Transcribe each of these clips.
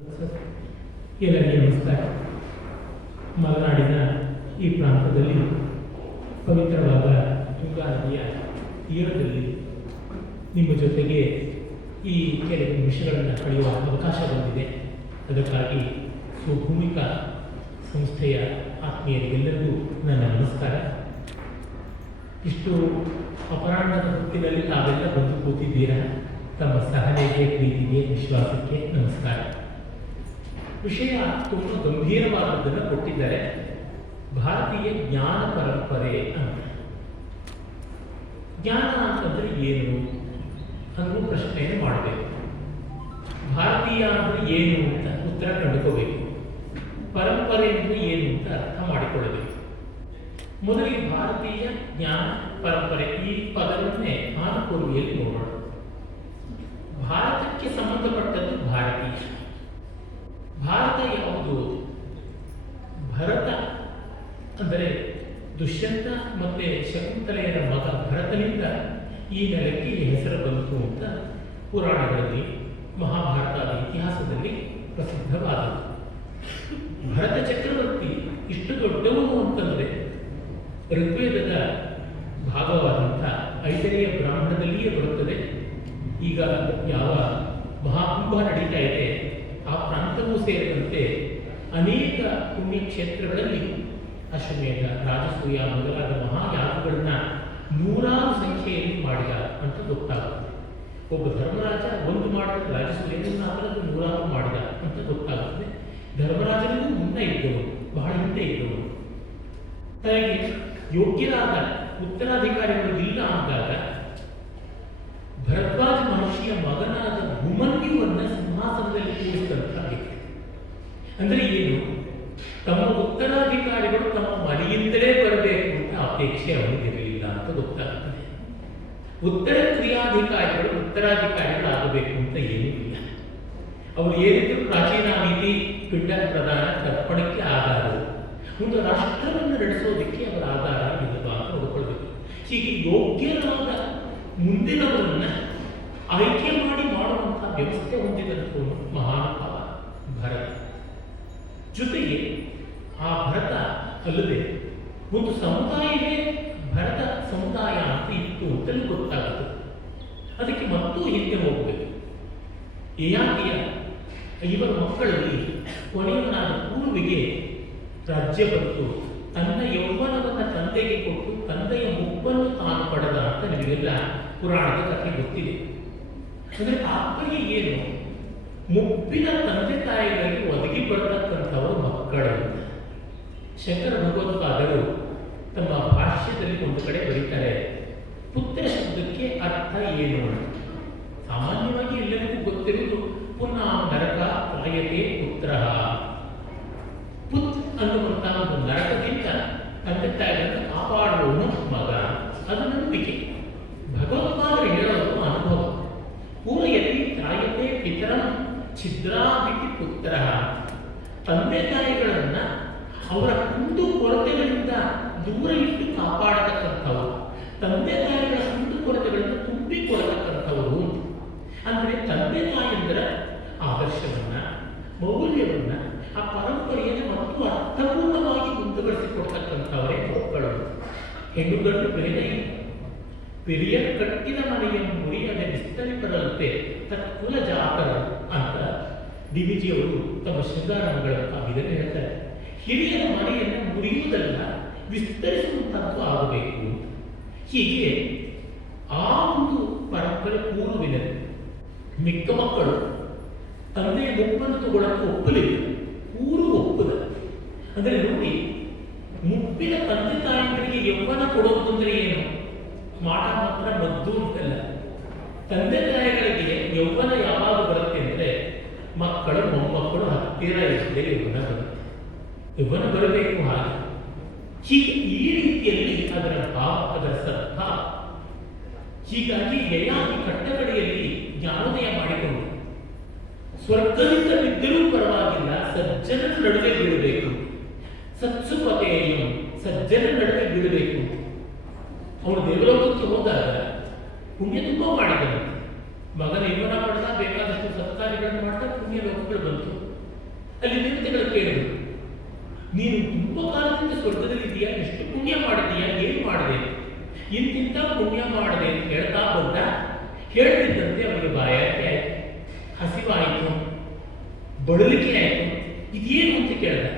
ಎಲ್ಲರಿಗೆ ನಮಸ್ಕಾರ. ಮಲೆನಾಡಿನ ಈ ಪ್ರಾಂತದಲ್ಲಿ ಪವಿತ್ರವಾದ ತುಂಗಾ ನದಿಯ ತೀರದಲ್ಲಿ ನಿಮ್ಮ ಜೊತೆಗೆ ಈ ಕೆಲವು ನಿಮಿಷಗಳನ್ನು ಕಳೆಯುವ ಅವಕಾಶ ಬಂದಿದೆ. ಅದಕ್ಕಾಗಿ ಸ್ವಭೂಮಿಕಾ ಸಂಸ್ಥೆಯ ಆತ್ಮೀಯರಿಗೆಲ್ಲರಿಗೂ ನನ್ನ ನಮಸ್ಕಾರ. ಇಷ್ಟು ಅಪರಾಹ್ನದ ಹೊತ್ತಿನಲ್ಲಿ ತಾವೆಲ್ಲ ಬಂದು ಕೂತಿದ್ದೀರಾ. ತಮ್ಮ ಸಹನೆಗೆ, ಪ್ರೀತಿಗೆ, ವಿಶ್ವಾಸಕ್ಕೆ ನಮಸ್ಕಾರ. ವಿಷಯ ತುಂಬ ಗಂಭೀರವಾದದ್ದನ್ನು ಕೊಟ್ಟಿದ್ದಾರೆ. ಭಾರತೀಯ ಜ್ಞಾನ ಪರಂಪರೆ ಅಂತ. ಜ್ಞಾನ ಅಂತಂದರೆ ಏನು ಅನ್ನೋ ಪ್ರಶ್ನೆಯನ್ನು ಮಾಡಬೇಕು. ಭಾರತೀಯ ಅಂದರೆ ಏನು ಅಂತ ಉತ್ತರ ಕಂಡುಕೋಬೇಕು. ಪರಂಪರೆ ಅಂದರೆ ಏನು ಅಂತ ಅರ್ಥ ಮಾಡಿಕೊಳ್ಳಬೇಕು. ಮೊದಲಿಗೆ ಭಾರತೀಯ ಜ್ಞಾನ ಪರಂಪರೆ ಈ ಪದವನ್ನೇ ಆನುಪೂರ್ವಿಯಲ್ಲಿ ನೋಡೋಣ. ಭಾರತಕ್ಕೆ ಸಂಬಂಧಪಟ್ಟದ್ದು ಭಾರತೀಯ. ಭಾರತ ಯಾವುದು? ಭರತ ಅಂದರೆ ದುಷ್ಯಂತ ಮತ್ತು ಶಕುಂತಲೆಯರ ಮಗ ಭರತನಿಂದ ಈ ನೆಲಕ್ಕೆ ಈ ಹೆಸರು ಬಂತು ಅಂತ ಪುರಾಣಗಳಲ್ಲಿ, ಮಹಾಭಾರತದ ಇತಿಹಾಸದಲ್ಲಿ ಪ್ರಸಿದ್ಧವಾದದ್ದು. ಭರತ ಚಕ್ರವರ್ತಿ ಇಷ್ಟು ದೊಡ್ಡವನು ಅಂತಂದರೆ ಋಗ್ವೇದದ ಭಾಗವಾದಂಥ ಐತರೇಯ ಬ್ರಾಹ್ಮಣದಲ್ಲಿಯೇ ಬರುತ್ತದೆ. ಈಗ ಯಾವ ಮಹಾಕುಂಭ ನಡೀತಾ ಇದೆ ಆ ಪ್ರಾಂತವೂ ಸೇರಿದಂತೆ ಅನೇಕ ಪುಣ್ಯಕ್ಷೇತ್ರಗಳಲ್ಲಿ ಅಶ್ವಮೇಧ, ರಾಜಸೂಯ ಮೊದಲಾದ ಮಹಾಯಾಗಗಳನ್ನು ನೂರಾರು ಸಂಖ್ಯೆಯಲ್ಲಿ ಮಾಡಿದ ಅಂತ ಗೊತ್ತಾಗುತ್ತೆ. ಒಬ್ಬ ಧರ್ಮರಾಜ ಒಂದು ಮಾಡಿದ ರಾಜಸೂಯವನ್ನು ಅದರದ್ದು ನೂರಾರು ಮಾಡಿದ ಅಂತ ಗೊತ್ತಾಗುತ್ತದೆ. ಧರ್ಮರಾಜನಿಗೂ ಮುನ್ನ ಇದ್ದವನು, ಬಹಳ ಹಿಂದೆ ಇದ್ದವನು. ತನಗೆ ಯೋಗ್ಯರಾದ ಉತ್ತರಾಧಿಕಾರಿಗಳು ಇಲ್ಲ ಅಂದಾಗ ಭರದ್ವಾಜ ಮಹರ್ಷಿಯ ಮಗನಾದ ಭೂಮನ್ಯುವನ್ನು ಸಿಂಹಾಸನದಲ್ಲಿ ಕೂರಿಸಿದಂಥ ವ್ಯಕ್ತಿ. ಅಂದರೆ ಏನು? ತಮ್ಮ ಉತ್ತರಾಧಿಕಾರಿಗಳು ತಮ್ಮ ಮನೆಯಿಂದಲೇ ಬರಬೇಕು ಅಂತ ಅಪೇಕ್ಷೆ ಅವನಿಗಿರಲಿಲ್ಲ ಅಂತ ಗೊತ್ತಾಗ್ತದೆ. ಉತ್ತರ ಕ್ರಿಯಾಧಿಕಾರಿಗಳು ಉತ್ತರಾಧಿಕಾರಿಗಳಾಗಬೇಕು ಅಂತ ಏನೂ ಇಲ್ಲ. ಅವರು ಏನಿದ್ರು ಪ್ರಾಚೀನ ನೀತಿ, ಪಿಂಡ ಪ್ರದಾನ, ತರ್ಪಣಕ್ಕೆ ಆಧಾರವು. ಒಂದು ರಾಷ್ಟ್ರವನ್ನು ನಡೆಸೋದಕ್ಕೆ ಅವರ ಆಧಾರ ಇಲ್ಲವಾ ಅಂತ ನೋಡಿಕೊಳ್ಬೇಕು. ಹೀಗೆ ಯೋಗ್ಯರಾದ ಮುಂದಿನವರನ್ನ ಆಯ್ಕೆ ಮಾಡಿ ಮಾಡುವಂತಹ ವ್ಯವಸ್ಥೆ ಹೊಂದಿದಂಥವನು ಮಹಾನುಭಾವ ಭರತ. ಜೊತೆಗೆ ಆ ಭರತ ಅಲ್ಲದೆ ಒಂದು ಸಮುದಾಯವೇ ಭರತ ಸಮುದಾಯ ಅಂತ ಇತ್ತು ಅಂತಲೂ ಗೊತ್ತಾಗುತ್ತದೆ. ಅದಕ್ಕೆ ಮತ್ತೂ ಹಿಂದೆ ಹೋಗಬೇಕು. ಯಯಾತಿಯ ಇವರ ಮಕ್ಕಳಲ್ಲಿ ಕೊನೆಯವನಾದ ಪೂರ್ವಿಗೆ ರಾಜ್ಯ ಬಂತು. ತನ್ನ ಯೌವನವನ್ನು ತಂದೆಗೆ ಕೊಟ್ಟು ತಂದೆಯ ಮುಪ್ಪನ್ನು ತಾನು ಪಡೆದ ಅಂತ ನಿಮಗೆಲ್ಲ ಪುರಾಣದ ಕಥೆ ಗೊತ್ತಿದೆ. ಅಂದರೆ ತಾತ್ಪರ್ಯ ಏನು? ಮುಪ್ಪಿನ ತಂದೆ ತಾಯಿಗಳಿಗೆ ಒದಗಿ ಬರತಕ್ಕಂಥವರು ಮಕ್ಕಳು. ಶಂಕರ ಭಗವತ್ಪಾದರು ತಮ್ಮ ಭಾಷ್ಯದಲ್ಲಿ ಒಂದು ಕಡೆ ಬರೀತಾರೆ, ಪುತ್ರ ಶಬ್ದಕ್ಕೆ ಅರ್ಥ ಏನು? ಸಾಮಾನ್ಯವಾಗಿ ಎಲ್ಲರಿಗೂ ಗೊತ್ತಿರುವುದು ಪುನಃ ನರಕ ತ್ರಾಯತೆ ಪುತ್ರ. ಪುತ್ ಅನ್ನುವಂತಹ ಒಂದು ನರಕದಿಂದ ತಂದೆ ತಾಯಿಗಳನ್ನು ಕಾಪಾಡುವವನು ಮಗ. ಅದು ನಂಬಿಕೆ. ಭಗವತ್ಪಾದರು ಹೇಳೋದು ಅನುಭವ. ಪೂರಯತಿ ತ್ರಾಯತೆ ಪಿತರಂ ಛಿದ್ರಾದಿತಿ ಪುತ್ರ. ತಂದೆ ತಾಯಿಗಳನ್ನ ಅವರ ಕುಂದು ಕೊರತೆಗಳಿಂದ ದೂರ ಇಟ್ಟು ಕಾಪಾಡತಕ್ಕಂಥವರು, ತಂದೆ ತಾಯಿಗಳ ಕುಂದು ಕೊರತೆಗಳನ್ನು ತುಂಬಿಕೊಡತಕ್ಕಂಥವರು. ಅಂದರೆ ತಂದೆ ತಾಯಿಯಂದರ ಆದರ್ಶವನ್ನ, ಮೌಲ್ಯವನ್ನ, ಆ ಪರಂಪರೆಯನ್ನು ಮತ್ತು ಅರ್ಥಪೂರ್ಣವಾಗಿ ಮುಂದುವರಿಸಿಕೊಡ್ತಕ್ಕಂಥವರೇ ಮಕ್ಕಳು. ಹೆಣ್ಣು ಗಂಡು ಬೇರೆ ಇಲ್ಲ. ಪೆರಿಯ ಕಟ್ಟಿದ ಮನೆಯ ಮುರಿಯದೆ ವಿಸ್ತರಿಪರಂತೆ ತತ್ಕುಲ ಜಾತರು ಅಂತ ಡಿವಿಜಿಯವರು ತಮ್ಮ ಶೃಂಗಾರಗಳ ಕಾವ್ಯದಲ್ಲಿ ಹೇಳ್ತಾರೆ. ಹಿರಿಯರ ಮನೆಯನ್ನು ಮುರಿಯುವುದಲ್ಲ, ವಿಸ್ತರಿಸುವಂತಹದ್ದು ಆಗಬೇಕು. ಹೀಗೆ ಆ ಒಂದು ಪರಂಪರೆ ಪೂರ್ವವಿನದು. ಮಿಕ್ಕ ಮಕ್ಕಳು ತಂದೆಯ ಮುಪ್ಪನ್ನು ತಗೊಳ್ಳಕ್ಕೆ ಒಪ್ಪಲಿಲ್ಲ, ಊರು ಒಪ್ಪದ. ಅಂದರೆ ನೋಡಿ, ಮುಪ್ಪಿನ ತಂದೆ ತಾಯಿಗಳಿಗೆ ಯೌವನ ಕೊಡೋದು ಅಂದರೆ ಏನು? ಮಾಟ ಮಾತ್ರ ಮದ್ದು ಅಂತಲ್ಲ. ತಂದೆ ತಾಯಿಗಳಿಗೆ ಯೌವನ ಯಾವಾಗ ಬರುತ್ತೆ ಅಂದರೆ ಮಕ್ಕಳು ಮೊಮ್ಮಕ್ಕಳು ಹತ್ತಿರ ಇದ್ದರೆ ಯೌವನ ಬರುತ್ತೆ. ಯೌವನ ಬರಬೇಕು ಹಾಗೆ. ಹೀಗೆ ಈ ರೀತಿಯಲ್ಲಿ ಅದರ ಭಾವ, ಅದರ ಸದ್ಭಾವ. ಹೀಗಾಗಿ ಯಯಾತಿ ಕಟ್ಟಕಡೆಯಲ್ಲಿ ಜ್ಞಾನೋದಯ ಮಾಡಿಕೊಂಡು ಸ್ವರ್ಗದಿಂದ ಬಿದ್ದರೂ ಪರವಾಗಿಲ್ಲ, ಸಜ್ಜನ ನಡುವೆ ಬೀಳಬೇಕು. ಸತ್ಸುಪತೆಯನ್ನು ಸಜ್ಜನ ನಡುವೆ ಬೀಳಬೇಕು. ಅವನು ದೇವಲೋಕಕ್ಕೆ ಹೋದಾಗ ಪುಣ್ಯ ತುಂಬ ಮಾಡಿದನು. ಮಗನ ಇವನ ಮಾಡ್ದ, ಬೇಕಾದಷ್ಟು ಸತ್ಕಾರ್ಯಗಳನ್ನು ಮಾಡ್ತಾ ಪುಣ್ಯ ಲೋಕಗಳು ಬಂತು. ಅಲ್ಲಿ ದೇವತೆಗಳು ಕೇಳಿದ್ರು, ನೀನು ತುಂಬ ಕಾಲದಿಂದ ಸ್ವರ್ಗದಲ್ಲಿ ಇದೆಯಾ, ಎಷ್ಟು ಪುಣ್ಯ ಮಾಡಿದೀಯಾ, ಏನು ಮಾಡಿದೆ, ಇಂತಿಂತ ಪುಣ್ಯ ಮಾಡಿದೆ ಅಂತ ಹೇಳ್ತಾ ಬಂದ. ಹೇಳ್ತಿದ್ದಂತೆ ಅವನಿಗೆ ಬಾಯಾರಿಕೆ ಆಯಿತು, ಹಸಿವಾಯಿತು, ಬಳಲಿಕೆ ಆಯಿತು. ಇದೇನು ಅಂತ ಕೇಳಿದ.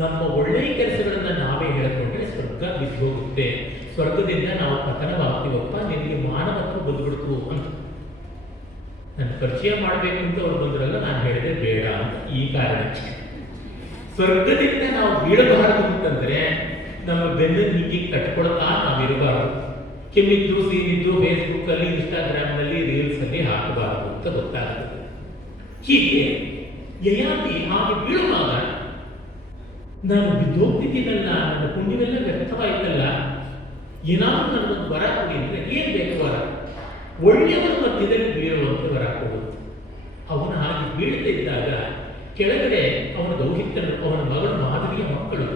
ನಮ್ಮ ಒಳ್ಳೆಯ ಕೆಲಸಗಳನ್ನ ನಾವೇ ಹೇಳಿಕೊಂಡ್ರೆ ಸ್ವರ್ಗ ಬಿದ್ದೋಗುತ್ತೆ, ಸ್ವರ್ಗದಿಂದ ನಾವು ಪತನವಾಗ್ತೀವಪ್ಪ, ನಿನಗೆ ಮಾನವತ್ವ ಬಂದ್ಬಿಡ್ತು ಅಂತ. ನನ್ನ ಪರಿಚಯ ಮಾಡಬೇಕು ಅಂತ ಅವ್ರು ಬಂದ್ರಲ್ಲ, ನಾನು ಹೇಳಿದೆ ಬೇಡ ಅಂತ. ಈ ಕಾರಣಕ್ಕೆ ಸ್ವರ್ಗದಿಂದ ನಾವು ಬೀಳಬಾರದು ಅಂತಂದ್ರೆ ನಮ್ಮ ಬೆನ್ನ ಹೀಗೆ ಕಟ್ಕೊಳ್ತಾ ನಾವಿರಬಾರದು. ಕೆಮ್ಮಿದ್ದು ಸೀನಿದ್ದು ಫೇಸ್ಬುಕ್ ಅಲ್ಲಿ, ಇನ್ಸ್ಟಾಗ್ರಾಮ್ ನಲ್ಲಿ, ರೀಲ್ಸ್ ಅಲ್ಲಿ ಹಾಕಬಾರದು ಅಂತ ಗೊತ್ತಾಗ್ತದೆ. ಹೀಗೆ ಯಯಾತಿ ಹಾಗೆ ಬೀಳುವಾಗ ನಾನು ಬಿದ್ದೋಗ್ತಿದ್ದೀನಲ್ಲ, ನನ್ನ ಪುಣ್ಯವೆಲ್ಲ ವ್ಯರ್ಥವಾಯ್ತಲ್ಲ, ಏನಾದರೂ ನನಗೊಂದು ವರ ಕೊಡಿ ಅಂದ್ರೆ ಏನ್ ಬೇಕು ವರ? ಒಳ್ಳೆಯವರ ಮಧ್ಯದಲ್ಲಿ ಬೀಳುವಂತೆ ವರ ಕೊಡುತ್ತೆ. ಅವನ ಹಾಗೆ ಬೀಳ್ತಾ ಇದ್ದಾಗ ಕೆಳಗಡೆ ಅವನ ದೌಹಿತ್ಯನು, ಅವನ ಮಗಳು ಮಾಧವಿಯ ಮಕ್ಕಳು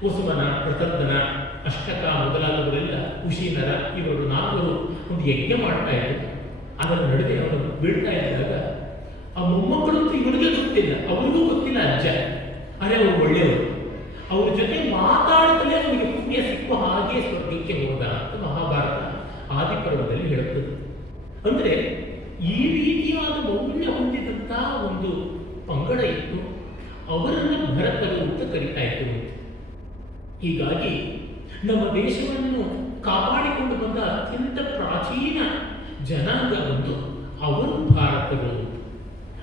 ಕುಸುಮನ, ಪ್ರತರ್ಧನ, ಅಷ್ಟಕ ಮೊದಲಾದವರೆಲ್ಲ, ಕುಶೀನರ, ಇವರು ನಾಲ್ವರು ಒಂದು ಯಜ್ಞ ಮಾಡ್ತಾ ಇದ್ರು. ಅದರ ನಡುವೆ ಅವನು ಬೀಳ್ತಾ ಇದ್ದಾಗ ಆ ಮೊಮ್ಮಕ್ಕಳಂತೂ ಇವನಿಗೆ ಗೊತ್ತಿಲ್ಲ, ಅವರಿಗೂ ಗೊತ್ತಿಲ್ಲ ಅಜ್ಜ, ಅರೆ ಅವರು ಒಳ್ಳೆಯವರು. ಅವ್ರ ಜೊತೆ ಮಾತಾಡದಲ್ಲೇ ಅವನಿಗೆ ಪುಣ್ಯ ಸಿಕ್ಕುವ ಹಾಗೆ ಸ್ವರ್ಗಕ್ಕೆ ಹೋದ ಅಂತ ಮಹಾಭಾರತ ಆದಿಪರ್ವದಲ್ಲಿ ಹೇಳುತ್ತದೆ. ಅಂದ್ರೆ ಈ ರೀತಿಯಾದ ಮೌಲ್ಯ ಹೊಂದಿದಂತಹ ಒಂದು ಪಂಗಡ ಇತ್ತು, ಅವರನ್ನು ಭರತರು ಅಂತ ಕರೀತಾ ಇತ್ತು. ಹೀಗಾಗಿ ನಮ್ಮ ದೇಶವನ್ನು ಕಾಪಾಡಿಕೊಂಡು ಬಂದ ಅತ್ಯಂತ ಪ್ರಾಚೀನ ಜನಾಂಗ ಒಂದು ಅವರು ಭಾರತಗಳು.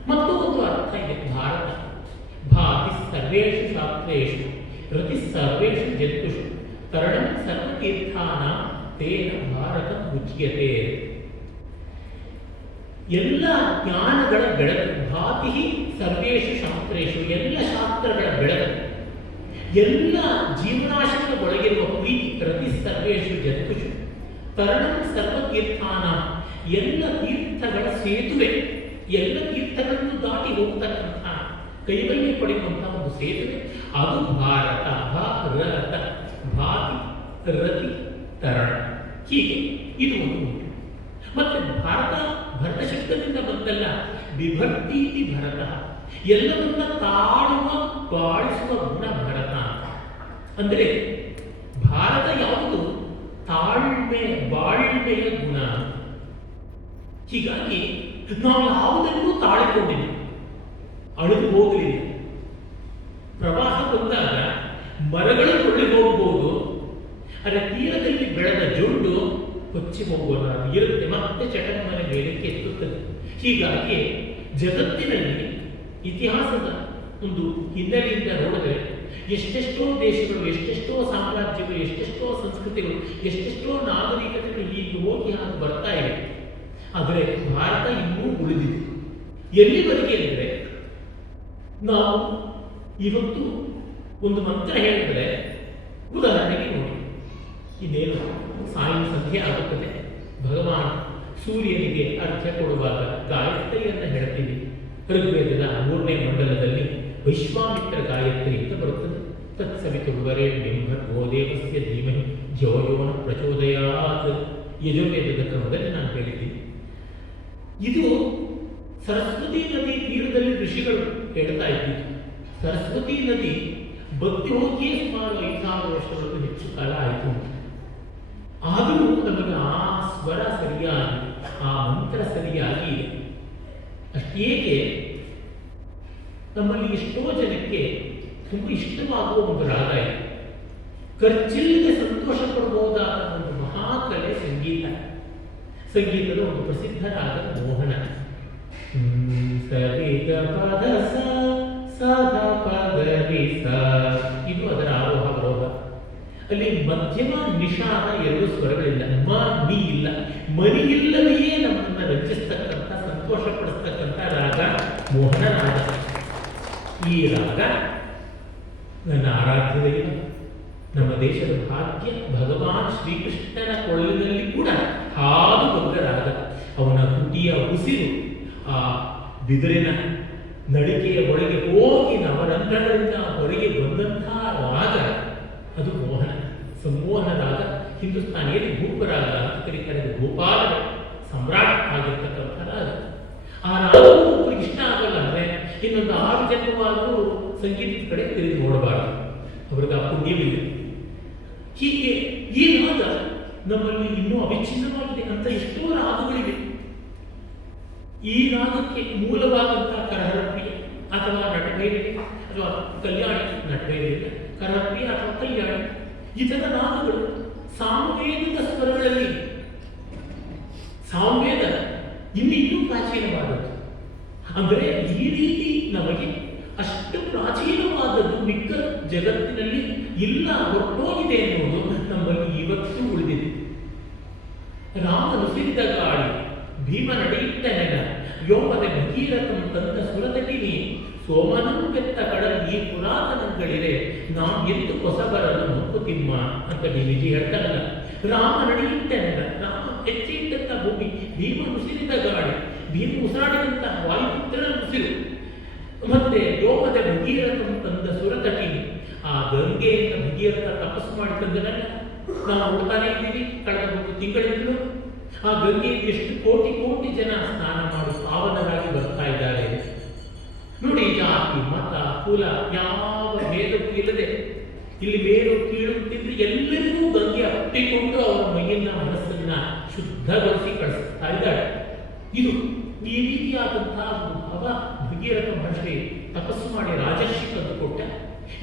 ಮತ್ತು ಒಂದು ಅರ್ಥ ಇದೆ, ಭಾರತ ಭಾತಿ ಸರ್ವೇಷು ಶಾಸ್ತ್ರೇಷು ರತಿ ಸರ್ವೇಷು ಜಂತುಷು ತರಣಂ ಸರ್ವತೀರ್ಥಾನ ತೇನ ಭಾರತ ಮುಚ್ಯತೆ. ಎಲ್ಲ ಜ್ಞಾನಗಳ ಬೆಳಕು, ಭಾತಿ ಸರ್ವೇಷು ಶಾಸ್ತ್ರೇಷು, ಎಲ್ಲ ಶಾಸ್ತ್ರಗಳ ಬೆಳಕು, ಎಲ್ಲ ಜೀವನಾಶಗಳ ಒಳಗಿರುವ ಪ್ರೀತಿ, ರತಿ ಸರ್ವೇಷು ಜಂತುಷು ತರಣಂ ಸರ್ವತೀರ್ಥಾನ, ಎಲ್ಲ ತೀರ್ಥಗಳ ಸೇತುವೆ, ಎಲ್ಲ ತೀರ್ಥಗಳನ್ನು ದಾಟಿ ಹೋಗ್ತಕ್ಕಂಥ, ಕೈವಲ್ಯ ಪಡೆಯುವಂತಹ ಒಂದು ಸೇತುವೆ, ಅದು ಭಾರತ. ಭಾರತ ಭಾತಿ ರತಿ ತರಣ, ಹೀಗೆ ಇದು ಒಂದು ಉಂಟು. ಮತ್ತೆ ಭಾರತ ಭರತ ಶಬ್ದದಿಂದ ಬಂದಲ್ಲ, ಬಿಭರ್ತೀತಿ ಭರತ, ಎಲ್ಲವನ್ನ ತಾಳುವ ಬಾಳಿಸುವ ಗುಣ ಭರತ. ಅಂದರೆ ಭಾರತ ಯಾವುದು? ತಾಳ್ಮೆ, ಬಾಳ್ಮೆಯ ಗುಣ. ಹೀಗಾಗಿ ನಾವು ಯಾವುದನ್ನೂ ತಾಳಿಕೊಂಡಿಲ್ಲ, ಅಳಿದು ಹೋಗಲಿಲ್ಲ. ಪ್ರವಾಹ ಬಂದಾಗ ಮರಗಳು ಕೊಳ್ಳಿ ಹೋಗಬಹುದು, ಅದರ ತೀರದಲ್ಲಿ ಬೆಳೆದ ಜೊಂಡು ಕೊಚ್ಚಿ ಹೋಗುವ ಇರುತ್ತೆ, ಮತ್ತೆ ಚಟಮನೆ ಮೇಲಕ್ಕೆ ಎತ್ತುತ್ತದೆ. ಹೀಗಾಗಿ ಜಗತ್ತಿನಲ್ಲಿ ಇತಿಹಾಸದ ಒಂದು ಹಿನ್ನೆಲೆಯಿಂದ ನೋಡಿದರೆ ಎಷ್ಟೆಷ್ಟೋ ದೇಶಗಳು, ಎಷ್ಟೆಷ್ಟೋ ಸಾಮ್ರಾಜ್ಯಗಳು, ಎಷ್ಟೆಷ್ಟೋ ಸಂಸ್ಕೃತಿಗಳು, ಎಷ್ಟೆಷ್ಟೋ ನಾಗರಿಕತೆಗಳು ಹೀಗೆ ಹೋಗಿ ಹಾಗೆ ಬರ್ತಾ ಇವೆ. ಆದರೆ ಭಾರತ ಇನ್ನೂ ಉಳಿದಿದೆ. ಎಲ್ಲಿವರೆಗೆ ಅಂದರೆ, ನಾವು ಇವತ್ತು ಒಂದು ಮಂತ್ರ ಹೇಳಿದರೆ, ಉದಾಹರಣೆಗೆ ನೋಡಿ, ಇದೇನು ಸಾಯಂ ಸಂಧ್ಯೆ ಆಗುತ್ತದೆ, ಭಗವಾನ್ ಸೂರ್ಯನಿಗೆ ಅರ್ಘ್ಯ ಕೊಡುವಾಗ ಗಾಯತ್ರಿಯನ್ನು ಹೇಳ್ತೀವಿ. ಋಗ್ವೇದದ 3ನೇ ಮಂಡಲದಲ್ಲಿ ವೈಶ್ವಾಮಿತ್ರ ಗಾಯತ್ರಿ ಅಂತ ಬರುತ್ತದೆ. ತತ್ಸವಿತುರ್ವರೆಣ್ಯಂ ಭರ್ಗೋ ದೇವಸ್ಯ ಧೀಮಹಿ ಧಿಯೋ ಯೋ ನಃ ಪ್ರಚೋದಯಾತ್, ಯಜುರ್ವೇದದ ಕ್ರಮದಲ್ಲಿ ನಾನು ಹೇಳಿದ್ದೀನಿ. ಇದು ಸರಸ್ವತಿ ನದಿ ತೀರದಲ್ಲಿ ಋಷಿಗಳು ಹೇಳ್ತಾ ಇದ್ದಿದ್ದು. ಸರಸ್ವತಿ ನದಿ ಬತ್ತಿ ಹೋಗಿಯೇ ಸುಮಾರು 5,000 ವರ್ಷಗಳಿಗೂ ಹೆಚ್ಚು ಕಾಲ ಆಯಿತು. ಆದರೂ ನಮಗೆ ಆ ಸ್ವರ ಸರಿಯಾಗಿ, ಆ ಮಂತ್ರ ಸರಿಯಾಗಿ ಅಷ್ಟೇಕೆ ನಮ್ಮಲ್ಲಿ ಎಷ್ಟೋ ಜನಕ್ಕೆ ತುಂಬ ಇಷ್ಟವಾಗುವ ಒಂದು ರಾಗ ಇದೆ. ಖರ್ಚಿಲ್ಲದೆ ಸಂತೋಷ ಪಡಬಹುದಾದ ಒಂದು ಮಹಾಕಲೆ ಸಂಗೀತ. ಸಂಗೀತದ ಒಂದು ಪ್ರಸಿದ್ಧ ರಾಗ ಮೋಹನ. ಸರಿಗ ಪದ ಸದ ಪದ ಇದು ಅದರ ಆರೋಹ ಅವರೋಹ. ಅಲ್ಲಿ ಮಧ್ಯಮ ನಿಷಾದ ಎರಡು ಸ್ವರಗಳಿಲ್ಲ, ಮ ನಿ ಇಲ್ಲ. ಮನಿ ಇಲ್ಲದೆಯೇ ನಮ್ಮನ್ನು ರಂಜಿಸ್ತಕ್ಕಂಥ, ಸಂತೋಷ ಪಡಿಸ್ತಕ್ಕಂಥ ರಾಗ ಮೋಹನ ರಾಗ. ಈ ರಾಗ ನನ್ನ ಆರಾಧ್ಯ ದೈವ, ನಮ್ಮ ದೇಶದ ಭಾಗ್ಯ, ಭಗವಾನ್ ಶ್ರೀಕೃಷ್ಣನ ಕೊಳ್ಳಿನಲ್ಲಿ ಕೂಡ ಹಾದು ಬಂದ ರಾಗ. ಅವನ ತುಟಿಯ ಉಸಿರು ಆ ಬಿದಿರಿನ ನಡಿಕೆಯ ಒಳಗೆ ಹೋಗಿ ನವರಂಧ್ರಗಳಿಂದ ಹೊರಗೆ ಬಂದಂತಹ ರಾಗ ಅದು ಮೋಹನ, ಸಂಮೋಹನ ರಾಗ. ಹಿಂದೂಸ್ತಾನಿಯಲ್ಲಿ ಭೂಪರಾಗ ಅಂತ ಕರೀತಾರೆ. ಭೂಪಾಲ ಸಮ್ರಾಟ್ ಆಗಿರ್ತಕ್ಕಂಥ ಆ ರಾಗವು ಒಬ್ಬರಿಗೆ ಇಷ್ಟ ಆಗಲ್ಲ ಅಂದರೆ ಇನ್ನೊಂದು 6 ಜನ್ಮವಾದರೂ ಸಂಗೀತದ ಕಡೆ ತಿರುಗಿ ನೋಡಬಾರದು, ಅವ್ರಿಗೆ ಆ ಪುಣ್ಯವಿಲ್ಲ. ಹೀಗೆ ಈ ರಾಗ ನಮ್ಮಲ್ಲಿ ಇನ್ನೂ ಅವಿಚ್ಛಿನ್ನವಾಗಿದೆ ಅಂತ ಎಷ್ಟೋ ರಾಗಗಳಿವೆ. ಈ ರಾಗಕ್ಕೆ ಮೂಲವಾದಂತಹ ಕರಹರಪ್ರಿಯ ಅಥವಾ ನಟಭೈರವಿ ಅಥವಾ ಕಲ್ಯಾಣಿ, ನಟಭೈರವಿ ಕರಹರಪ್ರಿಯ ಅಥವಾ ಕಲ್ಯಾಣಿ, ಇತರ ರಾಗಗಳು ಸಾಮವೇದದ ಸ್ವರಗಳಲ್ಲಿ, ಸಾಮವೇದ ಇನ್ನೂ ಪ್ರಾಚೀನವಾದದ್ದು. ಅಂದರೆ ಈ ರೀತಿ ನಮಗೆ ಅಷ್ಟು ಪ್ರಾಚೀನವಾದದ್ದು ಮಿಕ್ಕ ಜಗತ್ತಿನಲ್ಲಿ ಇಲ್ಲ, ಹೊರಟೋಗಿದೆ ಎನ್ನುವುದು ನಮ್ಮಲ್ಲಿ ಇವತ್ತು ಉಳಿದಿದೆ. ರಾಮ ನುಸಿರಿದ ಗಾಳಿ, ಭೀಮ ನಡೆಯಿಟ್ಟ ನೆಲ, ವ್ಯೋಮದ ಭಗೀರಥಂ ತಂದ ಸುರದಟಿನಿ, ಸೋಮನಂ ಬೆತ್ತ ಕಡಲ್ ಈ ಪುರಾತನಗಳಿರೆ, ನಾವು ಎಂದು ಹೊಸಬರಲು ಮಂಕುತಿಮ್ಮ ಅಂತ ಡಿವಿಜಿ ಹೇಳ್ತಾರಲ್ಲ. ರಾಮ ನಡೆಯಿಟ್ಟ ನೆಲ, ರಾಮ ಹೆಚ್ಚಿಟ್ಟಂತ ಭೂಮಿ, ಭೀಮ ನುಸಿರಿದ ಗಾಳಿ, ಭೀಮ ಉಸಿರಾಡಿದಂತಹ ವಾಯುಪುತ್ರನ ಉಸಿರು, ಮತ್ತೆ ವ್ಯೋಮದ ಭಗೀರಥಂ ತಂದ ಸುರತಟಿನಿ, ಆ ಗಂಗೆಯಿಂದ ಭಗೀರಥ ತಪಸ್ಸು ಮಾಡಿ ತಂದನಲ್ಲ, ನಾವು ನೋಡ್ತಾನೆ ಇದ್ದೀವಿ ಕಳೆದ 3 ತಿಂಗಳಿಂದಲೂ. ಆ ಗಂಗೆಯಲ್ಲಿ ಎಷ್ಟು ಕೋಟಿ ಕೋಟಿ ಜನ ಸ್ನಾನ ಮಾಡಿ ಪಾವನರಾಗಿ ಬರ್ತಾ ಇದ್ದಾರೆ ನೋಡಿ. ಜಾತಿ, ಮತ, ಕುಲ ಯಾವ ಭೇದವೂ ಇಲ್ಲದೆ ಇಲ್ಲಿ ಮೇಲು ಕೀಳು ತಿಂದು ಎಲ್ಲರಿಗೂ ಗಂಗೆ ಹತ್ತಿಕೊಂಡು ಅವರ ಮೈಯನ್ನ ಮನಸ್ಸನ್ನ ಶುದ್ಧಗೊಳಿಸಿ ಕಳಿಸ್ತಾ ಇದ್ದಾರೆ. ಇದು ಈ ರೀತಿಯಾದಂತಹ ಭಾವ ಭಗೀರಥ ಮಹರ್ಷಿ ತಪಸ್ಸು ಮಾಡಿ ರಾಜರ್ಷಿ ತಂದುಕೊಟ್ಟ.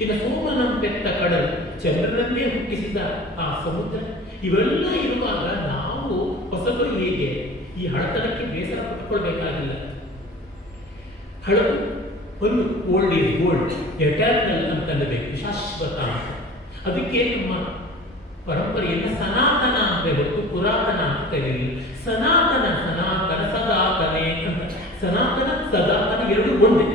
ಇನ್ನು ಸೋಮನಂ ಬೆತ್ತ ಕಡಲ್, ಚಂದ್ರನನ್ನೇ ಹುಟ್ಟಿಸಿದ ಆ ಸಮುದ್ರ, ಇವೆಲ್ಲ ಇರುವಾಗ ನಾವು ಹೊಸಬರು ಹೇಗೆ ಈ ಹಳತನಕ್ಕೆ ಬೇಸರ ಪಟ್ಟುಕೊಳ್ಬೇಕಾಗಿಲ್ಲ. ಹಳವು ಒಂದು ಓಲ್ಡ್ ಈಸ್ ಗೋಲ್ಡ್, ಎಟರ್ನಲ್ ಅಂತನ್ನಬೇಕು, ಶಾಶ್ವತ. ಅದಕ್ಕೆ ನಮ್ಮ ಪರಂಪರೆಯನ್ನು ಸನಾತನ ಅಂತ ಹೊರತು ಪುರಾತನ ಅಂತ ಕರೀಲಿಲ್ಲ. ಸನಾತನ, ಸನಾತನ ಸದಾತನೇ ಅಂತ. ಸನಾತನ ಸದಾತನ ಎರಡು ಒಂದೇ.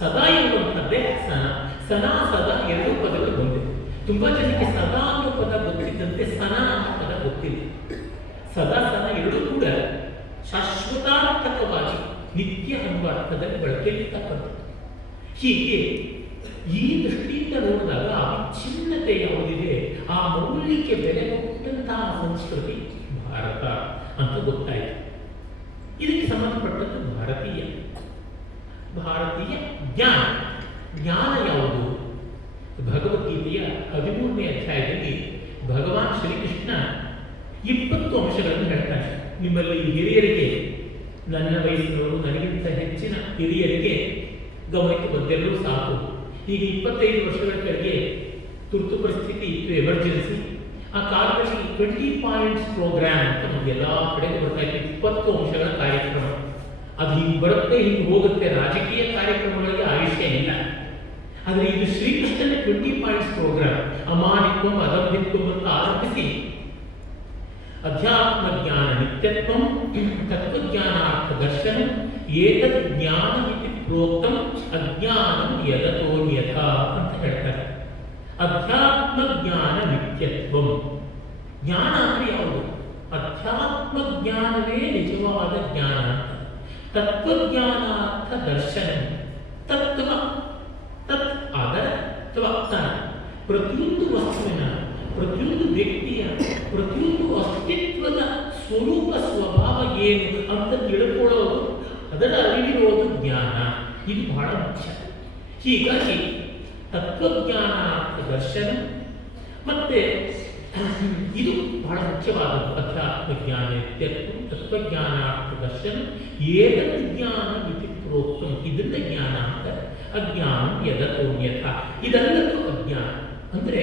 ಸದಾ ಇರುವಂಥದ್ದೇ ಸನ, ಸನಾ ಸದಾ ಎರಡು ಪದಗಳು ಒಂದೇ. ತುಂಬಾ ಜನಕ್ಕೆ ಸದಾ ಅನ್ನೋ ಪದ ಗೊತ್ತಿದ್ದಂತೆ ಸನ ಅನ್ನೋ ಪದ ಗೊತ್ತಿಲ್ಲ. ಸದಾ ಸನ ಎರಡೂ ಕೂಡ ಶಾಶ್ವತಾರ್ಥಕವಾಗಿ ನಿತ್ಯ ಅನ್ನುವ ಅರ್ಥದಲ್ಲಿ ಬಳಕೆಯಲ್ಲಿರ್ತಕ್ಕಂಥದ್ದು. ಹೀಗೆ ಈ ದೃಷ್ಟಿಯಿಂದ ನೋಡಿದಾಗ ಅವಿಚ್ಛಿನ್ನತೆ ಯಾವುದಿದೆ, ಆ ಮೌಲ್ಯಕ್ಕೆ ಬೆಲೆ ಕೊಟ್ಟಂತಹ ಸಂಸ್ಕೃತಿ ಭಾರತ ಅಂತ ಗೊತ್ತಾಯಿತು. ಇದಕ್ಕೆ ಸಂಬಂಧಪಟ್ಟದ್ದು ಭಾರತೀಯ ಜ್ಞಾನ. ಜ್ಞಾನ ಯಾವುದು? ಭಗವದ್ಗೀತೆಯ 13ನೇ ಅಧ್ಯಾಯದಲ್ಲಿ ಭಗವಾನ್ ಶ್ರೀಕೃಷ್ಣ 20 ಅಂಶಗಳನ್ನು ಹೇಳ್ತಾನೆ. ನಿಮ್ಮಲ್ಲಿ ಹಿರಿಯರಿಗೆ, ನನ್ನ ವಯಸ್ಸಿನವರು, ನನಗಿಂತ ಹೆಚ್ಚಿನ ಹಿರಿಯರಿಗೆ ಗಮನಕ್ಕೆ ಬಂದೆಲ್ಲರೂ ಸಾಕು. ಈಗ 25 ವರ್ಷಗಳ ಕೆಳಗೆ ತುರ್ತು ಪರಿಸ್ಥಿತಿ ಇತ್ತು, ಎಮರ್ಜೆನ್ಸಿ. ಆ ಕಾಲದಲ್ಲಿ 20 ಪಾಯಿಂಟ್ಸ್ ಪ್ರೋಗ್ರಾಮ್ ಅಂತ ನಮ್ಗೆ ಎಲ್ಲ ಕಡೆಗೂ ಬರ್ತಾ ಇತ್ತು. 20 ಅಂಶಗಳ ಕಾರ್ಯಕ್ರಮ. ಅದು ಹಿಂಗೆ ಬರುತ್ತೆ, ಹಿಂಗೆ ಹೋಗುತ್ತೆ. ರಾಜಕೀಯ ಕಾರ್ಯಕ್ರಮಗಳಿಗೆ ಆಯುಷ್ಯ ಇಲ್ಲ. ಆದರೆ ಇದು ಶ್ರೀಕೃಷ್ಣನ 20 ಪಾಯಿಂಟ್ಸ್ ಪ್ರೋಗ್ರಾಮ್. ಅಮಾನಿತ್ವಂ ಅದಮ್ಯತ್ವಂ ಅಂತ ಆರಂಭಿಸಿ ಅಧ್ಯಾತ್ಮ ಜ್ಞಾನ ನಿತ್ಯತ್ವಂ, ತತ್ವಜ್ಞಾನಾರ್ಥ ದರ್ಶನ, ಏತದ್ ಜ್ಞಾನ ಇತಿ ಪ್ರೋಕ್ತಂ ಅಜ್ಞಾನಂ ಯದತೋನ್ಯಥ ಅಂತ ಹೇಳ್ತಾರೆ. ಅಧ್ಯಾತ್ಮ ಜ್ಞಾನ ನಿತ್ಯತ್ವಂ. ಜ್ಞಾನ ಅಂದ್ರೆ ಯಾವುದು? ಅಧ್ಯಾತ್ಮ ಜ್ಞಾನವೇ ನಿಜವಾದ ಜ್ಞಾನ ಅಂತ. ತತ್ವಜ್ಞಾನಾರ್ಥ ದರ್ಶನ, ತತ್ವ, ತತ್ ಅದರ ತ್ವಕ್ತನ. ಪ್ರತಿಯೊಂದು ವಸ್ತುವಿನ, ಪ್ರತಿಯೊಂದು ವ್ಯಕ್ತಿಯ, ಪ್ರತಿಯೊಂದು ಅಸ್ತಿತ್ವದ ಸ್ವರೂಪ ಸ್ವಭಾವ ಏನು ಅಂತ ತಿಳ್ಕೊಳ್ಳೋದು, ಅದರ ಅರಿವಿರೋದು ಜ್ಞಾನ. ಇದು ಬಹಳ ಮುಖ್ಯ. ಹೀಗಾಗಿ ತತ್ವಜ್ಞಾನಾರ್ಥ ದರ್ಶನ ಮತ್ತೆ ಇದು ಬಹಳ ಮುಖ್ಯವಾದದ್ದು. ಅಧ್ಯಾತ್ಮ ಜ್ಞಾನ ನಿತ್ಯತ್ವ, ತತ್ವಜ್ಞಾನಾರ್ಥ ದರ್ಶನ, ಏತದ್ ಜ್ಞಾನ ಇತಿ ಪ್ರೋಕ್ತಂ. ಇದನ್ನ ಜ್ಞಾನ ಅಂತ. ಅಜ್ಞಾನ ಯದತೋನ್ಯಥ. ಇದೆಲ್ಲಕ್ಕೂ ಅಜ್ಞಾನ ಅಂದರೆ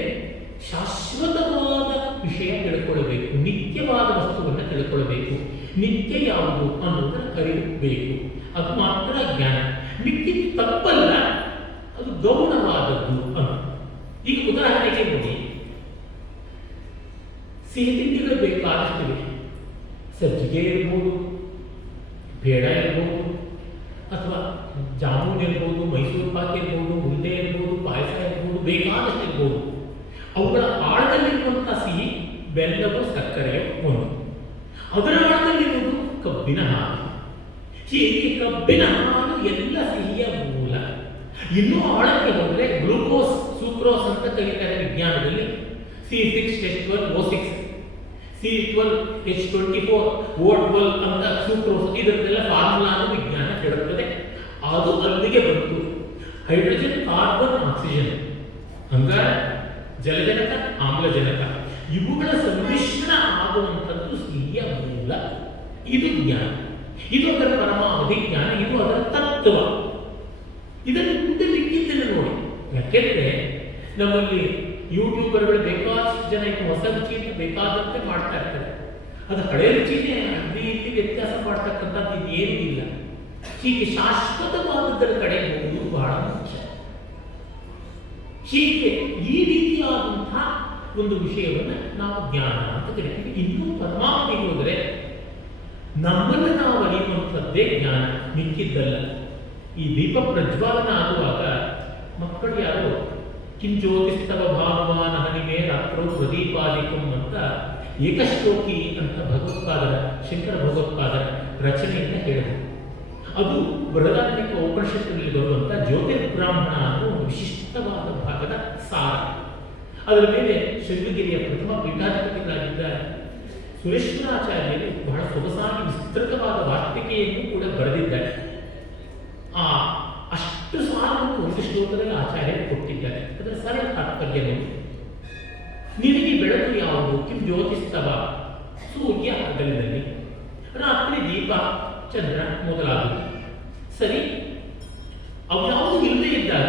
ಶಾಶ್ವತವಾದ ವಿಷಯ ತಿಳ್ಕೊಳ್ಬೇಕು, ನಿತ್ಯವಾದ ವಸ್ತುವನ್ನು ತಿಳ್ಕೊಳ್ಬೇಕು. ನಿತ್ಯ ಯಾವುದು ಅನ್ನೋದರ ಅರಿವು ಬೇಕು, ಅದು ಮಾತ್ರ ಜ್ಞಾನ. ಮಿಕ್ಕಿದ್ದು ತಪ್ಪಲ್ಲ, ಅದು ಗೌಣವಾದದ್ದು ಅಂತ. ಈಗ ಉದಾಹರಣೆಗೆ ನೋಡಿ, ಸಿಹಿ ತಿಂಡಿಗಳು ಬೇಕಾದಷ್ಟಿವೆ. ಸಜ್ಜಿಗೆ ಇರ್ಬೋದು, ಬೇಡ ಇರ್ಬೋದು, ಅಥವಾ ಜಾಮೂನ್ ಇರ್ಬೋದು, ಮೈಸೂರು ಪಾಕ್ ಇರ್ಬೋದು, ಮುದ್ದೆ ಇರ್ಬೋದು, ಪಾಯಸ ಇರ್ಬೋದು, ಬೇಕಾದಷ್ಟು ಇರ್ಬೋದು. ಅವುಗಳ ಆಳದಲ್ಲಿರುವಂತಹ ಸಿಹಿ ಬೆಲ್ಲವೋ ಸಕ್ಕರೆಯೋ ಒಂದು. ಅದರ ಆಳದಲ್ಲಿರುವುದು ಕಬ್ಬಿನ ಹಾಲು. ಹೀಗೆ ಕಬ್ಬಿನ ಹಾಲು ಎಲ್ಲ ಸಿಹಿಯ ಮೂಲ. ಇನ್ನೂ ಆಳಕ್ಕೆ ಹೋದರೆ ಗ್ಲೂಕೋಸ್, ಸೂಕ್ರೋಸ್ ಅಂತ ಕರೀತಾರೆ ವಿಜ್ಞಾನದಲ್ಲಿ. C6H12O6. C12H24O12 ಅಂತ ಸೂಕ್ರೋಸ್ ಇದರದೆಲ್ಲ ಫಾರ್ಮುಲಾನು ವಿಜ್ಞಾನ ಹೇಳುತ್ತದೆ. ಅದು ಅಲ್ಲಿಗೆ ಬಂತು. ಹೈಡ್ರೋಜನ್, ಕಾರ್ಬನ್, ಆಕ್ಸಿಜನ್, ಅಂಗಾರ, ಜಲಜನಕ, ಆಮ್ಲಜನಕ ಇವುಗಳ ಸಮ್ಮಿಶ್ರಣ ಆಗುವಂಥದ್ದು ಸಿಹಿಯ ಮೂಲ. ಇದು ಜ್ಞಾನ. ಇದು ಅದರ ಪರಮಾವಧಿ ಜ್ಞಾನ. ಇದು ಅದರ ತತ್ವ. ಇದನ್ನು ಮುಂದೆ ಮಿಕ್ಕಿದ್ದನ್ನು ನೋಡಿ. ಯಾಕೆಂದ್ರೆ ನಮ್ಮಲ್ಲಿ ಯೂಟ್ಯೂಬರ್ಗಳು ಬೇಕಾದಷ್ಟು ಜನ ಈಗ ಹೊಸ ರುಚಿಯನ್ನು ಬೇಕಾದಂತೆ ಮಾಡ್ತಾ ಇರ್ತಾರೆ. ಅದು ಹಳೆ ರುಚಿನೇ ಅಲ್ಲಿ ಇಲ್ಲಿ ವ್ಯತ್ಯಾಸ ಮಾಡ್ತಕ್ಕಂಥದ್ದು ಇದೇನೂ ಇಲ್ಲ. ಹೀಗೆ ಶಾಶ್ವತವಾದದ್ದರ ಕಡೆ ಹೋಗುವುದು ಬಹಳ ಮುಖ್ಯ. ಹೀಗೆ ಈ ರೀತಿಯಾದಂತಹ ಒಂದು ವಿಷಯವನ್ನು ನಾವು ಜ್ಞಾನ ಅಂತ ಕರಿತೀವಿ. ಇನ್ನೂ ಪರಮಾವಧಿಗೆ ಹೋದರೆ ನಮ್ಮನ್ನು ನಾವು ಅರಿಯುವಂಥದ್ದೇ ಜ್ಞಾನ, ಮಿಕ್ಕಿದ್ದಲ್ಲ. ಈ ದೀಪ ಪ್ರಜ್ವಾಲನ ಆಗುವಾಗ ಮಕ್ಕಳು ಯಾರು ಕಿಂಜ್ಯೋತಿಸ್ತವ ಭಾನುಮಾನ ಹನಿಮೆ ರಾತ್ರೋ ಪ್ರದೀಪಾದಿಕಂ ಅಂತ ಏಕಶ್ಲೋಕಿ ಅಂತ ಭಗವತ್ಪಾದರ, ಶಂಕರ ಭಗವತ್ಪಾದರ ರಚನೆಯಿಂದ ಹೇಳಿದರು. ಅದು ಬೃಹದಾರಣ್ಯಕ ಉಪನಿಷತ್ತಿನಲ್ಲಿ ಬರುವಂಥ ಜ್ಯೋತಿರ್ಬ್ರಾಹ್ಮಣ ಅನ್ನೋ ಒಂದು ವಿಶಿಷ್ಟವಾದ ಭಾಗದ ಸಾರ. ಅದರ ಮೇಲೆ ಶೃಂಗಗಿರಿಯ ಪ್ರಥಮ ಪೀಠಾಧಿಪತಿಗಳಾಗಿದ್ದ ಸುರೇಶ್ವರಾಚಾರ್ಯರು ಬಹಳ ಸೊಗಸಾಗಿ ವಿಸ್ತೃತವಾದ ವಾರ್ತಿಕೆಯನ್ನು ಕೂಡ ಬರೆದಿದ್ದಾರೆ. ಅಷ್ಟು ಸಾರವನ್ನು ಒಂದು ಶ್ಲೋಕದಲ್ಲಿ ಆಚಾರ್ಯರು ಕೊಟ್ಟಿದ್ದಾರೆ. ಅದರ ಸರಳ ತಾತ್ಪರ್ಯ ನೋಡಿ. ನಿನಗೆ ಬೆಳಕು ಯಾವುದು? ಕಿಂ ಜ್ಯೋತಿಸ್ತವ, ಸೂರ್ಯ ಹಗಲಿನಲ್ಲಿ, ರಾತ್ರಿ ದೀಪ, ಚಂದ್ರ ಮೊದಲಾದವು. ಸರಿ, ಅವು ಯಾವುದು ಇಲ್ಲದೆ ಇದ್ದಾಗ,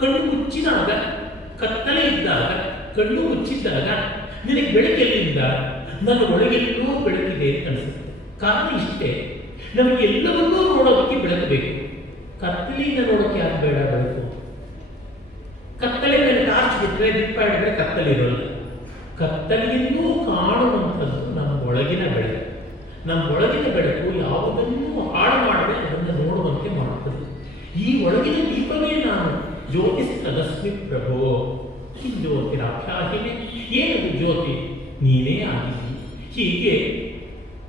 ಕಣ್ಣು ಮುಚ್ಚಿದಾಗ, ಕತ್ತಲೆ ಇದ್ದಾಗ, ಕಣ್ಣು ಮುಚ್ಚಿದ್ದಾಗ ನಿನಗೆ ಬೆಳಕೆಲ್ಲಿಂದ? ನನ್ನ ಒಳಗೆಲ್ಲೂ ಬೆಳಕಿದೆ ಅಂತ ಅನಿಸುತ್ತೆ. ಕಾರಣ ಇಷ್ಟೇ, ನಮಗೆ ಎಲ್ಲವನ್ನೂ ನೋಡೋದಕ್ಕೆ ಬೆಳಕು ಬೇಕು. ಕತ್ತಲೆಯಿಂದ ನೋಡೋಕೆ ಯಾರು ಬೇಡ ಬೆಳಕು? ಕತ್ತಲೆ ಮೇಲೆ ಟಾರ್ಚ್ ಬಿಟ್ಟರೆ, ದೀಪ ಹಿಡಿದ್ರೆ ಕತ್ತಲೆ ಇರೋಲ್ಲ. ಕತ್ತಲೆಯನ್ನೂ ಕಾಣುವಂಥದ್ದು ನಮ್ಮ ಒಳಗಿನ ಬೆಳಕು. ನಮ್ಮ ಒಳಗಿನ ಬೆಳಕು ಯಾವುದನ್ನೂ ಹಾಳು ಮಾಡದೆ ಅದನ್ನು ನೋಡುವಂತೆ ಮಾಡುತ್ತದೆ. ಈ ಒಳಗಿನ ದೀಪವೇ ನಾನು. ಜ್ಯೋತಿಸ್ತದಸ್ಮಿ ಪ್ರಭೋ ಕಿಂ ಜ್ಯೋತಿರಾಖ್ಯಾಹಿನಿ. ಏನದು ಜ್ಯೋತಿ? ನೀನೇ ಆಗಿದ್ದಿ. ಹೀಗೆ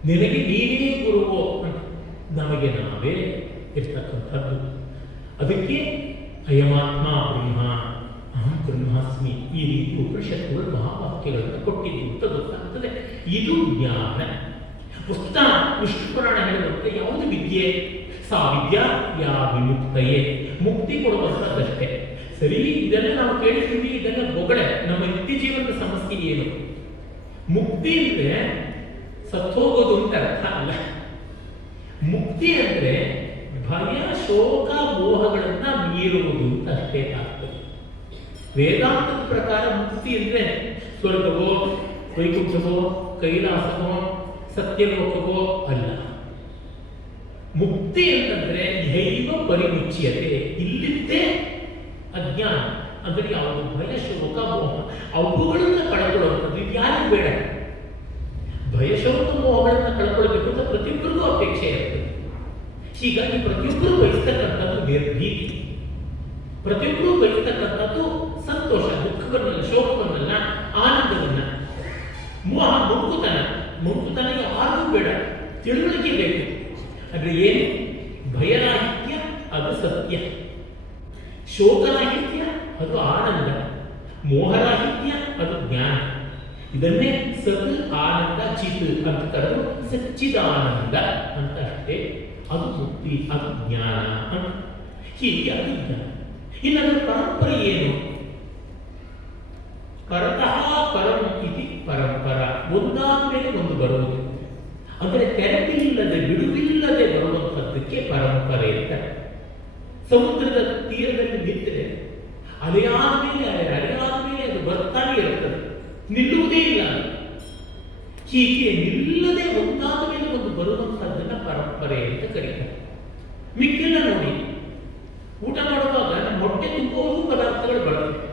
ನಿನಗೆ ನೀನೇ ಗುರುವೋ ಅಂತ ನಮಗೆ ನಾವೇ ಇರ್ತಕ್ಕಂಥದ್ದು. ಅದಕ್ಕೆ ಅಯಮಾತ್ಮ ಬ್ರಹ್ಮ, ಅಹಂ ಬ್ರಹ್ಮಾಸ್ಮಿ, ಈ ರೀತಿ ಉಪನಿಷತ್ತುಗಳು ಮಹಾವಾಕ್ಯಗಳನ್ನು ಕೊಟ್ಟಿದ್ದು ಅಂತ ಗೊತ್ತಾಗ್ತದೆ. ಇದು ಜ್ಞಾನ. ಪುಸ್ತಕ ವಿಷ್ಣು ಪುರಾಣ ಹೇಳುವಂತೆ ಯಾವುದು ವಿದ್ಯೆ? ಸಾ ವಿದ್ಯಾ ಯಾ ವಿಮುಕ್ತಯೇ, ಮುಕ್ತಿ ಕೊಡುವಂಥದ್ದಷ್ಟೇ. ಸರಿ, ಇದೆಲ್ಲ ನಾವು ಕೇಳಿದ್ದೀವಿ, ಇದೆಲ್ಲ ಬೊಗಳೆ. ನಮ್ಮ ನಿತ್ಯ ಜೀವನದ ಸಮಸ್ಯೆ ಏನು? ಮುಕ್ತಿ ಅಂದ್ರೆ ಸತ್ತೋಗೋದು ಅಂತ ಅರ್ಥ ಅಲ್ಲ. ಮುಕ್ತಿ ಅಂದ್ರೆ ಭಯ, ಶೋಕ, ಮೋಹಗಳನ್ನ ಮೀರುವುದು ಅಂತ ಅಷ್ಟೇ ಆಗ್ತದೆ. ವೇದಾಂತದ ಪ್ರಕಾರ ಮುಕ್ತಿ ಅಂದ್ರೆ ಸ್ವರ್ಗವೋ, ವೈಕುಂಠವೋ, ಕೈಲಾಸವೋ, ಸತ್ಯಲೋಕವೋ ಅಲ್ಲ. ಮುಕ್ತಿ ಅಂತಂದ್ರೆ ದೈವ ಪರಿಮುಚ್ಯತೆ. ಇಲ್ಲಿದ್ದೇ ಅಜ್ಞಾನ ಅಂದ್ರೆ ಯಾವುದು? ಭಯ, ಶೋಕ, ಮೋಹ, ಅವುಗಳನ್ನು ಕಳ್ಕೊಳ್ಳುವಂಥದ್ದು. ಇದು ಯಾರಿಗೂ ಬೇಡ. ಭಯ, ಶೋಕ, ಮೋಹಗಳನ್ನು ಕಳ್ಕೊಳ್ಬೇಕು ಅಂತ ಪ್ರತಿಯೊಬ್ಬರಿಗೂ ಅಪೇಕ್ಷೆ ಇರ್ತದೆ. ಹೀಗಾಗಿ ಪ್ರತಿಯೊಬ್ಬರು ಬಯಸ್ತಕ್ಕಂಥದ್ದು ನಿರ್ಭೀತಿ. ಪ್ರತಿಯೊಬ್ಬರು ಬಯಸ್ತಕ್ಕಂಥದ್ದು ಸಂತೋಷ, ದುಃಖವನ್ನಲ್ಲ, ಶೋಕವನ್ನಲ್ಲ, ಆನಂದವನ್ನ. ಮೋಹ, ಮುಂಕುತನ ಯಾರಿಗೂ ಬೇಡ. ತಿಳುವಳಿಕೆ ಬೇಕು. ಅಂದ್ರೆ ಏನು? ಭಯರಾಹಿತ್ಯ ಅದು ಸತ್ಯ, ಶೋಕರಾಹಿತ್ಯ ಅದು ಆನಂದ, ಮೋಹರಾಹಿತ್ಯ ಅದು ಜ್ಞಾನ. ಇದನ್ನೇ ಸತ್ ಆನಂದ ಚಿತ್ ಅಂತ ಕರೆದು ಸಚ್ಚಿದಾನಂದ ಅಂತ ಅಷ್ಟೇ. ಅದು ಮುಕ್ತಿ, ಅದು ಜ್ಞಾನ ಅಂತ. ಹೀಗೆ ಅದು ಜ್ಞಾನ. ಇನ್ನದರ ಪರಂಪರೆ ಏನು? ಪರತಃ ಪರಂ ಇತಿ ಪರಂಪರ. ಒಂದಾದ ಮೇಲೆ ಒಂದು ಬರುವುದು. ಅಂದರೆ ತೆರವಿಲ್ಲದೆ, ಬಿಡುವಿಲ್ಲದೆ ಬರುವಂಥದ್ದಕ್ಕೆ ಪರಂಪರೆ ಅಂತ. ಸಮುದ್ರದ ತೀರದಲ್ಲಿ ನಿಂತರೆ ಅಲೆಯಾದ ಮೇಲೆ ಅದು ಬರ್ತಾನೆ ಇರುತ್ತದೆ, ನಿಲ್ಲುವುದೇ ಇಲ್ಲ. ಹೀಗೆ ನಿಲ್ಲದೆ ಒಂದಾದ ಮೇಲೆ ಒಂದು ಬರುವಂಥದ್ದನ್ನ ಪರಂಪರೆ ಅಂತ ಕರೀತಾರೆ. ಮಿಕ್ಕೆಲ್ಲ ನೋಡಿ, ಊಟ ಮಾಡುವಾಗ ನಮ್ಮ ಹೊಟ್ಟೆ ತುಂಬುವುದು ಪದಾರ್ಥಗಳು ಬರುತ್ತೆ.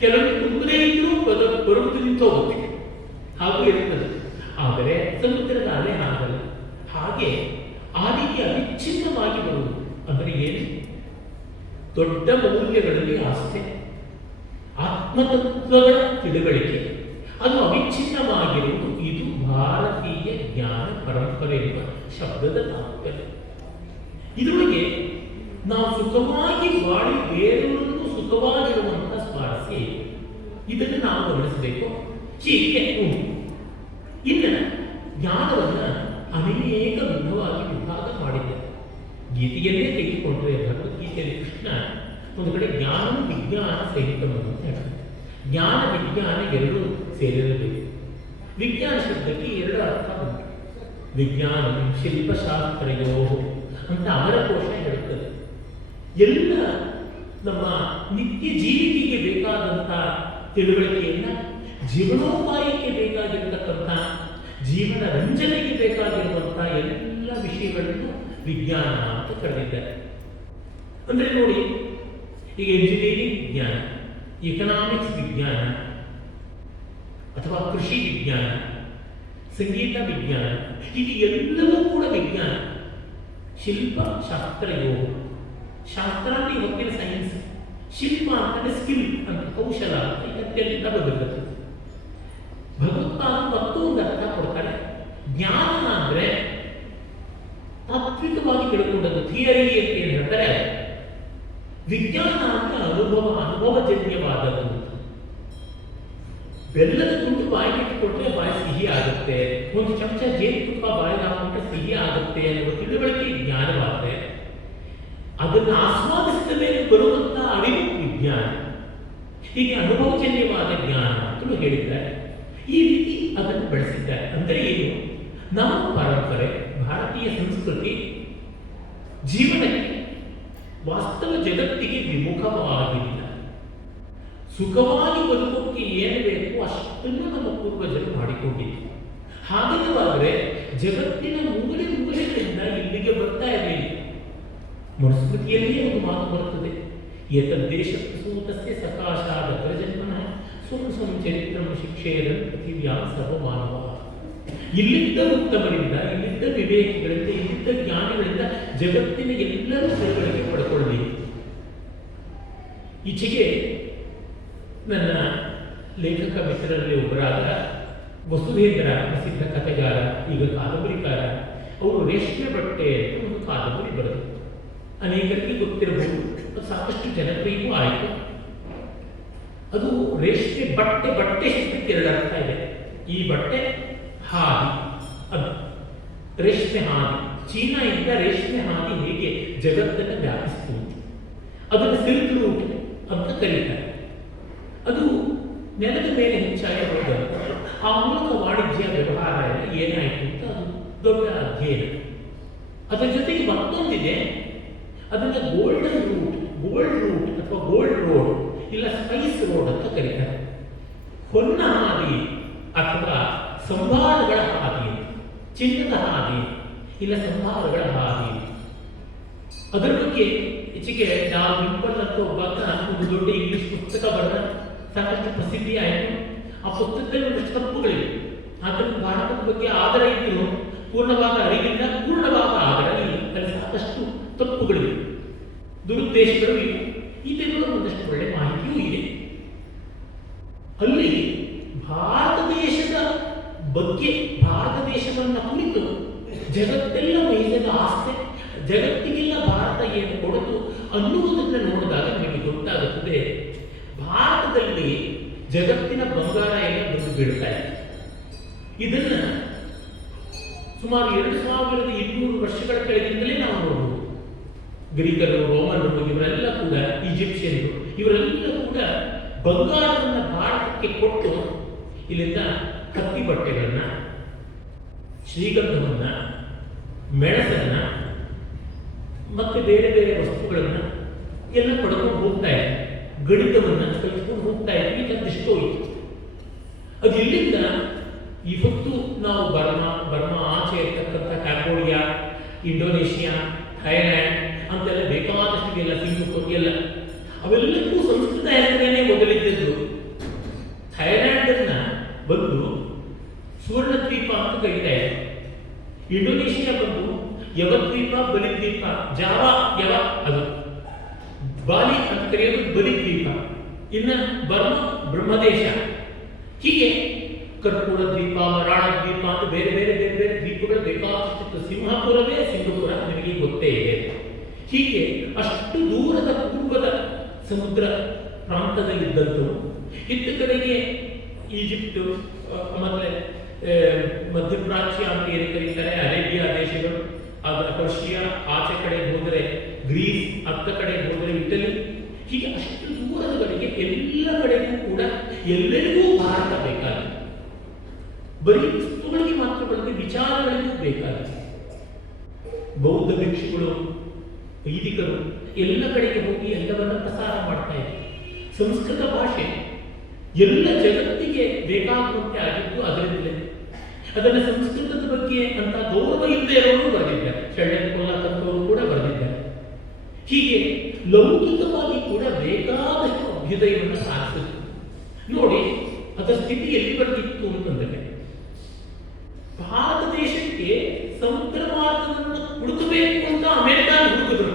ಕೆಲವೊಂದು ತುಂಬದೇ ಇದ್ರೂ ಬರುವುದು ನಿಂತೋಗುತ್ತೆ, ಹಾಗೂ ಇರುತ್ತದೆ. ಆದರೆ ಸಮುದ್ರದ ಅಲೆ ಆಗಲ್ಲ. ಹಾಗೆ ಆ ರೀತಿ ಅವಿಚ್ಛಿನ್ನವಾಗಿ ಬರುವುದು ಅಂದರೆ ಏನು? ದೊಡ್ಡ ಮೌಲ್ಯಗಳಲ್ಲಿ ಆಸ್ಥೆ, ಆತ್ಮತತ್ವಗಳ ತಿಳುವಳಿಕೆ, ಅದು ಅವಿಚ್ಛಿನ್ನವಾಗಿರುವುದು. ಇದು ಭಾರತೀಯ ಜ್ಞಾನ ಪರಂಪರೆ ಎಂಬ ಶಬ್ದದ ತಾತ್ಪರ್ಯ. ಇದರೊಳಗೆ ನಾವು ಸುಖವಾಗಿ ಬಾಳಿ ಬೇರೆಯವರನ್ನು ಸುಖವಾಗಿರುವಂತಹ ಸ್ವಾರಸ್ಯ ಇದೆ. ಇದನ್ನು ನಾವು ಗಮನಿಸಬೇಕು. ಹೀಗೆ ಉಂಟು. ಇನ್ನು ಜ್ಞಾನವನ್ನು ಅನೇಕ ವಿಧವಾಗಿ ವಿಭಾಗ ಮಾಡಿದ್ದಾರೆ. ಗೀತೆಯಲ್ಲೇ ತೆಗೆದುಕೊಂಡ್ರೆ ಭಗವದ್ಗೀತೆಯಲ್ಲಿ ಕೃಷ್ಣ ಒಂದು ಕಡೆ ಜ್ಞಾನ ವಿಜ್ಞಾನ ಸಹಿತವನ್ನು ಅಂತ ಹೇಳ್ತಾರೆ. ಜ್ಞಾನ ವಿಜ್ಞಾನ ಎರಡೂ ಸೇರಿರಬೇಕು. ವಿಜ್ಞಾನ ಶಬ್ದಕ್ಕೆ ಎರಡು ಅರ್ಥ ಉಂಟು. ವಿಜ್ಞಾನ ಶಿಲ್ಪಶಾಸ್ತ್ರಯೋ ಅಂತ ಅಮರಕೋಶ ಹೇಳುತ್ತದೆ. ಎಲ್ಲ ನಮ್ಮ ನಿತ್ಯ ಜೀವಿಕೆಗೆ ಬೇಕಾದಂಥ ತಿಳುವಳಿಕೆಯನ್ನು, ಜೀವನೋಪಾಯಕ್ಕೆ ಬೇಕಾಗಿರತಕ್ಕಂಥ ಜೀವನ ರಂಜನೆಗೆ ಬೇಕಾಗಿರುವಂಥ ಎಲ್ಲ ವಿಷಯಗಳನ್ನು ವಿಜ್ಞಾನ ಅಂತ ಕರೆದಿದ್ದಾರೆ. ಅಂದರೆ ನೋಡಿ, ಈಗ ಇಂಜಿನಿಯರಿಂಗ್ ವಿಜ್ಞಾನ, ಎಕನಾಮಿಕ್ಸ್ ವಿಜ್ಞಾನ, ಅಥವಾ ಕೃಷಿ ವಿಜ್ಞಾನ, ಸಂಗೀತ ವಿಜ್ಞಾನ, ಇದು ಎಲ್ಲವೂ ಕೂಡ ವಿಜ್ಞಾನ. ಶಿಲ್ಪ ಶಾಸ್ತ್ರಯೋ, ಶಾಸ್ತ್ರ ಅಂದರೆ ಇವತ್ತಿನ ಸೈನ್ಸ್, ಶಿಲ್ಪ ಅಂತಂದ್ರೆ ಸ್ಕಿಲ್ ಅಂತ, ಕೌಶಲ ಅಂತ ಇವತ್ತೆಲ್ಲ ಬದಲಾಗುತ್ತೆ. ಭಗವತ್ಪಾದ ಮತ್ತೊಂದು ಅರ್ಥ ಕೊಡ್ತಾರೆ. ಜ್ಞಾನ ಅಂದರೆ ತಾತ್ವಿಕವಾಗಿ ತಿಳ್ಕೊಂಡದ್ದು, ಥಿಯರಿ ಅಂತ ಏನು ಹೇಳ್ತಾರೆ. ವಿಜ್ಞಾನ ಅಂತ ಅನುಭವಜನ್ಯವಾದದ್ದು. ಬೆಲ್ಲದ ತುಂಡು ಬಾಯಿಗಿಟ್ಟುಕೊಂಡ್ರೆ ಬಾಯಿ ಸಿಹಿ ಆಗುತ್ತೆ, ಒಂದು ಚಮಚ ಜೇನುತುಪ್ಪ ಬಾಯಿಗೆ ಹಾಕೊಂಡ್ರೆ ಸಿಹಿ ಆಗುತ್ತೆ ಅನ್ನುವ ತಿಳುವಳಿಕೆ ಜ್ಞಾನವಾದರೆ, ಅದನ್ನು ಆಸ್ವಾದಿಸಿದ ಮೇಲೆ ಬರುವಂತಹ ಅರಿವು ವಿಜ್ಞಾನ. ಹೀಗೆ ಅನುಭವಜನ್ಯವಾದ ಜ್ಞಾನ ಅಂತಲೂ ಹೇಳಿದ್ದಾರೆ. ಈ ರೀತಿ ಅದನ್ನು ಬೆಳೆಸಿದ್ದಾರೆ. ಅಂದರೆ ಏನು? ನಮ್ಮ ಪರಂಪರೆ, ಭಾರತೀಯ ಸಂಸ್ಕೃತಿ ಜೀವನಕ್ಕೆ, ವಾಸ್ತವ ಜಗತ್ತಿಗೆ ವಿಮುಖವಾಗಿಲ್ಲ. ಸುಖವಾಗಿ ಬದುಕೋಕ್ಕೆ ಏನು ಬೇಕು ಅಷ್ಟನ್ನು ನಮ್ಮ ಪೂರ್ವಜರು ಮಾಡಿಕೊಂಡಿದ್ದು. ಹಾಗಿರುವಾದರೆ ಜಗತ್ತಿನ ಮೂಲೆ ಮೂಲೆಗಳಿಂದ ಇಲ್ಲಿಗೆ ಬರ್ತಾ ಇರಲಿಲ್ಲ. ಮನುಸ್ಮೃತಿಯಲ್ಲಿಯೇ ಒಂದು ಮಾತು ಬರುತ್ತದೆ, ಏತದ್ದೇಶ ಸೂತಸ್ಯ ಸಕಾಶಾದ ಪ್ರಜನ್ಮನ ಸ್ವಂ ಚರಿತ್ರಂ ಶಿಕ್ಷೆಯದ ಪೃಥಿವ್ಯಾಂ ಸರ್ವಮಾನವ. ಇಲ್ಲಿದ್ದ ಉತ್ತಮರಿಂದ, ಇಲ್ಲಿದ್ದ ವಿವೇಕಿಗಳಿಂದ, ಇಲ್ಲಿದ್ದ ಜ್ಞಾನಿಗಳಿಂದ ಜಗತ್ತಿನ ಎಲ್ಲರೂ ತಿಳುವಳಿಕೆ ಪಡ್ಕೊಳ್ಳಿ. ಈಚೆಗೆ ನನ್ನ ಲೇಖಕ ಮಿತ್ರರಲ್ಲಿ ಒಬ್ಬರಾದ ವಸುಧೇಂದ್ರ, ಪ್ರಸಿದ್ಧ ಕಥೆಗಾರ, ಈಗ ಕಾದಂಬರಿಕಾರ, ಅವರು ರೇಷ್ಮೆ ಬಟ್ಟೆ ಅಂತ ಒಂದು ಕಾದಂಬರಿ ಬರೆದರು. ಅನೇಕರಿಗೆ ಗೊತ್ತಿರಬಹುದು, ಸಾಕಷ್ಟು ಜನಪ್ರಿಯವೂ ಆಯಿತು. ಅದು ರೇಷ್ಮೆ ಬಟ್ಟೆ, ಬಟ್ಟೆ ಶಬ್ದಕ್ಕೆ ಎರಡು ಅರ್ಥ ಇದೆ. ಈ ಬಟ್ಟೆ ಹಾದಿ, ಅದು ರೇಷ್ಮೆ ಹಾದಿ. ಚೀನಾದಿಂದ ರೇಷ್ಮೆ ಹಾದಿ ಹೇಗೆ ಜಗತ್ತನ್ನು ವ್ಯಾಪಿಸಿತು, ಅದನ್ನು ಸಿಲ್ಕ್ ರೂಟ್ ಅಂತ ಕರೀತಾರೆ. ಅದು ನೆಲದ ಮೇಲೆ ಹೆಚ್ಚಾಗಿ ಹೋದಂತ, ಆ ಮೂಲಕ ವಾಣಿಜ್ಯ ವ್ಯವಹಾರ ಎಲ್ಲ ಏನಾಯಿತು ಅಂತ ಅದು ದೊಡ್ಡ ಅಧ್ಯಯನ. ಅದರ ಜೊತೆಗೆ ಮತ್ತೊಂದಿದೆ, ಅದನ್ನು ಗೋಲ್ಡನ್ ರೂಟ್, ಗೋಲ್ಡ್ ರೂಟ್ ಅಥವಾ ಗೋಲ್ಡ್ ರೋಡ್ ಇಲ್ಲ ಸ್ಪೈಸ್ ರೋಡ್ ಅಂತ ಕರೀತಾರೆ. ಹೊನ್ನ ಹಾದಿ ಅಥವಾ ಸಂಭಾರಗಳ ಹಾದಿ, ಚಿನ್ನದ ಹಾದಿ ಇಲ್ಲ ಸಂಭಾರಗಳ ಹಾದಿ. ಅದರ ಬಗ್ಗೆ ಹೆಚ್ಚಿಗೆ ನಾವು ವಿಂಪಲ್ ಅಂತ ಒಬ್ಬ ಒಂದು ದೊಡ್ಡ ಇಂಗ್ಲಿಷ್ ಪುಸ್ತಕ ಬರೆದ, ಸಾಕಷ್ಟು ಪ್ರಸಿದ್ಧಿ ಆಯಿತು. ಆ ಪುಸ್ತಕದಲ್ಲಿ ಒಂದಷ್ಟು ತಪ್ಪುಗಳಿವೆ. ಆದ್ದರಿಂದ ಭಾರತದ ಬಗ್ಗೆ ಆದರ ಇದ್ದರೂ ಪೂರ್ಣವಾದ ಅರಿವಿಲ್ಲ, ಪೂರ್ಣವಾದ ಆದರ ಇಲ್ಲ. ಅಲ್ಲಿ ಸಾಕಷ್ಟು ತಪ್ಪುಗಳಿವೆ, ದುರುದ್ದೇಶಗಳು ಇವೆ. ಇದೆಲ್ಲ ಒಂದಷ್ಟು ಒಳ್ಳೆ ಮಾಹಿತಿಯೂ ಇದೆ. ಅಲ್ಲಿ ಭಾರತ ದೇಶದ ಬಗ್ಗೆ, ಭಾರತ ದೇಶವನ್ನು ಕುರಿತು ಜಗತ್ತೆಲ್ಲ ವಹಿಸಿದ ಆಸ್ತಿ, ಜಗತ್ತಿಗೆಲ್ಲ ಭಾರತ ಏನು ಕೊಡುತ್ತು ಅನ್ನುವುದನ್ನು ನೋಡಿದಾಗ ನಿಮಗೆ ಗೊತ್ತಾಗುತ್ತದೆ, ಭಾರತದಲ್ಲಿ ಜಗತ್ತಿನ ಬಂಗಾರ ಎಲ್ಲ ಬಂದು ಬೀಳ್ತಾ ಇದೆ. ಇದನ್ನ ಸುಮಾರು 2200 ವರ್ಷಗಳ ಕೆಳಗಿಂದಲೇ ನಾವು ನೋಡಬಹುದು. ಗ್ರೀಕರು, ರೋಮನರು, ಇವರೆಲ್ಲ ಕೂಡ, ಈಜಿಪ್ಷಿಯನ್ರು, ಇವರೆಲ್ಲ ಕೂಡ ಬಂಗಾರವನ್ನು ಭಾರತಕ್ಕೆ ಕೊಟ್ಟು ಇಲ್ಲಿಂದ ಕತ್ತಿ ಬಟ್ಟೆಗಳನ್ನ, ಶ್ರೀಗಂಧವನ್ನ, ಮೆಣಸನ್ನ ಮತ್ತೆ ಬೇರೆ ಬೇರೆ ವಸ್ತುಗಳನ್ನ ಎಲ್ಲ ಪಡ್ಕೊಂಡು ಹೋಗ್ತಾ ಇದೆ. ಗಣಿತವನ್ನ ಕಲಿತ್ಕೊಂಡು ಹೋಗ್ತಾ ಇದ್ವಿ. ಅದೆಷ್ಟೋ ಇತ್ತು. ಅದು ಇಲ್ಲಿಂದ ಇವತ್ತು ನಾವು ಬರ್ಮಾ ಆಚೆ ಇರ್ತಕ್ಕಂಥ ಕ್ಯಾಂಬೋಡಿಯಾ, ಇಂಡೋನೇಷಿಯಾ, ಥೈಲ್ಯಾಂಡ್ ಅಂತೆಲ್ಲ ಬೇಕಾದಷ್ಟಿಗೆಲ್ಲ, ಸಿಂಗಪುರ್ ಎಲ್ಲ, ಅವೆಲ್ಲಕ್ಕೂ ಸಂಸ್ಕೃತ ಹೆಸರೇನೆ ಮೊದಲಿದ್ದದ್ದು. ಥೈಲ್ಯಾಂಡ್ ಅನ್ನ ಬಂದು ಸುವರ್ಣದ್ವೀಪ ಅಂತ ಕರೀತಾ ಇದೆ. ಇಂಡೋನೇಷಿಯಾ ಬಂದು ಯವದ್ವೀಪ, ಬಲಿದ್ವೀಪ, ಜಾವಾ ಯವ ಅದು, ಬಾಲಿ ಅಂತ ಕರೆಯೋದು ಬಲಿದ್ವೀಪ. ಇನ್ನು ಬರ್ಮಾ ಬ್ರಹ್ಮದೇಶ. ಹೀಗೆ ಕರ್ಪೂರ ದ್ವೀಪ, ಮರಾಣ ದ್ವೀಪ ಅಂತ ಬೇರೆ ಬೇರೆ ಬೇರೆ ಬೇರೆ ದ್ವೀಪಗಳು ಬೇಕಾದಷ್ಟು. ಸಿಂಹಾಪುರವೇ ಸಿಂಗಪುರ, ನಿಮಗೆ ಗೊತ್ತೇ ಇದೆ. ಹೀಗೆ ಅಷ್ಟು ದೂರದ ಪೂರ್ವದ ಸಮುದ್ರ ಪ್ರಾಂತದಲ್ಲಿದ್ದಂಥವು. ಇತ್ತ ಕಡೆಗೆ ಈಜಿಪ್ಟು, ಮತ್ತೆ ಮಧ್ಯಪ್ರಾಚ್ಯ ಅಂತ ಏನು ಕರೀತಾರೆ, ಅರೇಬಿಯಾ ದೇಶಗಳು, ಪರ್ಷಿಯಾ, ಆಚೆ ಕಡೆ ಹೋದರೆ ಗ್ರೀಸ್, ಅತ್ತ ಕಡೆ ಹೋದರೆ ಇಟಲಿ, ಹೀಗೆ ಅಷ್ಟು ದೂರದವರೆಗೆ ಎಲ್ಲ ಕಡೆಗೂ ಕೂಡ ಎಲ್ಲರಿಗೂ ಭಾರತ ಬೇಕಾಗಿದೆ. ಬರೀ ವಸ್ತುಗಳಿಗೆ ಮಾತ್ರ ಬರದೆ ವಿಚಾರಗಳಿಗೂ ಬೇಕಾಗಿದೆ. ಬೌದ್ಧ ಭಿಕ್ಷುಗಳು, ವೈದಿಕರು ಎಲ್ಲ ಕಡೆಗೆ ಹೋಗಿ ಎಲ್ಲವನ್ನ ಪ್ರಸಾರ ಮಾಡ್ತಾ ಇದ್ದಾರೆ. ಸಂಸ್ಕೃತ ಭಾಷೆ ಎಲ್ಲ ಜಗತ್ತಿಗೆ ಬೇಕಾಗುವಂತೆ ಆಗಿದ್ದು ಅದರಿಂದಲೇ. ಅದನ್ನು ಸಂಸ್ಕೃತದ ಬಗ್ಗೆ ಅಂತ ಗೌರವ ಇಲ್ಲದೆ ಇರೋರು ಬರೆದಿದ್ದಾರೆ. ಶಳ್ಯಕೊಲ್ಲಕಂತವರು ಕೂಡ ಬರೆದಿದ್ದಾರೆ. ಹೀಗೆ ಲೌಕಿಕವಾಗಿ ಕೂಡ ಬೇಕಾದಷ್ಟು ಅಭ್ಯುದಯವನ್ನು ಸಾಧಿಸಿತು. ನೋಡಿ ಅದರ ಸ್ಥಿತಿ ಎಲ್ಲಿ ಬರ್ತಿತ್ತು ಅಂತಂದರೆ, ಭಾರತ ದೇಶಕ್ಕೆ ಸಮುದ್ರ ಮಾರ್ಗವನ್ನು ಹುಡುಕಬೇಕು ಅಂತ ಅಮೆರಿಕ ಹುಡುಕಿದ್ರು.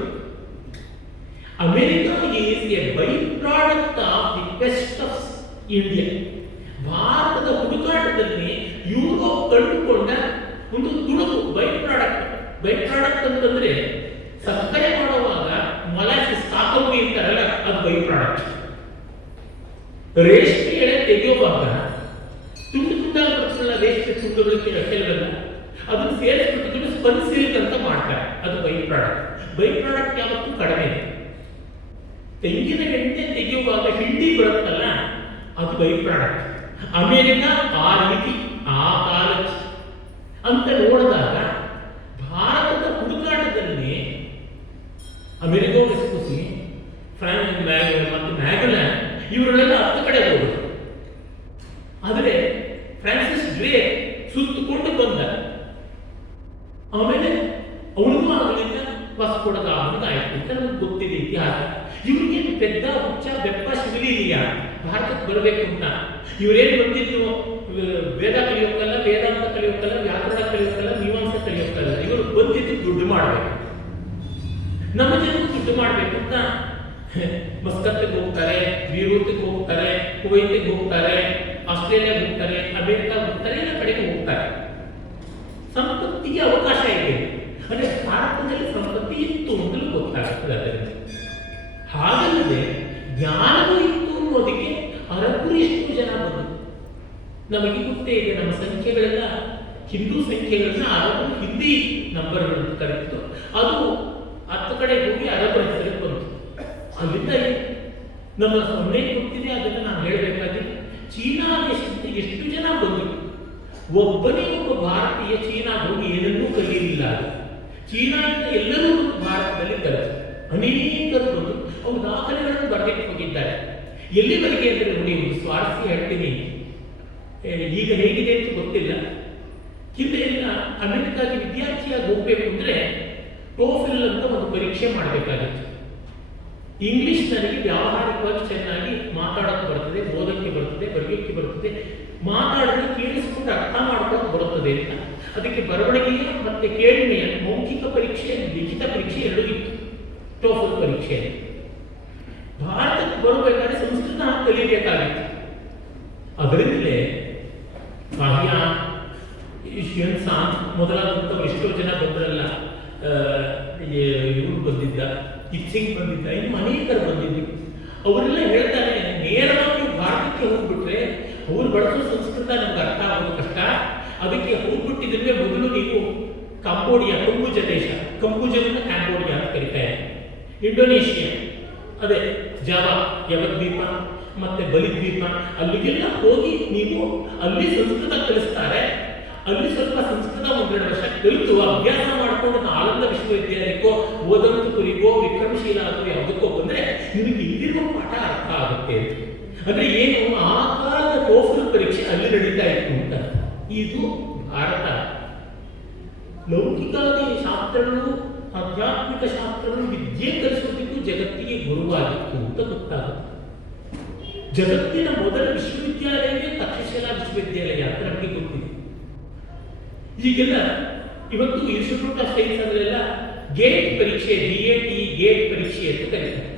America is a by product of the west of India. ಭಾರತದ ಹುಡುಕಾಟದಲ್ಲಿ ಯುರೋಪ್ ಕಂಡುಕೊಂಡ ಒಂದು ತುಣುಕು ಬೈ ಪ್ರಾಡಕ್ಟ್. ಬೈ ಪ್ರಾಡಕ್ಟ್ ಅಂತಂದ್ರೆ ಸಕ್ಕರೆ ಮಾಡುವಾಗ ಮೊಲಾಸಿಸ್ ಕಾಕಂಬಿ ಅಂತಾರಲ್ಲ, ಅದು ಬೈ ಪ್ರಾಡಕ್ಟ್. ರೇಷ್ಮೆ ಎಳೆ ತೆಗೆಯುವಾಗ ತುಂಡು ತುಂಡಾಗಿ ಬರ್ತಲ್ಲ ರೇಷ್ಮೆ ತುಂಡುಗಳು ಕೆಲವೆಲ್ಲ, ಅದನ್ನು ಸೇರಿಸ್ಬಿಟ್ಟು ಸ್ಪನ್ ಸಿಲ್ಕ್ ಅಂತ ಮಾಡ್ತಾರೆ, ಅದು ಬೈ ಪ್ರಾಡಕ್ಟ್. ಬೈ ಪ್ರಾಡಕ್ಟ್ ಯಾವತ್ತೂ ಕಡಿಮೆ ಇದೆ. ತೆಂಗಿನ ಎಣ್ಣೆ ತೆಗೆಯುವಾಗ ಹಿಂಡಿ ಬರುತ್ತಲ್ಲ, ಅದು ಬೈ ಪ್ರಾಡಕ್ಟ್. ಅಮೆರಿಕ ಆ ರೀತಿ ಆ ಕಾಲ ಅಂತ ನೋಡಿದಾಗ ಭಾರತದ ಹುಡುಕಾಟದಲ್ಲಿ ಅಮೆರಿಕ, ವೆಸ್ಪೂಸಿ, ಮತ್ತು ಮ್ಯಾಗ್ಯುಲ್ಯಾನ್ ಇವರೆಲ್ಲ ಹತ್ತು ಕಡೆ ಹೋದರು. ಆದರೆ ಫ್ರಾನ್ಸಿಸ್ ಡ್ರೇಕ್ ಸುತ್ತಕೊಂಡು ಬಂದ. ಆಮೇಲೆ ಅವನಿಗೂ ಆಗಲಿಲ್ಲ, ವಾಸ್ಕೋ ಡ ಗಾಮನಿಗೆ ಆಯ್ತು ಅಂತ ನಮ್ಗೆ ಗೊತ್ತಿದೆ ಇತಿಹಾಸ. ಇವರಿಗೆ ಪೆದ್ದ ಹುಚ್ಚ ಬೆಪ್ಪ ಶಿವಲಿಲಿಯ ಭಾರತಕ್ಕೆ ಬರಬೇಕು ಅಂತ. ಇವರೇನು ಬಂದಿದ್ದು ವೇದ ಕಲಿಯೋಕ್ಕಲ್ಲ, ವೇದಾಂತ ಕಲಿಯೋಕ್ಕಲ್ಲ, ವ್ಯಾಕರಣ ಕಲಿಯೋಕ್ಕಲ್ಲ, ಮೀಮಾಂಸ ಕಲಿಯೋಕ್ಕಲ್ಲ. ಇವರು ಬಂದಿದ್ದು ದುಡ್ಡು ಮಾಡಬೇಕು, ನಮ್ಮ ಜನರು ದುಡ್ಡು ಮಾಡಬೇಕು ಅಂತ ಮಸ್ಕತ್ಗೆ ಹೋಗ್ತಾರೆ, ಬೀರೂತ್ಗೆ ಹೋಗ್ತಾರೆ, ಕುವೈತ್ಗೆ ಹೋಗ್ತಾರೆ, ಆಸ್ಟ್ರೇಲಿಯಾಗೆ ಹೋಗ್ತಾರೆ, ಅಮೆರಿಕ ಹೋಗ್ತಾರೆ, ಎಲ್ಲ ಕಡೆಗೆ ಹೋಗ್ತಾರೆ. ಸಂಪತ್ತಿಗೆ ಅವಕಾಶ ಇದೆ. ಅಂದರೆ ಭಾರತದಲ್ಲಿ ಸಂಪತ್ತಿ ಇತ್ತು ಅಂತಲೂ ಗೊತ್ತಾಗ್ತದೆ. ಅದರಿಂದ ಹಾಗಲ್ಲದೆ ಜ್ಞಾನವೂ ಇತ್ತು ಅನ್ನೋದಕ್ಕೆ ಅರಬ್ಬರು ಎಷ್ಟು ಜನ ಬಂದರು ನಮಗೆ ಗೊತ್ತೇ ಇದೆ. ನಮ್ಮ ಸಂಖ್ಯೆಗಳೆಲ್ಲ ಹಿಂದೂ ಸಂಖ್ಯೆಗಳನ್ನ ಅರಬ್ಬರು ಹಿಂದಿ ನಂಬರ್ಗಳು ಅಂತ ಕರೀತು. ಅದು ಹತ್ತು ಕಡೆ ಹೋಗಿ ಅರಬ್ಬರ ಹೆಸರಿಗೆ ಬಂತು. ಅಲ್ಲಿಂದ ನಮ್ಮ ಸೊನ್ನೆ ಗೊತ್ತಿದೆ, ಅದನ್ನು ನಾನು ಹೇಳಬೇಕಾಗಿದೆ. ಚೀನಾ ದೇಶದಿಂದ ಎಷ್ಟು ಜನ ಬಂದರು. ಒಬ್ಬನೇ ಒಬ್ಬ ಭಾರತೀಯ ಚೀನಾ ಹೋಗಿ ಏನನ್ನೂ ಕಲಿಯಲಿಲ್ಲ. ಚೀನಾದಿಂದ ಎಲ್ಲರೂ ಭಾರತದಲ್ಲಿ ಕಲಿತು ಅನೇಕರು ಬಂದು ಅವರು ದಾಖಲೆಗಳನ್ನು ಬರೆದಿಟ್ಟು ಹೋಗಿದ್ದಾರೆ. ಎಲ್ಲಿವರೆಗೆ ಅಂದರೆ ನೋಡಿ, ಒಂದು ಸ್ವಾರಸ್ಯ ಹೇಳ್ತೀನಿ. ಈಗ ಹೇಗಿದೆ ಅಂತ ಗೊತ್ತಿಲ್ಲ. ಹಿಂದೆ ಅಮೆರಿಕಾಗೆ ವಿದ್ಯಾರ್ಥಿಯಾಗಿ ಹೋಗ್ಬೇಕು ಅಂದರೆ ಟೋಫೆಲ್ ಅಂತ ಒಂದು ಪರೀಕ್ಷೆ ಮಾಡಬೇಕಾಗಿತ್ತು. ಇಂಗ್ಲಿಷ್ ನನಗೆ ವ್ಯಾವಹಾರಿಕವಾಗಿ ಚೆನ್ನಾಗಿ ಮಾತಾಡೋಕ್ಕೆ ಬರ್ತದೆ, ಓದಕ್ಕೆ ಬರ್ತದೆ, ಬರೆಯೋಕ್ಕೆ ಬರ್ತದೆ, ಮಾತಾಡಿದ್ರೆ ಕೇಳಿಸ್ಕೊಂಡು ಅರ್ಥ ಮಾಡ್ಕೊಂಡು ಬರುತ್ತದೆ ಅಂತ. ಅದಕ್ಕೆ ಬರವಣಿಗೆಯ ಮತ್ತೆ ಕೇಳ್ಮೆಯ ಮೌಖಿಕ ಪರೀಕ್ಷೆ, ಲಿಖಿತ ಪರೀಕ್ಷೆ ಎರಡೂ ಇತ್ತು ಟೋಫೆಲ್ ಪರೀಕ್ಷೆಯಲ್ಲಿ. ಭಾರತಕ್ಕೆ ಬರಬೇಕಾದ್ರೆ ಸಂಸ್ಕೃತ ಕಲಿಯಬೇಕಾಗಿತ್ತು. ಅದರಿಂದಲೇ ಮೊದಲಾದಂಥವ್ರು ಎಷ್ಟೋ ಜನ ಬಂದ್ರಲ್ಲ, ಇವರು ಬಂದಿದ್ದ, ಕಿತ್ಸಿಂಗ್ ಬಂದಿದ್ದ, ಇನ್ನು ಅನೇಕರು ಬಂದಿದ್ದು. ಅವರೆಲ್ಲ ಹೇಳ್ತಾರೆ, ನೇರವಾಗಿ ಭಾರತಕ್ಕೆ ಹೋಗ್ಬಿಟ್ರೆ ಅವ್ರು ಬಳಸೋ ಸಂಸ್ಕೃತ ನಮ್ಗೆ ಅರ್ಥ ಆಗೋದು ಕಷ್ಟ. ಅದಕ್ಕೆ ಹೋಗ್ಬಿಟ್ಟಿದ್ರೆ ಮೊದಲು ನೀವು ಕಂಬೋಡಿಯಾ, ಕಂಬುಜ ದೇಶ, ಕಂಬುಜವನ್ನು ಕ್ಯಾಂಬೋಡಿಯಾ ಅಂತ ಕರೀತಾರೆ. ಇಂಡೋನೇಷಿಯಾ, ಅದೇ ಜಾವಾ, ಯವದ್ವೀಪ ಮತ್ತೆ ಬಲಿದ್ವೀಪ, ಅಲ್ಲಿಗೆಲ್ಲ ಹೋಗಿ ನೀವು ಅಲ್ಲಿ ಸಂಸ್ಕೃತ ಕಲಿಸ್ತಾರೆ. ಅಲ್ಲಿ ಸ್ವಲ್ಪ ಸಂಸ್ಕೃತ 1-2 ವರ್ಷ ಕಲಿತು ಅಭ್ಯಾಸ ಮಾಡಿಕೊಂಡು ಆನಂದ ವಿಶ್ವವಿದ್ಯಾಲಯಕ್ಕೋ, ಓದಂತಪುರಿಗೋ, ವಿಕ್ರಮಶೀಲ ಅಥವಾ ಯಾವುದಕ್ಕೋ ಬಂದ್ರೆ ನಿಮಗೆ ಇಲ್ಲಿರುವ ಪಾಠ ಅರ್ಥ ಆಗುತ್ತೆ. ಅಂದ್ರೆ ಏನು, ಆ ಕಾಲದ ಟೋಫೆಲ್ ಪರೀಕ್ಷೆ ಅಲ್ಲಿ ನಡೀತಾ ಇತ್ತು ಅಂತ. ಇದು ಭಾರತ ಲೌಕಿಕಾದಿ ಶಾಸ್ತ್ರಗಳು, ಆಧ್ಯಾತ್ಮಿಕ ಶಾಸ್ತ್ರಗಳು ವಿದ್ಯೆ ಕಲಿಸೋದಕ್ಕೂ ಜಗತ್ತಿಗೆ ಗುರುವಾಗಿತ್ತು ಅಂತ ಗೊತ್ತಾಗುತ್ತೆ. ಜಗತ್ತಿನ ಮೊದಲ ವಿಶ್ವವಿದ್ಯಾಲಯವೇ ತಕ್ಷಶಿಲಾ ವಿಶ್ವವಿದ್ಯಾಲಯ ಅಂತ ನಮಗೆ ಗೊತ್ತಿದೆ. ಈಗೆಲ್ಲ ಇವತ್ತು ಇನ್ಸ್ಟಿಟ್ಯೂಟ್ ಆಫ್ ಸೈನ್ಸ್ ಅಲ್ಲೆಲ್ಲ ಗೇಟ್ ಪರೀಕ್ಷೆ, DAT ಗೇಟ್ ಪರೀಕ್ಷೆ ಅಂತ ಕರೀತಾರೆ.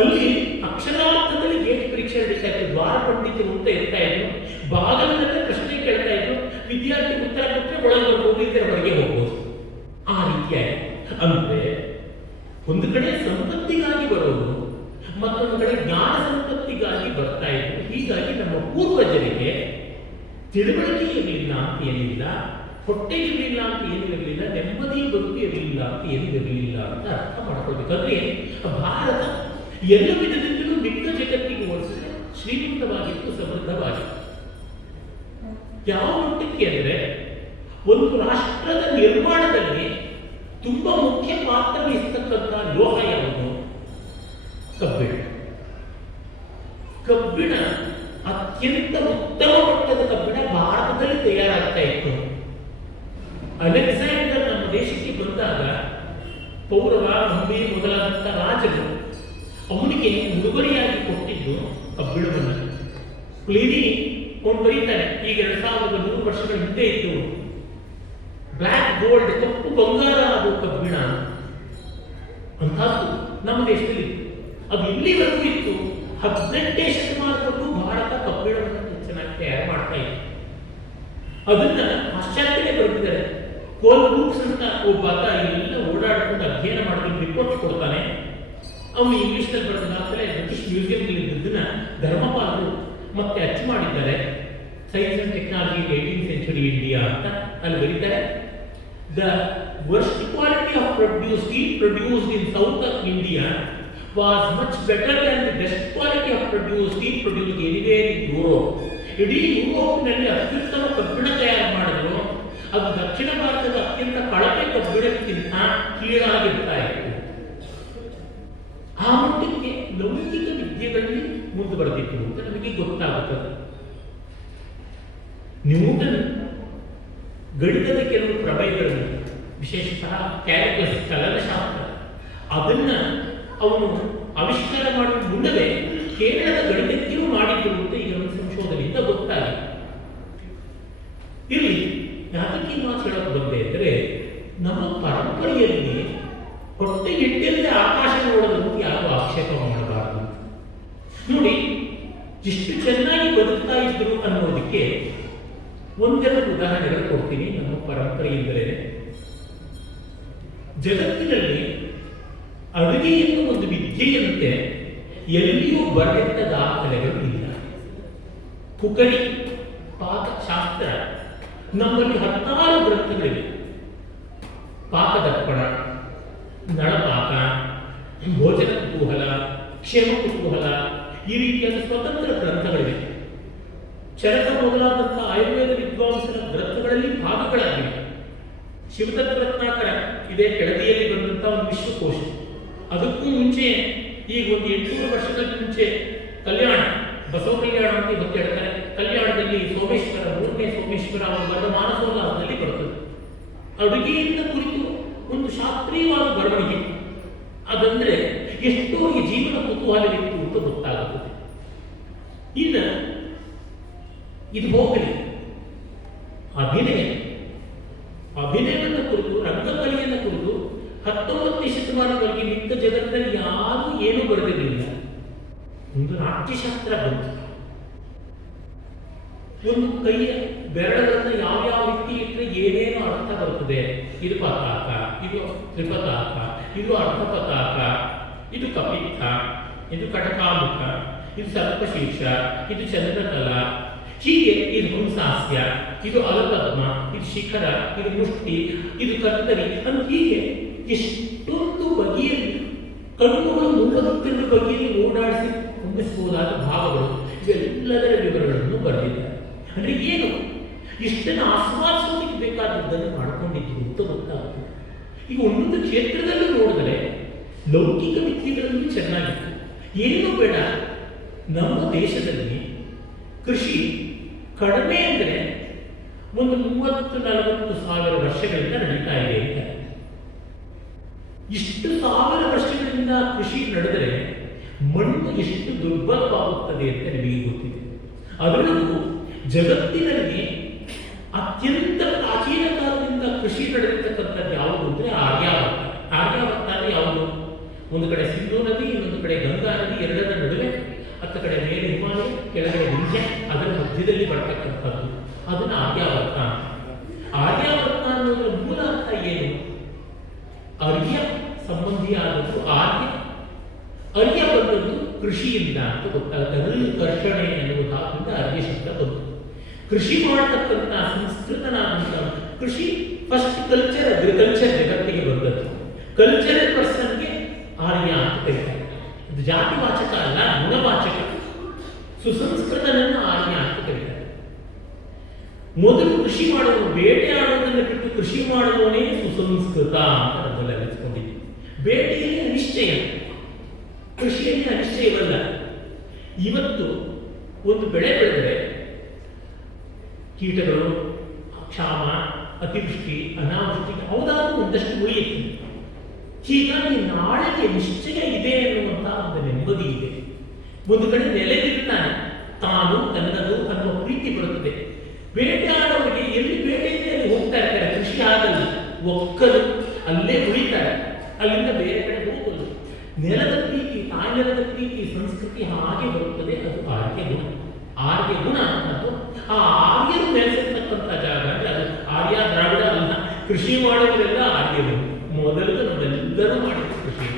ಅಲ್ಲಿ ಅಕ್ಷರಾರ್ಥದಲ್ಲಿ ಗೇಟ್ ಪರೀಕ್ಷೆ ನಡೀತಾ ಇತ್ತು. ದ್ವಾರ ಪಂಡಿತರು ಅಂತ ಇರ್ತಾ ಇದ್ರು, ಬಾಗಿಲಲ್ಲೇ ಪ್ರಶ್ನೆ ಕೇಳ್ತಾ ಇದ್ರು, ವಿದ್ಯಾರ್ಥಿ ಉತ್ತರ ಕೊಟ್ಟರೆ ಒಳಗೆ ಬರ್ಬೋದು, ಇತರ ಹೊರಗೆ ಹೋಗ್ಬೋದು. ಆ ರೀತಿಯಾಗಿ ಅಂದ್ರೆ ಒಂದು ಕಡೆ ಸಂಪತ್ತಿಗಾಗಿ ಬರೋದು, ಮತ್ತೊಂದು ಕಡೆ ಜ್ಞಾನ ಸಂಪತ್ತಿ ಬದುಕಿಗಾಗಿ ಬರ್ತಾ ಇದ್ರು. ಹೀಗಾಗಿ ನಮ್ಮ ಪೂರ್ವಜರಿಗೆ ತಿಳುವಳಿಕೆ ಇರಲಿಲ್ಲ ಅಂತ ಏನಿಲ್ಲ, ಹೊಟ್ಟೆಗಿರಲಿಲ್ಲ ಅಂತ ಏನೂ ಇರಲಿಲ್ಲ, ನೆಮ್ಮದಿ ಬದುಕು ಇರಲಿಲ್ಲ ಅಂತ ಏನೂ ಇರಲಿಲ್ಲ ಅಂತ ಅರ್ಥ ಮಾಡ್ಕೊಳ್ಬೇಕಾದ್ರೆ ಭಾರತ ಎಲ್ಲ ವಿಧದಿಂದಲೂ ಮಿಕ್ಕ ಜಗತ್ತಿಗೆ ಹೋಲಿಸಿದ್ರೆ ಶ್ರೀಮಂತವಾಗಿತ್ತು, ಸಮೃದ್ಧವಾಗಿತ್ತು. ಯಾವ ಮಟ್ಟಕ್ಕೆ ಅಂದರೆ ಒಂದು ರಾಷ್ಟ್ರದ ನಿರ್ಮಾಣದಲ್ಲಿ ತುಂಬಾ ಮುಖ್ಯ ಪಾತ್ರ ವಹಿಸ್ತಕ್ಕಂಥ ಲೋಹ ಯಾವುದು? ಕಬ್ಬಿಣ. ಕಬ್ಬಿಣ ಅತ್ಯಂತ ಉತ್ತಮ ಮಟ್ಟದ ಕಬ್ಬಿಣ ಭಾರತದಲ್ಲಿ ತಯಾರಾಗ್ತಾ ಇತ್ತು. ಅಲೆಕ್ಸಾಂಡರ್ ನಮ್ಮ ದೇಶಕ್ಕೆ ಬಂದಾಗ ಪೌರವ, ನಂಬಿ ಮೊದಲಾದಂಥ ರಾಜರು ಅವನಿಗೆ ಉಡುಗೊರೆಯಾಗಿ ಕೊಟ್ಟಿದ್ದು ಕಬ್ಬಿಣವನ್ನು. ಪ್ಲಿನಿ ಅವನು ಬರೀತಾನೆ, ಈಗ 2100 ವರ್ಷಗಳ ಹಿಂದೆ ಇತ್ತು, ಬ್ಲ್ಯಾಕ್ ಗೋಲ್ಡ್, ಕಪ್ಪು ಬಂಗಾರ ಅದು ಕಬ್ಬಿಣ ಅಂತದ್ದು ನಮ್ಮ ದೇಶದಲ್ಲಿ. ಅದು ಇಲ್ಲಿವರೆಗೂ ಇತ್ತು. 18ನೇ ಶತಮಾನದಲ್ಲೂ ಭಾರತ ಕಬ್ಬಿಣವನ್ನು ಚೆನ್ನಾಗಿ ತಯಾರು ಮಾಡ್ತಾ ಇತ್ತು. ಅದನ್ನ ಪಾಶ್ಚಾತ್ಯರೇ ಬರೆದಿದ್ದಾರೆ. ಕೋಲ್ ಬ್ರೂಕ್ಸ್ ಅಂತ ಒಬ್ಬ ಎಲ್ಲ ಓಡಾಡಿಕೊಂಡು ಅಧ್ಯಯನ ಮಾಡಿಕೊಂಡು ರಿಪೋರ್ಟ್ ಕೊಡ್ತಾನೆ. ಅವನು ಇಂಗ್ಲಿಷ್ನಲ್ಲಿ ಬರೆದಾಗಲೇ ಬ್ರಿಟಿಷ್ ಮ್ಯೂಸಿಯಂನಲ್ಲಿ ಇದ್ದದನ್ನ ಧರ್ಮಪಾಲರು ಮತ್ತೆ ಅಚ್ಚು ಮಾಡಿದ್ದಾರೆ. Science and technology 18th century India ಅಂತ ಅಲ್ಲಿ ಬರೀತಾರೆ. The worst quality of steel produced in south of India was much better than the best quality of steel produced anywhere in Europe. ಇಡೀ ಯುರೋಪ್ನಲ್ಲಿ ಅತ್ಯುತ್ತಮ ಕಬ್ಬಿಣ ತಯಾರು ಮಾಡಿದ್ರು, ಅದು ದಕ್ಷಿಣ ಭಾರತದ ಅತ್ಯಂತ ಕಳಪೆ ಕಬ್ಬಿಣಕ್ಕಿಂತ ಕೀಳಾಗಿರ್ತಾ ಇತ್ತು. ಆ ಮಟ್ಟಕ್ಕೆ ಲೌಕಿಕ ವಿದ್ಯೆಗಳಲ್ಲಿ ಮುಂದುವರೆದಿತ್ತು ಅಂತ ನಮಗೆ ಗೊತ್ತಾಗುತ್ತದೆ. ನ್ಯೂಟನ್ ಗಣಿತದ ಕೆಲವು ಪ್ರಮೇಯಗಳನ್ನು, ವಿಶೇಷತಃ ಕ್ಯಾಲ್ಕುಲಸ್, ಚಲನಶಾಸ್ತ್ರ, ಅದನ್ನ ಅವನು ಆವಿಷ್ಕಾರ ಮಾಡುವ ಮುನ್ನವೇ ಕೇರಳದ ಗಣಿತಜ್ಞರು ಮಾಡಿದ್ರು ಅಂತ ಈಗ ಒಂದು ಸಂಶೋಧನೆಯಿಂದ ಗೊತ್ತಾಗಿದೆ. ಇಲ್ಲಿ ಯಾತಕ್ಕೆ ಮಾತು ಹೇಳಕ್ಕೆ ಬಂದೆ ಅಂದರೆ, ನಮ್ಮ ಪರಂಪರೆಯಲ್ಲಿ ಹೊಟ್ಟೆಗಿಟ್ಟಂತೆ ಆಕಾಶ ನೋಡೋದಂತ ಯಾರು ಆಕ್ಷೇಪ ಮಾಡಬಾರದು. ನೋಡಿ, ಇಷ್ಟು ಚೆನ್ನಾಗಿ ಬದುಕ್ತಾ ಇದ್ರು ಅನ್ನೋದಕ್ಕೆ ಒಂದೆರಡು ಉದಾಹರಣೆಗಳು ಕೊಡ್ತೀನಿ. ನಮ್ಮ ಪರಂಪರೆಯಿಂದಲೇ ಜಗತ್ತಿನಲ್ಲಿ ಅಡುಗೆಯನ್ನು ಒಂದು ವಿದ್ಯೆಯಂತೆ ಎಲ್ಲಿಯೂ ಬರೆದ ದಾಖಲೆಗಳು ಇಲ್ಲ. ಕುಕಡಿ, ಪಾಕಶಾಸ್ತ್ರ ನಮ್ಮಲ್ಲಿ 16 ಗ್ರಂಥಗಳಿವೆ. ಪಾಕದರ್ಪಣ, ನಳಪಾಕ, ಭೋಜನ ಕುತೂಹಲ, ಕ್ಷೇಮ ಕುತೂಹಲ, ಈ ರೀತಿಯಾದ ಸ್ವತಂತ್ರ ಗ್ರಂಥಗಳಿವೆ. ಚರಕ ಮೊದಲಾದಂತಹ ಆಯುರ್ವೇದ ವಿದ್ವಾಂಸರ ಗ್ರಂಥಗಳಲ್ಲಿ ಭಾಗಗಳಾಗಿವೆ. ಶಿವತತ್ವರತ್ನಾಕರ ಇದೇ ಕೆಳದಿಯಲ್ಲಿ ಬಂದಂತಹ ಒಂದು ವಿಶ್ವಕೋಶ. ಅದಕ್ಕೂ ಮುಂಚೆ, ಈಗ ಒಂದು 800 ವರ್ಷಗಳ ಮುಂಚೆ ಕಲ್ಯಾಣ, ಬಸವ ಕಲ್ಯಾಣ ಅಂತ ಇವತ್ತು ಹೇಳ್ತಾರೆ. ಕಲ್ಯಾಣದಲ್ಲಿ ಸೋಮೇಶ್ವರ, 3ನೇ ಸೋಮೇಶ್ವರ ಅವರ ಬರೆದ ಮಾನಸೋಲ್ಲಾಸದಲ್ಲಿ ಬರ್ತದೆ. ಅಡುಗೆಯಿಂದ ಕುರಿತು ಒಂದು ಶಾಸ್ತ್ರೀಯವಾದ ಬರವಣಿಗೆ. ಅದಂದ್ರೆ ಎಷ್ಟೋ ಈ ಜೀವನ ಕುತೂಹಲವಿತ್ತು ಅಂತ ಗೊತ್ತಾಗುತ್ತದೆ. ಇನ್ನು ಇದು ಹೋಗಲಿ, ಅಭಿನಯವನ್ನು ಕುರಿತು, ರಂಗಕಲೆಯನ್ನು ಕುರಿತು 19ನೇ ಶತಮಾನದವರೆಗೆ ಮಿಕ್ಕ ಜಗತ್ತಿನಲ್ಲಿ ಯಾರೂ ಏನೂ ಬರೆದಿರಲಿಲ್ಲ. ಒಂದು ನಾಟ್ಯಶಾಸ್ತ್ರ ಬಂತು. ಒಂದು ಕೈಯ ಬೆರಳುಗಳನ್ನು ಯಾವ್ಯಾವ ರೀತಿ ಇಟ್ಟರೆ ಏನೇನು ಅರ್ಥ ಬರುತ್ತದೆ. ಇದು ಪತಾಕ, ಇದು ತ್ರಿಪತಾಕ, ಇದು ಅರ್ಧಪತಾಕ, ಇದು ಕಪಿತ್ತ, ಇದು ಕಟಕಾಮುಖ, ಇದು ಸರ್ಪಶೀರ್ಷ, ಇದು ಚಂದ್ರಕಲ, ಹೀಗೆ ಇದು ಹಂಸಾಸ್ಯ, ಇದು ಅಲಪದ್ಮ, ಇದು ಶಿಖರ, ಇದು ಮುಷ್ಟಿ, ಇದು ಕತ್ತರಿ ಅಂತ ಹೀಗೆ ಎಷ್ಟೊಂದು ಬಗೆಯಲ್ಲಿ ಕಣ್ಣುಗಳು 32 ಬಗೆಯಲ್ಲಿ ಓಡಾಡಿಸಿ ಹೊಂದಿಸಬಹುದಾದ ಭಾವಗಳು, ಇವೆಲ್ಲದರ ವಿವರಗಳನ್ನು ಬರೆದಿದ್ದಾರೆ. ಅಂದ್ರೆ ಏನು, ಇಷ್ಟನ್ನು ಆಸ್ವಾದಿಸೋದಕ್ಕೆ ಬೇಕಾದದ್ದನ್ನು ಮಾಡಿಕೊಂಡಿದ್ರು ಅಂತ ಗೊತ್ತಾಗ್ತದೆ. ಈಗ ಒಂದೊಂದು ಕ್ಷೇತ್ರದಲ್ಲೂ ನೋಡಿದರೆ ಲೌಕಿಕ ವಿದ್ಯೆಗಳಲ್ಲಿ ಚೆನ್ನಾಗಿತ್ತು. ಏನು ಬೇಡ, ನಮ್ಮ ದೇಶದಲ್ಲಿ ಕೃಷಿ ಕಡಿಮೆ ಅಂದರೆ ಒಂದು 30-40 ಸಾವಿರ ವರ್ಷಗಳಿಂದ ನಡೀತಾ ಇದೆ ಅಂತ. ಇಷ್ಟು ಸಾವಿರ ವರ್ಷಗಳಿಂದ ಕೃಷಿ ನಡೆದರೆ ಮಣ್ಣು ಎಷ್ಟು ದುರ್ಬಲವಾಗುತ್ತದೆ ಅಂತ ನಿಮಗೆ ಗೊತ್ತಿದೆ. ಅದರಲ್ಲೂ ಜಗತ್ತಿನಲ್ಲಿ ಅತ್ಯಂತ ಪ್ರಾಚೀನ ಕಾಲದಿಂದ ಕೃಷಿ ನಡೆದಿರ್ತಕ್ಕಂಥದ್ದು ಯಾವುದು ಅಂದರೆ ಆರ್ಯಾವರ್ತ. ಆರ್ಯಾವರ್ತ ಅಂದರೆ ಯಾವುದು? ಒಂದು ಕಡೆ ಸಿಂಧೂ ನದಿ, ಇನ್ನೊಂದು ಕಡೆ ಗಂಗಾ ನದಿ, ಎರಡರ ನಡುವೆ, ಹತ್ತ ಕಡೆ ಮೇಲೆ ಹಿಮಾಲಯ, ಕೆಳಗಡೆ ವಿಂಧ್ಯ, ಅದರ ಮಧ್ಯದಲ್ಲಿ ಬರ್ತಕ್ಕಂಥದ್ದು, ಅದನ್ನು ಆರ್ಯಾವರ್ತ. ಆರ್ಯಾವರ್ತ ಅನ್ನೋದರ ಮೂಲ ಅರ್ಥ ಏನು? ಅರ್ಯ ಸಂಬಂಧಿಯಾದದ್ದು ಆರ್ಯ. ಅರ್ಯ ಬಂದದ್ದು ಕೃಷಿಯಿಂದ ಅಂತ ಗೊತ್ತಾಗುತ್ತೆ. ಕರ್ಷಣೆ ಎನ್ನುವ ಧಾತುವಿಂದ ಅರ್ಯ ಶಬ್ದ ಬಂತು. ಕೃಷಿ ಮಾಡತಕ್ಕಂಥ ಸಂಸ್ಕೃತನಾದಂಥ ಕೃಷಿ ಫಸ್ಟ್ ಕಲ್ಚರ್ ಅಗ್ರಿಕಲ್ಚರ್ ಜಗತ್ತಿಗೆ ಬಂದದ್ದು. ಕಲ್ಚರಲ್ ಪರ್ಸನ್ಗೆ ಆರ್ಯ ಅಂತ ಕರೀತಾರೆ. ಅದು ಜಾತಿವಾಚಕ ಅಲ್ಲ, ಗುಣವಾಚಕ. ಸುಸಂಸ್ಕೃತನನ್ನು ಆರ್ಯ ಅಂತ ಕರೀತಾರೆ. ಮೊದಲು ಕೃಷಿ ಮಾಡುವನು ಬೇಟೆ ಆಡುವುದನ್ನು ಬಿಟ್ಟು ಕೃಷಿ ಮಾಡುವವನೇ ಸುಸಂಸ್ಕೃತ ಅಂತ ನಮ್ಮಲ್ಲಿ ಅನಿಸ್ಕೊಂಡಿದ್ದೆ. ಬೇಟೆಯಲ್ಲಿ ಅನಿಶ್ಚಯ, ಕೃಷಿಯಲ್ಲಿ ಅನಿಶ್ಚಯವಲ್ಲ. ಇವತ್ತು ಒಂದು ಬೆಳೆ ಬೆಳೆದರೆ ಕೀಟಗಳು, ಕ್ಷಾಮ, ಅತಿವೃಷ್ಟಿ, ಅನಾವೃಷ್ಟಿ ಯಾವುದಾದ್ರೂ ಒಂದಷ್ಟು ಉಳಿಯುತ್ತೆ. ಹೀಗಾಗಿ ನಾಳೆಗೆ ನಿಶ್ಚಯ ಇದೆ ಅನ್ನುವಂತಹ ಒಂದು ನೆಮ್ಮದಿ ಇದೆ. ಒಂದು ಕಡೆ ನೆಲೆಗಿರ್ತಾನೆ, ತಾನು ತನ್ನದು ಅನ್ನುವ ಪ್ರೀತಿ ಬರುತ್ತದೆ. ಬೇಟೆಯಾಡೋರಿಗೆ ಎಲ್ಲಿ ಬೇಟೆ ಇದೆ ಅಲ್ಲಿ ಹೋಗ್ತಾ ಇರ್ತಾರೆ. ಕೃಷಿ ಆಗಲ್ಲ, ಒಕ್ಕಲು ಅಲ್ಲೇ ಉಳಿತಾರೆ, ಅಲ್ಲಿಂದ ಬೇರೆ ಕಡೆ ಹೋಗಲ್ಲ. ನೆಲದ ಪ್ರೀತಿ, ತಾಯಿ ನೆಲದ ಪ್ರೀತಿ, ಸಂಸ್ಕೃತಿ ಹಾಗೆ ಬರುತ್ತದೆ. ಅದು ಆರ್ಯ ಗುಣ. ಆರ್ಯ ಗುಣ ಅನ್ನೋದು ಆ ಆರ್ಯರು ನೆಲೆಸಿರ್ತಕ್ಕಂಥ ಜಾಗ ಅಂದ್ರೆ ಅದು ಆರ್ಯ ದ್ರಾವಿಡ ಅಲ್ಲ. ಕೃಷಿ ಮಾಡೋದ್ರೆಲ್ಲ ಆರ್ಯರು. ಮೊದಲು ನಾವೆಲ್ಲರೂ ಮಾಡಿದ ಕೃಷಿ.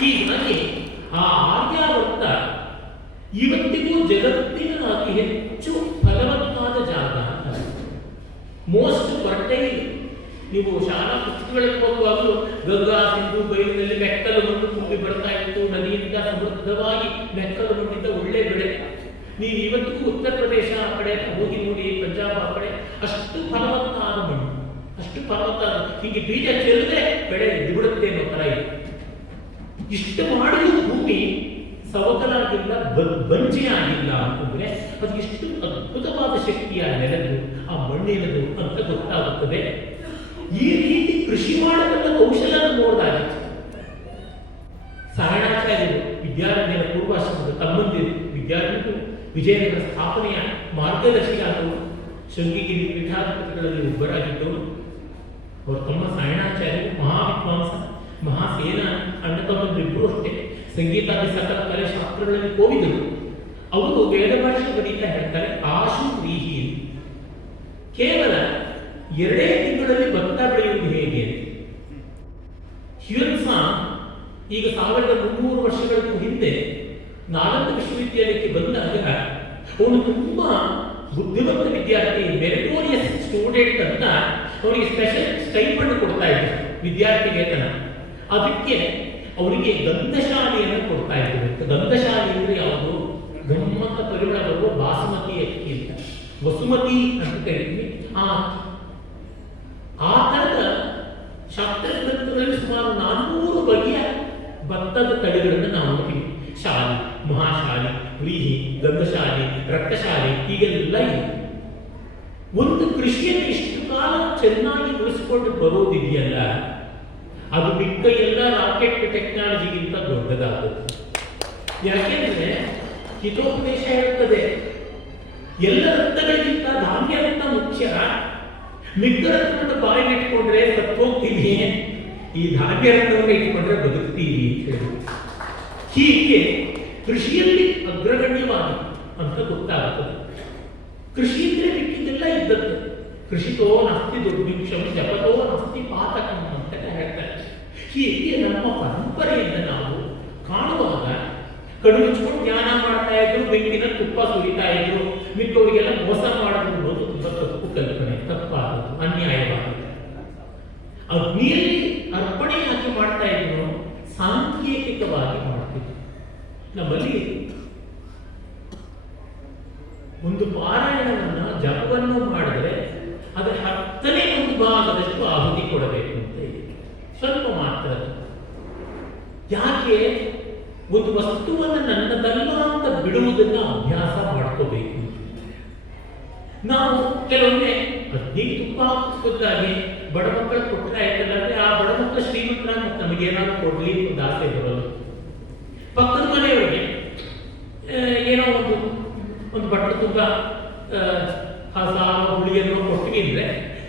ಹೀಗಾಗಿ ಆ ಆರ್ಯಾವರ್ತ ಇವತ್ತಿಗೂ ಜಗತ್ತಿನ ಅತಿ ಹೆಚ್ಚು ಫಲವತ್ತಾದ ಜಾಗ, ಮೋಸ್ಟ್ ಫರ್ಟೈಲ್. ನೀವು ಶಾಲಾ ಪುಸ್ತಕಗಳಿಗೆ ಹೋಗುವಾಗಲೂ ಗಂಗಾ ಸಿಂಧು ಬಯಲಿನಲ್ಲಿ ಮೆಕ್ಕಲು ಮಣ್ಣು ತುಂಬಿ ಬರ್ತಾ ಇತ್ತು. ನದಿಯಿಂದ ಸಮೃದ್ಧವಾಗಿ ಮೆಕ್ಕಲು ಮಣ್ಣಿಂದ ಒಳ್ಳೆ ಬೆಳೆ. ನೀವು ಇವತ್ತಿಗೂ ಉತ್ತರ ಪ್ರದೇಶ ಆ ಕಡೆ ಹೋಗಿ ನೋಡಿ, ಪಂಜಾಬ್ ಆ ಕಡೆ ಅಷ್ಟು ಫಲವತ್ತಾದ ಮಣ್ಣು, ಅಷ್ಟು ಫಲವತ್ತಾದ. ಹೀಗೆ ಬೀಜ ಚೆಲ್ಲಿದ್ರೆ ಬೆಳೆ ಬಿಡುತ್ತೆ ಅನ್ನೋ ತರ ಇದೆ. ಇಷ್ಟು ಮಾಡಿದ ಭೂಮಿ ಸವಕಲಾಗಿಲ್ಲ, ಬಂಜೆ ಆಗಿಲ್ಲ ಅಂತಂದ್ರೆ ಅದು ಎಷ್ಟು ಅದ್ಭುತವಾದ ಶಕ್ತಿಯ ನೆಲದು, ಆ ಮಣ್ಣಿನದು ಅಂತ ಗೊತ್ತಾಗುತ್ತದೆ. ಈ ರೀತಿ ಕೃಷಿ ಮಾಡಬಲ್ಲ ಕೌಶಲ ನೋಡಿದಾಗ ಸಾಯಣಾಚಾರ್ಯರು ವಿದ್ಯಾರಣ್ಯರ ಪೂರ್ವಾಶ್ರಮದ ತಮ್ಮಂದಿರು ವಿದ್ಯಾರ್ಥಿಗಳು ವಿಜಯನಗರ ಸ್ಥಾಪನೆಯ ಮಾರ್ಗದರ್ಶಿಯಾದವರು, ಶೃಂಗಗಿರಿ ಪೀಠಾಧಿಪತಿಗಳಲ್ಲಿ ಒಬ್ಬರಾಗಿದ್ದವರು. ಅವರು ತಮ್ಮ ಸಾಯಣಾಚಾರ್ಯರು ಮಹಾವಿದ್ವಾಂಸ, ಮಹಾಸೇನ, ಅಣ್ಣ ತಮ್ಮಂದಿರಿಬ್ಬರು ಅಷ್ಟೇ ಸಂಗೀತಾದಿ ಸಕಲ ಕಲೆ ಶಾಸ್ತ್ರಗಳಲ್ಲಿ ಕೋವಿದರು. ಅವರು ವೇದ ಭಾಷೆ ಬರೀತಾ ಹೇಳ್ತಾರೆ ಆಶು ವ್ರೀಹಿ. ಕೇವಲ 2 ತಿಂಗಳಲ್ಲಿ ಭತ್ತ ಬೆಳೆಯುವುದು ಹೇಗೆ? ಹ್ಯೂನ್ಸಾಂಗ್ ಈಗ 1300 ವರ್ಷಗಳಿಗೂ ಹಿಂದೆ ನಾಲಂದ ವಿಶ್ವವಿದ್ಯಾಲಯಕ್ಕೆ ಬಂದಾಗ ಅವನು ತುಂಬಾ ಬುದ್ಧಿವಂತ ವಿದ್ಯಾರ್ಥಿ, ಮೆರಿಟೋರಿಯಸ್ ಸ್ಟೂಡೆಂಟ್ ಅಂತ ಅವನಿಗೆ ಸ್ಪೆಷಲ್ ಸ್ಟೈಪಂಡ್ ಕೊಡ್ತಾ ಇದ್ರು, ವಿದ್ಯಾರ್ಥಿ ವೇತನ. ಅದಕ್ಕೆ ಅವರಿಗೆ ಗಂಧಶಾಲೆಯನ್ನು ಕೊಡ್ತಾ ಇದ್ರು. ಗಂಧಶಾಲೆ ಅಂದ್ರೆ ಯಾವುದು? ಗಮ್ಮತ್ತ ಪರಿಮಳ ಬರುವ ಬಾಸುಮತಿ ಅಕ್ಕಿ ಅಂತ, ವಸುಮತಿ ಅಂತ ಕರೀತೀವಿ. ಆ ತರದ ಶಾಸ್ತ್ರ ಗ್ರಂಥಗಳಲ್ಲಿ ಸುಮಾರು 400 ಬಗೆಯ ಭತ್ತದ ತಳಿಗಳನ್ನು ನಾವು ನೋಡ್ತೀವಿ. ಶಾಲಿ, ಮಹಾಶಾಲಿ, ವ್ರೀಹಿ, ಗಂಧಶಾಲಿ, ರಕ್ತಶಾಲಿ ಹೀಗೆಲ್ಲ ಇದೆ. ಒಂದು ಕೃಷಿಯನ್ನು ಇಷ್ಟು ಕಾಲ ಚೆನ್ನಾಗಿ ಉಳಿಸಿಕೊಂಡು ಬರೋದಿದೆಯಲ್ಲ, ಅದು ಬಿಟ್ಟ ಎಲ್ಲ ರಾಕೆಟ್ ಟೆಕ್ನಾಲಜಿಗಿಂತ ದೊಡ್ಡದಾಗುತ್ತೆ. ಯಾಕೆಂದ್ರೆ ಹಿತೋಪದೇಶ ಹೇಳ್ತದೆ, ಎಲ್ಲ ರತ್ನಗಳಿಗಿಂತ ಧಾನ್ಯ ರತ್ನ ಮುಖ್ಯ. ಮಿಕ್ಕ ರತ್ನವನ್ನು ಬಾಯಿಗೆ ಇಟ್ಕೊಂಡ್ರೆ ಸತ್ತೋಗ್ತೀವಿ, ಈ ಧಾನ್ಯ ರತ್ನವನ್ನು ಇಟ್ಕೊಂಡ್ರೆ ಬದುಕ್ತೀವಿ ಅಂತ ಹೇಳಿ. ಹೀಗೆ ಕೃಷಿಯಲ್ಲಿ ಅಗ್ರಗಣ್ಯವಾದ ಅಂತ ಗೊತ್ತಾಗುತ್ತದೆ. ಕೃಷಿ ಅಂದ್ರೆ ಬಿಟ್ಟಿದ್ದೆಲ್ಲ ಇದ್ದದ್ದು. ಕೃಷಿತೋ ನಾಸ್ತಿ ದುರ್ಭಿಕ್ಷಂ ಜಪತೋ ನಾಸ್ತಿ ಪಾತಕಂ ಅಂತ ಹೇಳ್ತಾರೆ. ಹೀಗೆ ನಮ್ಮ ಪರಂಪರೆಯಿಂದ ನಾವು ಕಾಣುವಾಗ ಕಣ್ಣು ಮುಚ್ಕೊಂಡು ಧ್ಯಾನ ಮಾಡ್ತಾ ಇದ್ರು, ಬೆಂಕಿನ ತುಪ್ಪ ಸುರಿತಾ ಇದ್ರು, ಮಿಕ್ಕವರಿಗೆಲ್ಲ ಮೋಸ ಮಾಡೋದು ಅನ್ನೋದು ತುಂಬಾ ತಪ್ಪು ಕಲ್ಪನೆ, ತಪ್ಪಾದದ್ದು, ಅನ್ಯಾಯವಾದದ್ದು. ಅಗ್ನಿಯಲ್ಲಿ ಅರ್ಪಣೆ ಹಾಕಿ ಮಾಡ್ತಾ ಇದ್ರು, ಸಾಂಕೇತಿಕವಾಗಿ ಮಾಡ್ತಿದ್ರು. ನಮ್ಮಲ್ಲಿ ಒಂದು ಪಾರಾಯಣವನ್ನ ಜಪವನ್ನು ಮಾಡಿದ್ರೆ ಅದರ 10ನೇ ಒಂದು ಭಾಗದಷ್ಟು ಆಹುತಿ ಕೊಡಬೇಕು ಅಂತ ಇದೆ. ಸ್ವಲ್ಪ ಮಾತ್ರ. ಯಾಕೆ? ಒಂದು ವಸ್ತುವನ್ನು ನನ್ನದಲ್ಲ ಅಂತ ಬಿಡುವುದನ್ನ ಅಭ್ಯಾಸ ಮಾಡ್ಕೋಬೇಕು. ನಾವು ಕೆಲವೊಮ್ಮೆ ಅಗ್ನಿಗೆ ತುಪ್ಪ ಹಾಕುವುದಾಗಿ ಬಡ ಮಕ್ಕಳು ಕೊಟ್ಟರೆ ಆಯ್ತಲ್ಲ ಅಂದ್ರೆ ಆ ಬಡ ಮಕ್ಕಳ ಶ್ರೀಮಂತರ ನಮಗೇನಾದ್ರು ಕೊಡ್ಲಿ ಒಂದು ಆಸೆ ಬರೋದು. ಪಕ್ಕದ ಮನೆಯವರಿಗೆ ಏನೋ ಒಂದು ಬಟ್ಟಲು ತುಂಬ ಸಾರು ಹುಳಿಯನ್ನು ಕೊಟ್ಟಿಗೆ ಅಂದ್ರೆ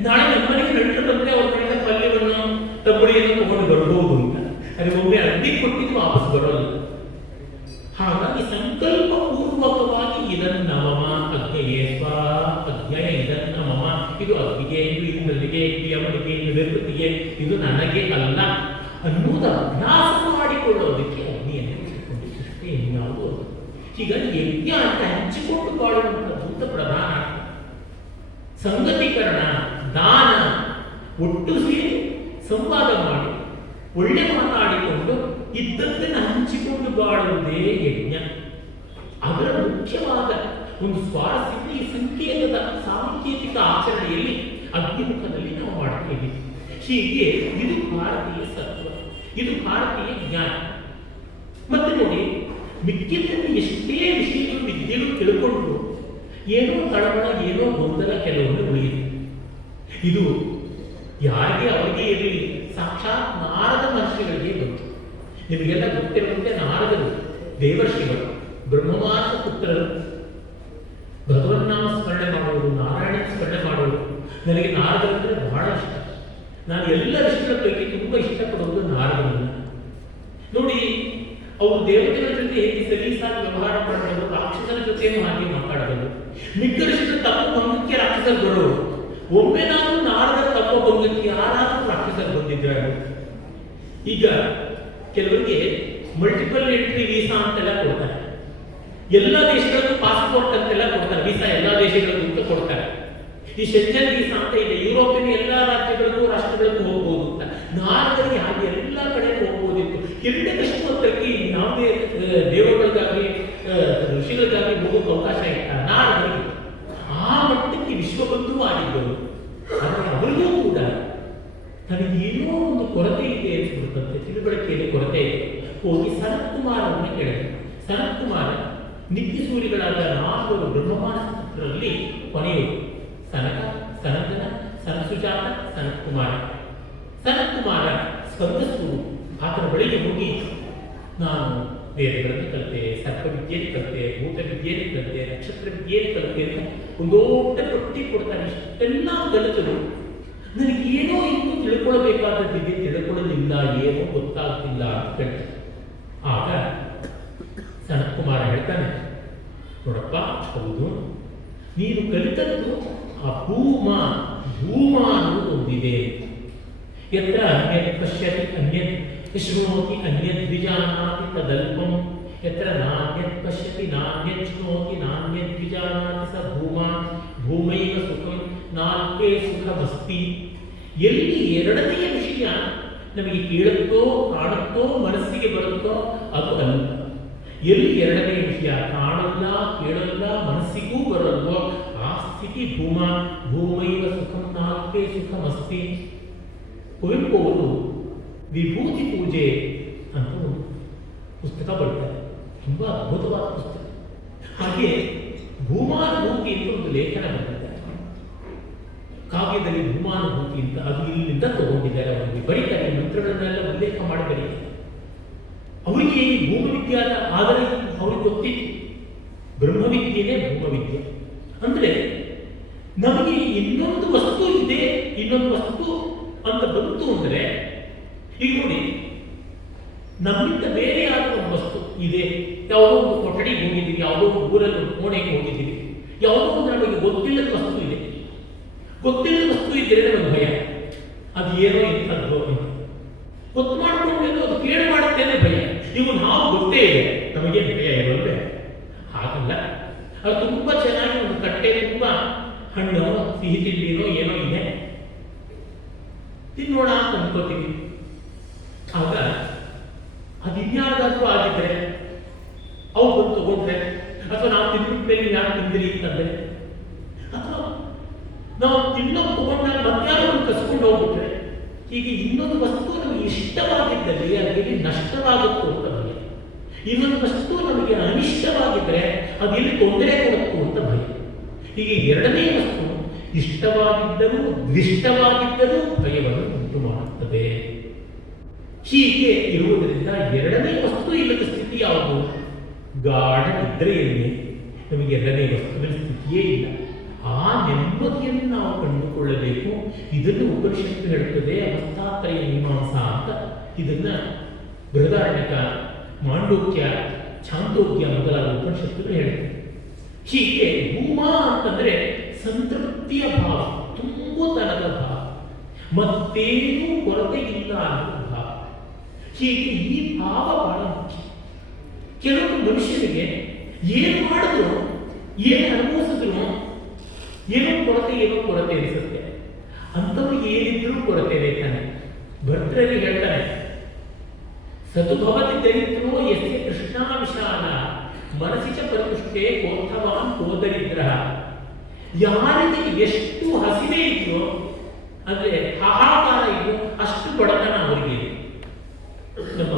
ನಾಳೆ ನಮ್ಮನೆಗೆ ನೆಂಟರು ಬಂದ್ರೆ ಅವ್ರ ಮನೆಯ ಪಲ್ಯವನ್ನು ತಬ್ಬಳಿಯನ್ನು ತಗೊಂಡು ಬರ್ಬೋದು ಅಂತ. ಅದೇ ಒಮ್ಮೆ ಅಗ್ನಿ ಕೊಟ್ಟಿದ್ದು ವಾಪಸ್ ಬರೋಲ್ಲ. ಹಾಗಾಗಿ ಸಂಕಲ್ಪ ಪೂರ್ವಕವಾಗಿ ಇದನ್ನ ಮಮ ಅಗ್ನಯೇ ಸ್ವ ಅಜ್ಞಯ ಇದನ್ನ ಮಮ, ಇದು ಅಗ್ನಿಗೆ, ಇದು ನನಗೆ, ಯಮನಿಗೆ, ನಿವೃತ್ತಿಗೆ, ಇದು ನನಗೆ ಅಲ್ಲ ಅನ್ನುವುದು ಅಭ್ಯಾಸ ಮಾಡಿಕೊಳ್ಳೋದಕ್ಕೆ ಅಗ್ನಿಯನ್ನು ಇಟ್ಟುಕೊಂಡಿತ್ತು. ಪ್ರಶ್ನೆ ಇನ್ಯಾವುದು. ಹೀಗಾಗಿ ಯಜ್ಞ ಅಂತ ಹಂಚಿಕೊಂಡು ಬಾಳುವಂಥದ್ದು ಅಂತ ಪ್ರಧಾನ. ಸಂಗತೀಕರಣ, ದಾನ, ಒಟ್ಟು ಸೇರಿ ಸಂವಾದ ಮಾಡಿ ಒಳ್ಳೆ ಮಾತಾಡಿಕೊಂಡು ಇದ್ದದ್ದನ್ನು ಹಂಚಿಕೊಂಡು ಬಾಳುವುದೇ ಯಜ್ಞ. ಅದರ ಮುಖ್ಯವಾದ ಒಂದು ಸ್ವಾರಸ್ಯ ಈ ಸಂಕೇತದ ಸಾಂಕೇತಿಕ ಆಚರಣೆಯಲ್ಲಿ ಅಗ್ನಿಮುಖದಲ್ಲಿ ನಾವು ಮಾಡ್ತೇವೆ. ಹೀಗೆ ಇದು ಭಾರತೀಯ ಸತ್ವ, ಇದು ಭಾರತೀಯ ಜ್ಞಾನ. ಮತ್ತೆ ನೋಡಿ, ಮಿಕ್ಕಿದ್ದಲ್ಲಿ ಎಷ್ಟೇ ವಿಷಯಗಳು ವಿದ್ಯೆಗಳು ತಿಳ್ಕೊಂಡು ಏನೋ ತಳಮಳ, ಏನೋ ಗೊಂದಲ ಕೆಲವೊಂದು ಉಳಿಯಿತು. ಇದು ಯಾರಿಗೆ ಅವರಿಗೆ ಇರಲಿ, ಸಾಕ್ಷಾತ್ ನಾರದ ಮಹರ್ಷಿಗಳಿಗೆ ಗೊತ್ತು. ನಿಮಗೆಲ್ಲ ಗೊತ್ತಿರುವಂತೆ ನಾರದರು ದೇವರ್ಷಿಗಳು, ಬ್ರಹ್ಮಮಾಸ ಪುತ್ರರು, ಭಗವನ್ನಾಮ ಸ್ಮರಣೆ ಮಾಡುವುದು, ನಾರಾಯಣ ಸ್ಮರಣೆ ಮಾಡುವುದು. ನನಗೆ ನಾರದರಂದ್ರೆ ಬಹಳ ಇಷ್ಟ. ನಾನು ಎಲ್ಲ ಋಷಿಗಳ ಪೈಕಿ ತುಂಬಾ ಇಷ್ಟಪಡುವುದು ನಾರದರನ್ನ. ನೋಡಿ, ಅವರು ದೇವತೆಗಳ ಜೊತೆ ಹೇಗೆ ಸಲೀಸಾಗಿ ವ್ಯವಹಾರ ಮಾಡಬಹುದು, ರಾಕ್ಷಸರ ಜೊತೆನೂ ಹಾಗೆ ಮಾತಾಡಬಹುದು. ಮಿಕ್ಕ ಋಷಿಗಳ ತಮ್ಮ ಭಂಗಕ್ಕೆ ರಾಕ್ಷಸರು ಬರೋರು. ಒಮ್ಮೆ ನಾನು ನಾರದರ ತಮ್ಮ ಭಂಗಕ್ಕೆ ಯಾರಾದ್ರೂ ರಾಕ್ಷಸರು ಬಂದಿದ್ದಾರೆ. ಈಗ ಕೆಲವರಿಗೆ ಮಲ್ಟಿಪಲ್ ಎಂಟ್ರಿ ವೀಸಾ ಅಂತೆಲ್ಲ ಕೊಡ್ತಾರೆ, ಎಲ್ಲ ದೇಶಗಳಿಗೂ ಪಾಸ್ಪೋರ್ಟ್ ಅಂತೆಲ್ಲ ಕೊಡ್ತಾರೆ, ವೀಸಾ ಎಲ್ಲ ದೇಶಗಳಿಗೂ ಅಂತ ಕೊಡ್ತಾರೆ. ಈ ಶೆಂಜನ್ ವೀಸಾ ಅಂತ ಇದೆ, ಯುರೋಪಿನ ಎಲ್ಲ ರಾಜ್ಯಗಳಿಗೂ ರಾಷ್ಟ್ರಗಳಿಗೂ ಹೋಗ್ಬೋದು ಅಂತ. ನಾರದರಿಗೆ ಹಾಗೆ ಎಲ್ಲ ಕಡೆ ಹೋಗ್ಬೋದಿತ್ತು. ಹಿರಣ್ಯಕಶಿಪು ಹತ್ರಕ್ಕೆ ಯಾವುದೇ ದೇವಗಳಿಗಾಗಲಿ ಋಷಿಗಳಿಗಾಗಲಿ ಹೋಗೋಕೆ ಅವಕಾಶ ಇತ್ತ ನಾರದರಿಗೆ. ಆ ಮಟ್ಟಕ್ಕೆ ವಿಶ್ವಬಂಧು ಆಗಿದ್ದರು. ಆದರೆ ಅವರಿಗೂ ಕೂಡ ನನಗೇನೋ ಒಂದು ಕೊರತೆ ಇದೆ ಅನ್ಸ್ಬಿಡುತ್ತಂತೆ, ತಿಳುವಳಿಕೆಯಲ್ಲಿ ಕೊರತೆ ಇದೆ. ಹೋಗಿ ಸನತ್ಕುಮಾರನ್ನು ಕೇಳಿದೆ. ಸನತ್ಕುಮಾರ ನಿತ್ಯ ಸೂರಿಗಳಾದ 4 ಬ್ರಹ್ಮಮಾನರಲ್ಲಿ ಕೊನೆಯವರು. ಸನಕ, ಸನಂದನ, ಸನಸುಜಾತ, ಸನತ್ಕುಮಾರ. ಸನತ್ಕುಮಾರ ಸ್ಕಂದಸೂರು. ಆತನ ಬಳಿಗೆ ಹೋಗಿ, ನಾನು ವೇದಗಳನ್ನು ಕಲಿತೆ, ಸರ್ಪವಿದ್ಯೆಯನ್ನು ಕಲಿತೆ, ಭೂತ ವಿದ್ಯೆಯನ್ನು ಕಲಿತೆ, ನಕ್ಷತ್ರ ವಿದ್ಯೆಯನ್ನು ಕಲಿತೆ ಅಂತ ಒಂದು ದೊಡ್ಡ ಪಟ್ಟಿ ಕೊಡ್ತಾನೆ. ಇಷ್ಟೆಲ್ಲ ಕಲಿತರು ನನಗೇನೋ ಇನ್ನೂ ತಿಳ್ಕೊಳ್ಬೇಕಾದದ್ದಿದೆ, ತಿಳ್ಕೊಳ್ಳಲಿಲ್ಲ, ಏನೋ ಗೊತ್ತಾಗ್ತಿಲ್ಲ ಅಂತ ಹೇಳ್ತಾರೆ. ಆಗ ಸನತ್ಕುಮಾರ ಹೇಳ್ತಾನೆ, ನೋಡಪ್ಪ, ಹೌದು, ನೀನು ಕಲಿತದ್ದು ಆ ಭೂಮ ಅನ್ನೋದು ಒಂದಿದೆ. ಯತ್ರ ಅನ್ಯತ್ ಪಶ್ಯತಿ ಅನ್ಯತ್ ಶೃಣೋತಿ ಅನ್ಯತ್ ದ್ವಿಜಾನಾತಿ ತದಲ್ಪಂ ಯತ್ರ ನಾನ್ಯತ್ ಪಶ್ಯತಿ ನಾನ್ಯತ್ ಶೃಣೋತಿ ನಾನ್ಯತ್ ದ್ವಿಜಾನಾತಿ ಸ ಭೂಮೈವ ಸುಖಂ ನಾಲ್ಕೇ ಸುಖಮಸ್ತಿ. ಎಲ್ಲಿ ಎರಡನೆಯ ವಿಷಯ ನಮಗೆ ಕೇಳುತ್ತೋ, ಕಾಣುತ್ತೋ, ಮನಸ್ಸಿಗೆ ಬರುತ್ತೋ ಅದು ಅಲ್ಲ. ಎಲ್ಲಿ ಎರಡನೆಯ ವಿಷಯ ಕಾಣಲ್ಲ, ಕೇಳಲ್ಲ, ಮನಸ್ಸಿಗೂ ಬರಲ್ವೋ ಆ ಸ್ಥಿತಿ ಭೂಮೈವ ಸುಖಂ ನಾಲ್ಕೇ ಸುಖಮಸ್ತಿ. ಕುವೆಂಪು ಅವರು ವಿಭೂತಿ ಪೂಜೆ ಅಂತ ಒಂದು ಪುಸ್ತಕ ಬರೀತಾರೆ, ತುಂಬಾ ಅದ್ಭುತವಾದ ಪುಸ್ತಕ. ಹಾಗೆ ಭೂಮಾನುಭೂತಿ ಅಂತ ಒಂದು ಲೇಖನ ಬರೆದಿದ್ದಾರೆ, ಕಾವ್ಯದಲ್ಲಿ ಭೂಮಾನುಭೂತಿ ಅಂತ. ಅದು ಇಲ್ಲಿಂದ ತಗೊಂಡಿದ್ದಾರೆ. ಅವರಿಗೆ ಬರೀತಾರೆ, ಮಂತ್ರಗಳನ್ನೆಲ್ಲ ಉಲ್ಲೇಖ ಮಾಡಿ ಬರೀತಾರೆ. ಅವರಿಗೆ ಈ ಭೂಮವಿದ್ಯಾದ ಆದರೆ ಅವ್ರಿಗೆ ಗೊತ್ತಿತ್ತು ಬ್ರಹ್ಮವಿದ್ಯೆನೇ ಭೂಮವಿದ್ಯೆ. ಅಂದ್ರೆ ನಮಗೆ ಇನ್ನೊಂದು ವಸ್ತು ಇದೆ, ಇನ್ನೊಂದು ವಸ್ತು ಅಂತ ಬಂತು ಅಂದ್ರೆ, ಈಗ ನೋಡಿ, ನಮ್ಮಿಂದ ಬೇರೆ ಆದ ಒಂದು ವಸ್ತು ಇದೆ. ಯಾವುದೋ ಒಂದು ಕೊಠಡಿಗೆ ಹೋಗಿದ್ದೀವಿ, ಯಾವುದೋ ಒಂದು ಊರಲ್ಲಿ ಕೋಣೆಗೆ ಹೋಗಿದ್ದೀವಿ, ಯಾವುದೋ ಒಂದು ನಮಗೆ ಗೊತ್ತಿಲ್ಲದ ವಸ್ತು ಇದೆ. ಗೊತ್ತಿಲ್ಲದ ವಸ್ತು ಇದ್ದರೆ ನಮಗೆ ಭಯ, ಅದು ಏನೋ ಇಂಥದ್ದು ಅಂತ. ಗೊತ್ತು ಮಾಡ್ಕೊಂಡು ಅದು ಕೇಳಿ ಮಾಡುತ್ತೇನೆ ಭಯ. ಇವು ನಾವು ಗೊತ್ತೇ ಇದೆ, ನಮಗೇನು ಭಯ ಇರೋದ್ರೆ ಹಾಗಲ್ಲ. ಅದು ತುಂಬಾ ಚೆನ್ನಾಗಿ ಒಂದು ಕಟ್ಟೆ ತುಂಬಾ ಹಣ್ಣು, ಸಿಹಿ ತಿಂಡಿನೋ ಏನೋ ಇದೆ, ತಿನ್ನೋಣ ಅಂತ ಅನ್ಕೋತೀವಿ. ಆಗ ಅದು ಇನ್ಯಾವುದಾದ್ರೂ ಆಗಿದ್ರೆ ಅವ್ರು ಬಂದು ತಗೊಂಡ್ರೆ, ಅಥವಾ ನಾವು ತಿನ್ಬಿಟ್ಟ ಮೇಲೆ ಯಾರು ತಿಂದಿರಿ ಅಂತಂದ್ರೆ, ಅಥವಾ ನಾವು ತಿನ್ನೋದು ತಗೊಂಡಾಗ ಮಧ್ಯಾಹ್ನ ಒಂದು ಕಸ್ಕೊಂಡು ಹೋಗ್ಬಿಟ್ರೆ, ಹೀಗೆ ಇನ್ನೊಂದು ವಸ್ತು ನಮಗೆ ಇಷ್ಟವಾಗಿದ್ದಲ್ಲಿ ಅದಕ್ಕೆ ನಷ್ಟವಾಗುತ್ತೋ ಅಂತ ಭಯ. ಇನ್ನೊಂದು ವಸ್ತು ನಮಗೆ ಅನಿಷ್ಟವಾಗಿದ್ರೆ ಅದು ಎಲ್ಲಿ ತೊಂದರೆ ಕೊಡುತ್ತೋ ಅಂತ ಭಯ. ಹೀಗೆ ಎರಡನೇ ವಸ್ತು ಇಷ್ಟವಾಗಿದ್ದರೂ ದ್ವಿಷ್ಟವಾಗಿದ್ದರೂ ಭಯವನ್ನು ಉಂಟು ಮಾಡುತ್ತದೆ. ಹೀಗೆ ಇರುವುದರಿಂದ ಎರಡನೇ ವಸ್ತು ಇಲ್ಲದ ಸ್ಥಿತಿ ಯಾವುದು? ಗಾಢ ನಿದ್ರೆಯಲ್ಲಿ ನಮಗೆ ಎರಡನೇ ವಸ್ತುವಿನ ಸ್ಥಿತಿಯೇ ಇಲ್ಲ. ಆ ನೆಮ್ಮದಿಯನ್ನು ನಾವು ಕಂಡುಕೊಳ್ಳಬೇಕು. ಇದನ್ನು ಉಪನಿಷತ್ತು ಹೇಳುತ್ತದೆ, ಅವಸ್ಥಾತ್ರಯ ಮೀಮಾಂಸಾ ಅಂತ. ಇದನ್ನ ಬೃಹದಾರಣ್ಯಕ, ಮಾಂಡೂಕ್ಯ, ಛಾಂದೋಗ್ಯ ಮೊದಲಾದ ಉಪನಿಷತ್ತುಗಳು ಹೇಳುತ್ತದೆ. ಹೀಗೆ ಭೂಮಾ ಅಂತಂದ್ರೆ ಸಂತೃಪ್ತಿಯ ಭಾವ, ತುಂಬುತನದ ಭಾವ, ಮತ್ತೇನೂ ಕೊರತೆ ಇಲ್ಲ ಅನ್ನೋ ಭಾವ. ಹೀಗೆ ಈ ಭಾವ ಬಹಳ ಮುಖ್ಯ. ಕೆಲವು ಮನುಷ್ಯನಿಗೆ ಏನು ಮಾಡಿದ್ರು, ಏನು ಅನುಭವಿಸಿದ್ರು ಏನೋ ಕೊರತೆ ಅನಿಸುತ್ತೆ. ಅಂಥವ್ರಿಗೆ ಏನಿದ್ರೂ ಕೊರತೆನೇ ತಾನೆ. ಭರ್ತೃಹರಿ ಹೇಳ್ತಾನೆ, ಸತುಭವತಿ ದರಿದ್ರೋ ಯಸ್ಯ ಕೃಷ್ಣಾಂಶಾನ ಮನಸ್ಸಿ ಚ ಪರಿಪುಷ್ಟೇ ಕೋರ್ಥವಾನ್ ಕೋದರಿದ್ರ. ಯಾರಿಗೆ ಎಷ್ಟು ಹಸಿವೆ ಇದೆಯೋ, ಅಂದ್ರೆ ಹಾಹಾಕಾರ ಇದೆಯೋ, ಅಷ್ಟು ಬಡತನ ಅವರಿಗೆ. ನಮ್ಮ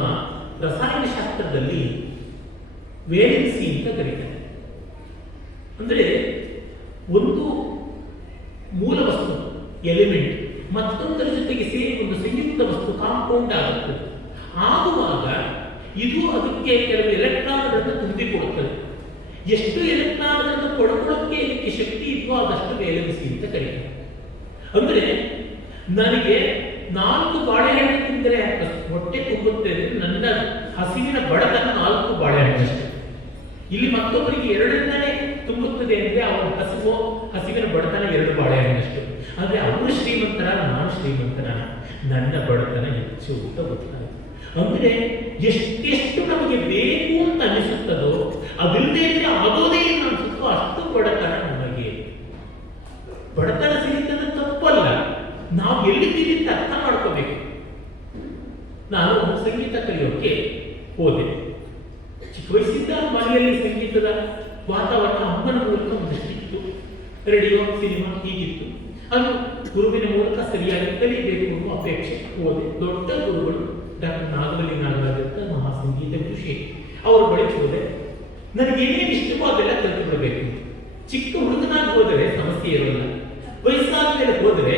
ರಸಾಯನ ಶಾಸ್ತ್ರದಲ್ಲಿ ವೇಲೆನ್ಸಿ ಅಂತ ಕರೀತಾರೆ. ಅಂದ್ರೆ ಒಂದು ಮೂಲ ವಸ್ತು ಎಲಿಮೆಂಟ್ ಮತ್ತೊಂದರ ಜೊತೆಗೆ ಸೇರಿ ಒಂದು ಸಂಯುಕ್ತ ವಸ್ತು ಕಾಂಪೌಂಡ್ ಆಗುತ್ತದೆ. ಆಗುವಾಗ ಇದು ಅದಕ್ಕೆ ಕೆಲವು ಎಲೆಕ್ಟ್ರಾನ್ಗಳನ್ನು ತುಂಬಿಕೊಡುತ್ತದೆ. ಎಷ್ಟು ಎಲೆಕ್ಟ್ರಾನ್ಗಳನ್ನು ಕೊಡ್ಕೊಳ್ಳೋಕ್ಕೆ ಇದಕ್ಕೆ ಶಕ್ತಿ ಇದೆಯೋ ಅದಷ್ಟು ವೇಲೆನ್ಸಿ ಅಂತ ಕರೀತಾರೆ. ಅಂದ್ರೆ ನನಗೆ 4 ಬಾಳೆಹಣ್ಣು ತಿಂದರೆ ಹೊಟ್ಟೆ ತುಂಬುತ್ತೆ ಅಂದ್ರೆ ನನ್ನ ಹಸಿವಿನ ಬಡತನ 4 ಬಾಳೆಹಣ್ಣು. ಇಲ್ಲಿ ಮತ್ತೊಬ್ಬರಿಗೆ 2ರಿಂದಲೇ ತುಂಬುತ್ತದೆ ಅಂದ್ರೆ ಅವರ ಹಸಿವಿನ ಬಡತನ 2 ಬಾಳೆಹಣ್ಣಷ್ಟು. ಆದ್ರೆ ಅವರು ಶ್ರೀಮಂತರ, ನಾನು ಶ್ರೀಮಂತರ, ನನ್ನ ಬಡತನ ಹೆಚ್ಚು ಅಂತ ಗೊತ್ತಾಗುತ್ತೆ. ಅಂದ್ರೆ ಎಷ್ಟೆಷ್ಟು ನಮಗೆ ಬೇಕು ಅಂತ ಅನಿಸುತ್ತದೋ, ಅದಿಲ್ಲದೆ ಇದ್ರೆ ಆಗೋದೇ ಇಲ್ಲ ಅನ್ಸುತ್ತೋ ಅಷ್ಟು ಬಡತನ ನಮಗೆ. ಬಡತನ ಸಿಗುತ್ತದೆ ತಪ್ಪಲ್ಲ, ನಾವು ಎಲ್ಲಿದ್ದೀವಿ ಅಂತ ಅರ್ಥ ಮಾಡ್ಕೋಬೇಕು. ನಾನು ಸಂಗೀತ ಕಲಿಯೋಕೆ ಹೋದೆ. ಚಿಕ್ಕ ವಯಸ್ಸಿಂದ ಮನೆಯಲ್ಲಿ ಸಂಗೀತದ ವಾತಾವರಣ ಅಮ್ಮನ ಮೂಲಕ ಒಂದಷ್ಟಿತ್ತು. ರೇಡಿಯೋ, ಸಿನಿಮಾ ಹೀಗಿತ್ತು. ಅದು ಗುರುವಿನ ಮೂಲಕ ಸರಿಯಾಗಿ ಕಲಿಬೇಕು ಅನ್ನೋ ಅಪೇಕ್ಷೆ. ಹೋದೆ. ದೊಡ್ಡ ಗುರುಗಳು ಡಾಕ್ಟರ್ ನಾಗವಲ್ಲಿ ನಾಗರಾಜ್ ಅಂತ ಮಹಾ ಸಂಗೀತ ವಿಷಯ, ಅವರು ಬಳಿ ಹೋದೆ. ನನಗೆ ಏನೇನು ಇಷ್ಟವೋ ಅದೆಲ್ಲ ಕಲಿತು ಬಿಡಬೇಕು. ಚಿಕ್ಕ ಹುಡುಗನಾಗಿ ಹೋದರೆ ಸಮಸ್ಯೆ ಇರೋಲ್ಲ. ವಯಸ್ಸಾದ ಮೇಲೆ ಹೋದರೆ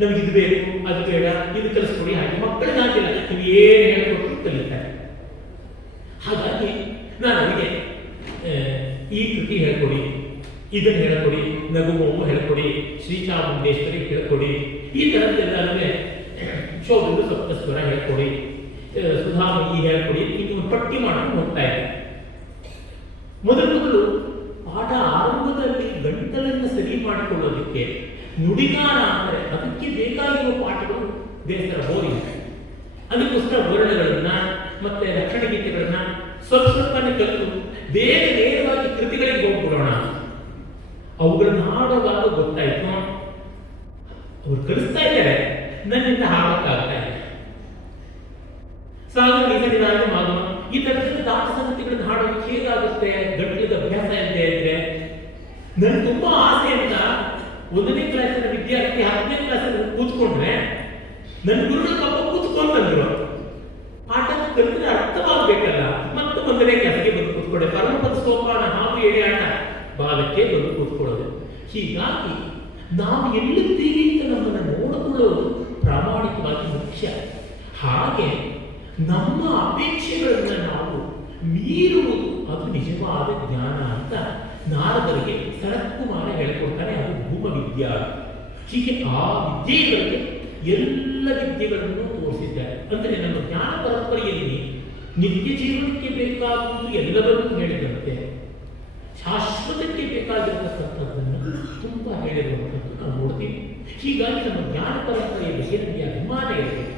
ನಮ್ಗೆ ಇದು ಬೇಕು, ಅದು ಬೇಡ, ಇದು ಕಲಿಸ್ಕೊಡಿ. ಹಾಗೆ ಮಕ್ಕಳಿಗಾಗಿಲ್ಲ, ನೀವು ಏನು ಹೇಳ್ಕೊಟ್ಟು ಕಲಿತಾರೆ. ಹಾಗಾಗಿ ನಾನು ಅವರಿಗೆ ಈ ಕೃತಿ ಹೇಳ್ಕೊಡಿ, ಇದನ್ನು ಹೇಳ್ಕೊಡಿ, ನಗುಮೋವು ಹೇಳ್ಕೊಡಿ, ಶ್ರೀಚಾಮುಂಡೇಶ್ವರಿ ಹೇಳ್ಕೊಡಿ, ಈ ಥರದ್ದೆಲ್ಲವೇ ಶೋಧದ ಸಪ್ತಸ್ವರ ಹೇಳ್ಕೊಡಿ, ಸುಧಾಮಯಿ ಹೇಳ್ಕೊಡಿ, ಇದು ಪಟ್ಟಿ ಮಾಡ್ಕೊಂಡು ಹೋಗ್ತಾ ಇದೆ. ಮೊದಲು ಪಾಠ ಆರಂಭದಲ್ಲಿ ಗಂಟಲನ್ನು ಸರಿ ಮಾಡಿಕೊಳ್ಳೋದಕ್ಕೆ ನುಡಿಗಾರ ಅಂದರೆ ಅದಕ್ಕೆ ಬೇಕಾಗಿರುವ ಪಾಠಗಳು ಬೇಸರ ಬೋರಿಂಗ್. ಅದಕ್ಕೋಸ್ಕರ ವರ್ಣಗಳನ್ನ ಮತ್ತೆ ರಕ್ಷಣ ಗೀತೆಗಳನ್ನ ಸ್ವಲ್ಪನೇ ಕಲಿತು ಬೇಗ ನೇರವಾಗಿ ಕೃತಿಗಳಿಗೆ ಹೋಗ್ಬಿಡೋಣ. ಅವುಗಳನ್ನು ಹಾಡುವಾಗ ಗೊತ್ತಾಯ್ತು, ಅವ್ರು ಕಲಿಸ್ತಾ ಇದ್ದಾರೆ, ನನ್ನಿಂದ ಹಾಡಕ್ಕಾಗ್ತಾ ಇದೆ. ಸಾಗರ ಮಾಗಮ ಈ ತರದ ದಾಸ ಸಂಗತಿಗಳನ್ನು ಹಾಡೋದಕ್ಕೆ ಹೇಗಾಗುತ್ತೆ? ಗಂಟಲಿದ ಅಭ್ಯಾಸ ಇಲ್ಲದೆ ಇದ್ರೆ. ನನ್ಗೆ ತುಂಬಾ ಆಸೆ ಅಂತ 1ನೇ ಕ್ಲಾಸಿನ ವಿದ್ಯಾರ್ಥಿ 10ನೇ ಕ್ಲಾಸಲ್ಲಿ ಕೂತ್ಕೊಂಡ್ರೆ ನನ್ನ ಗುರುಗಳು ಪಾಪ ಕೂತ್ಕೊಂಡ್ರು. ಪಾಠ ಕಲಿತರೆ ಅರ್ಥವಾಗಬೇಕಲ್ಲ. ಮತ್ತೆ 1ನೇ ಕ್ಲಾಸಿಗೆ ಬಂದು ಕೂತ್ಕೊಂಡೆ. ಪರಮಪದ ಸೋಪಾನ ಹಾವು ಎಳೆ ಆಟ ಬಾಲಕ್ಕೆ ಬಂದು ಕೂತ್ಕೊಳ್ಳೋದು. ಹೀಗಾಗಿ ನಾವು ಎಲ್ಲಿದ್ದೀವಿ ಅಂತ ನಮ್ಮನ್ನು ನೋಡಿಕೊಳ್ಳೋದು ಪ್ರಾಮಾಣಿಕವಾಗಿ ಮುಖ್ಯ. ಹಾಗೆ ನಮ್ಮ ಅಪೇಕ್ಷೆಗಳನ್ನ ನಾವು ಮೀರುವುದು ಅದು ನಿಜವಾದ ಜ್ಞಾನ ಅಂತ ನಾರದರಿಗೆ ಸನತ್ಕುಮಾರ ಹೇಳಿಕೊಡ್ತಾನೆ. ಅದು ಭೂಮ ವಿದ್ಯಾ. ಹೀಗೆ ಆ ವಿದ್ಯೆಗಳಿಗೆ ಎಲ್ಲ ವಿದ್ಯೆಗಳನ್ನು ತೋರಿಸಿದ್ದಾರೆ. ಅಂದರೆ ನಮ್ಮ ಜ್ಞಾನ ಪರಂಪರೆಯಲ್ಲಿ ನಿತ್ಯ ಜೀವನಕ್ಕೆ ಬೇಕಾಗುವುದು ಎಲ್ಲವನ್ನೂ ಹೇಳಿದಂತೆ ಶಾಶ್ವತಕ್ಕೆ ಬೇಕಾಗಿರತಕ್ಕಂಥದ್ದನ್ನು ತುಂಬ ಹೇಳಿರುವಂಥದ್ದು ನಾವು ನೋಡ್ತೀವಿ. ಹೀಗಾಗಿ ನಮ್ಮ ಜ್ಞಾನ ಪರಂಪರೆಯ ಬಗ್ಗೆ ನಮಗೆ ಅಭಿಮಾನ ಇರಬೇಕು.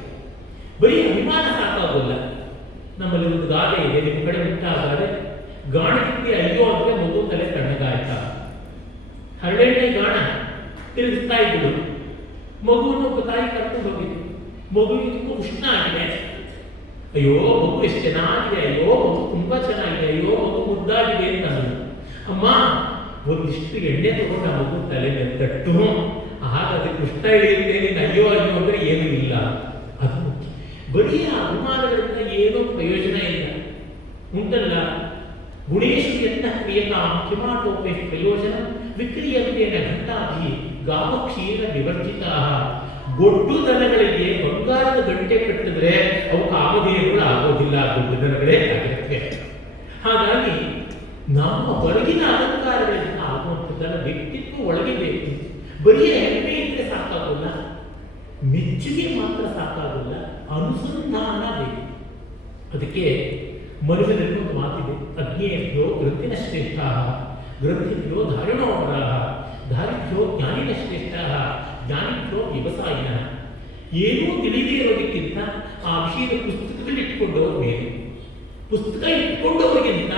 ಬರೀ ಅಭಿಮಾನ ಸಾಕಾಗೋಲ್ಲ. ನಮ್ಮಲ್ಲಿ ಒಂದು ಗಾದೆ ಇದೆ, ನಿಮ್ಮ ಕಡೆ ಉಂಟಾಗಾದೆ, ಗಾಣಕ್ಕೆ ಅಯ್ಯೋ ಅಂದ್ರೆ ಮಗು ತಲೆ ತಣ್ಣಗಾಯ್ತ. ಹರಳೆಣ್ಣೆ ಗಾಣ ತಿರುಗಿಸ್ತಾ ಇದ್ದು ಮಗುವನ್ನು ಒಬ್ಬ ತಾಯಿ ಕರ್ಕೊಂಡು ಹೋಗಿದ್ದು. ಮಗು ತುಂಬಾ ಉಷ್ಣ ಆಗಿದೆ. ಅಯ್ಯೋ ಮಗು ಎಷ್ಟು ಚೆನ್ನಾಗಿದೆ, ಅಯ್ಯೋ ಮಗು ತುಂಬಾ ಚೆನ್ನಾಗಿದೆ, ಅಯ್ಯೋ ಮಗು ಮುದ್ದಾಗಿದೆ ಅಂತ ಅಂದ್ರು. ಅಮ್ಮ ಒಂದಿಷ್ಟು ಎಣ್ಣೆ ತಗೊಂಡು ಆ ಮಗು ತಲೆ ಮೇಲೆ ತಟ್ಟು, ಆಗ ಅದಕ್ಕೆ ಉಷ್ಣ ಹಿಡಿಯುತ್ತೆ. ನೀನು ಅಯ್ಯೋ ಅಯ್ಯೋ ಅಂದ್ರೆ ಏನೂ ಇಲ್ಲ. ಅದು ಮುಖ್ಯ. ಬರೀ ಆ ಅನುಮಾನಗಳಿಂದ ಏನೋ ಪ್ರಯೋಜನ ಇಲ್ಲ. ಉಂಟಲ್ಲ, ಗುಣೇಶು ಎಂತ ಕ್ರಿಯತಾಂ ಕಿಮಾಟೋಪೇ ಪ್ರಯೋಜನ ವಿಕ್ರಿಯಂತೇನ ಘಂಟಾಭಿ ಗಾವ ಕ್ಷೀರ ವಿವರ್ಜಿತಾ. ಗೊಡ್ಡು ದನಗಳಿಗೆ ಬಂಗಾರದ ಗಂಟೆ ಕಟ್ಟಿದ್ರೆ ಅವು ಕಾಮಧೇನುಗಳು ಆಗೋದಿಲ್ಲ, ದೊಡ್ಡ ದನಗಳೇ ಆಗಿರುತ್ತೆ. ಹಾಗಾಗಿ ನಮ್ಮ ಹೊರಗಿನ ಅಲಂಕಾರಗಳಿಂದ ಆಗುವಂಥದ್ದನ್ನ ವ್ಯಕ್ತಿತ್ವ ಒಳಗೆ ಬೇಕು. ಬರೀ ಹೆಮ್ಮೆ ಇದ್ರೆ ಸಾಕಾಗೋಲ್ಲ, ಮೆಚ್ಚುಗೆ ಮಾತ್ರ ಸಾಕಾಗೋಲ್ಲ, ಅನುಸಂಧಾನ ಬೇಕು. ಅದಕ್ಕೆ ಮನುಷ್ಯನಲ್ಲಿ ಒಂದು ಮಾತಿದೆ, ಅಜ್ಞೇಭ್ಯೋ ಗ್ರಂಥಿನ ಶ್ರೇಷ್ಠ, ಗ್ರಂಥಿಭ್ಯೋ ಧಾರಣೋಪರ, ಧಾರಿಭ್ಯೋ ಜ್ಞಾನಿನ ಶ್ರೇಷ್ಠ, ಜ್ಞಾನಿಭ್ಯೋ ವ್ಯವಸಾಯಿನ. ಏನೂ ತಿಳಿದೇ ಇರೋದಕ್ಕಿಂತ ಆ ವಿಷಯದ ಪುಸ್ತಕದಲ್ಲಿ ಇಟ್ಕೊಂಡವ್ರು ಮೇಲೆ. ಪುಸ್ತಕ ಇಟ್ಕೊಂಡವರಿಗಿಂತ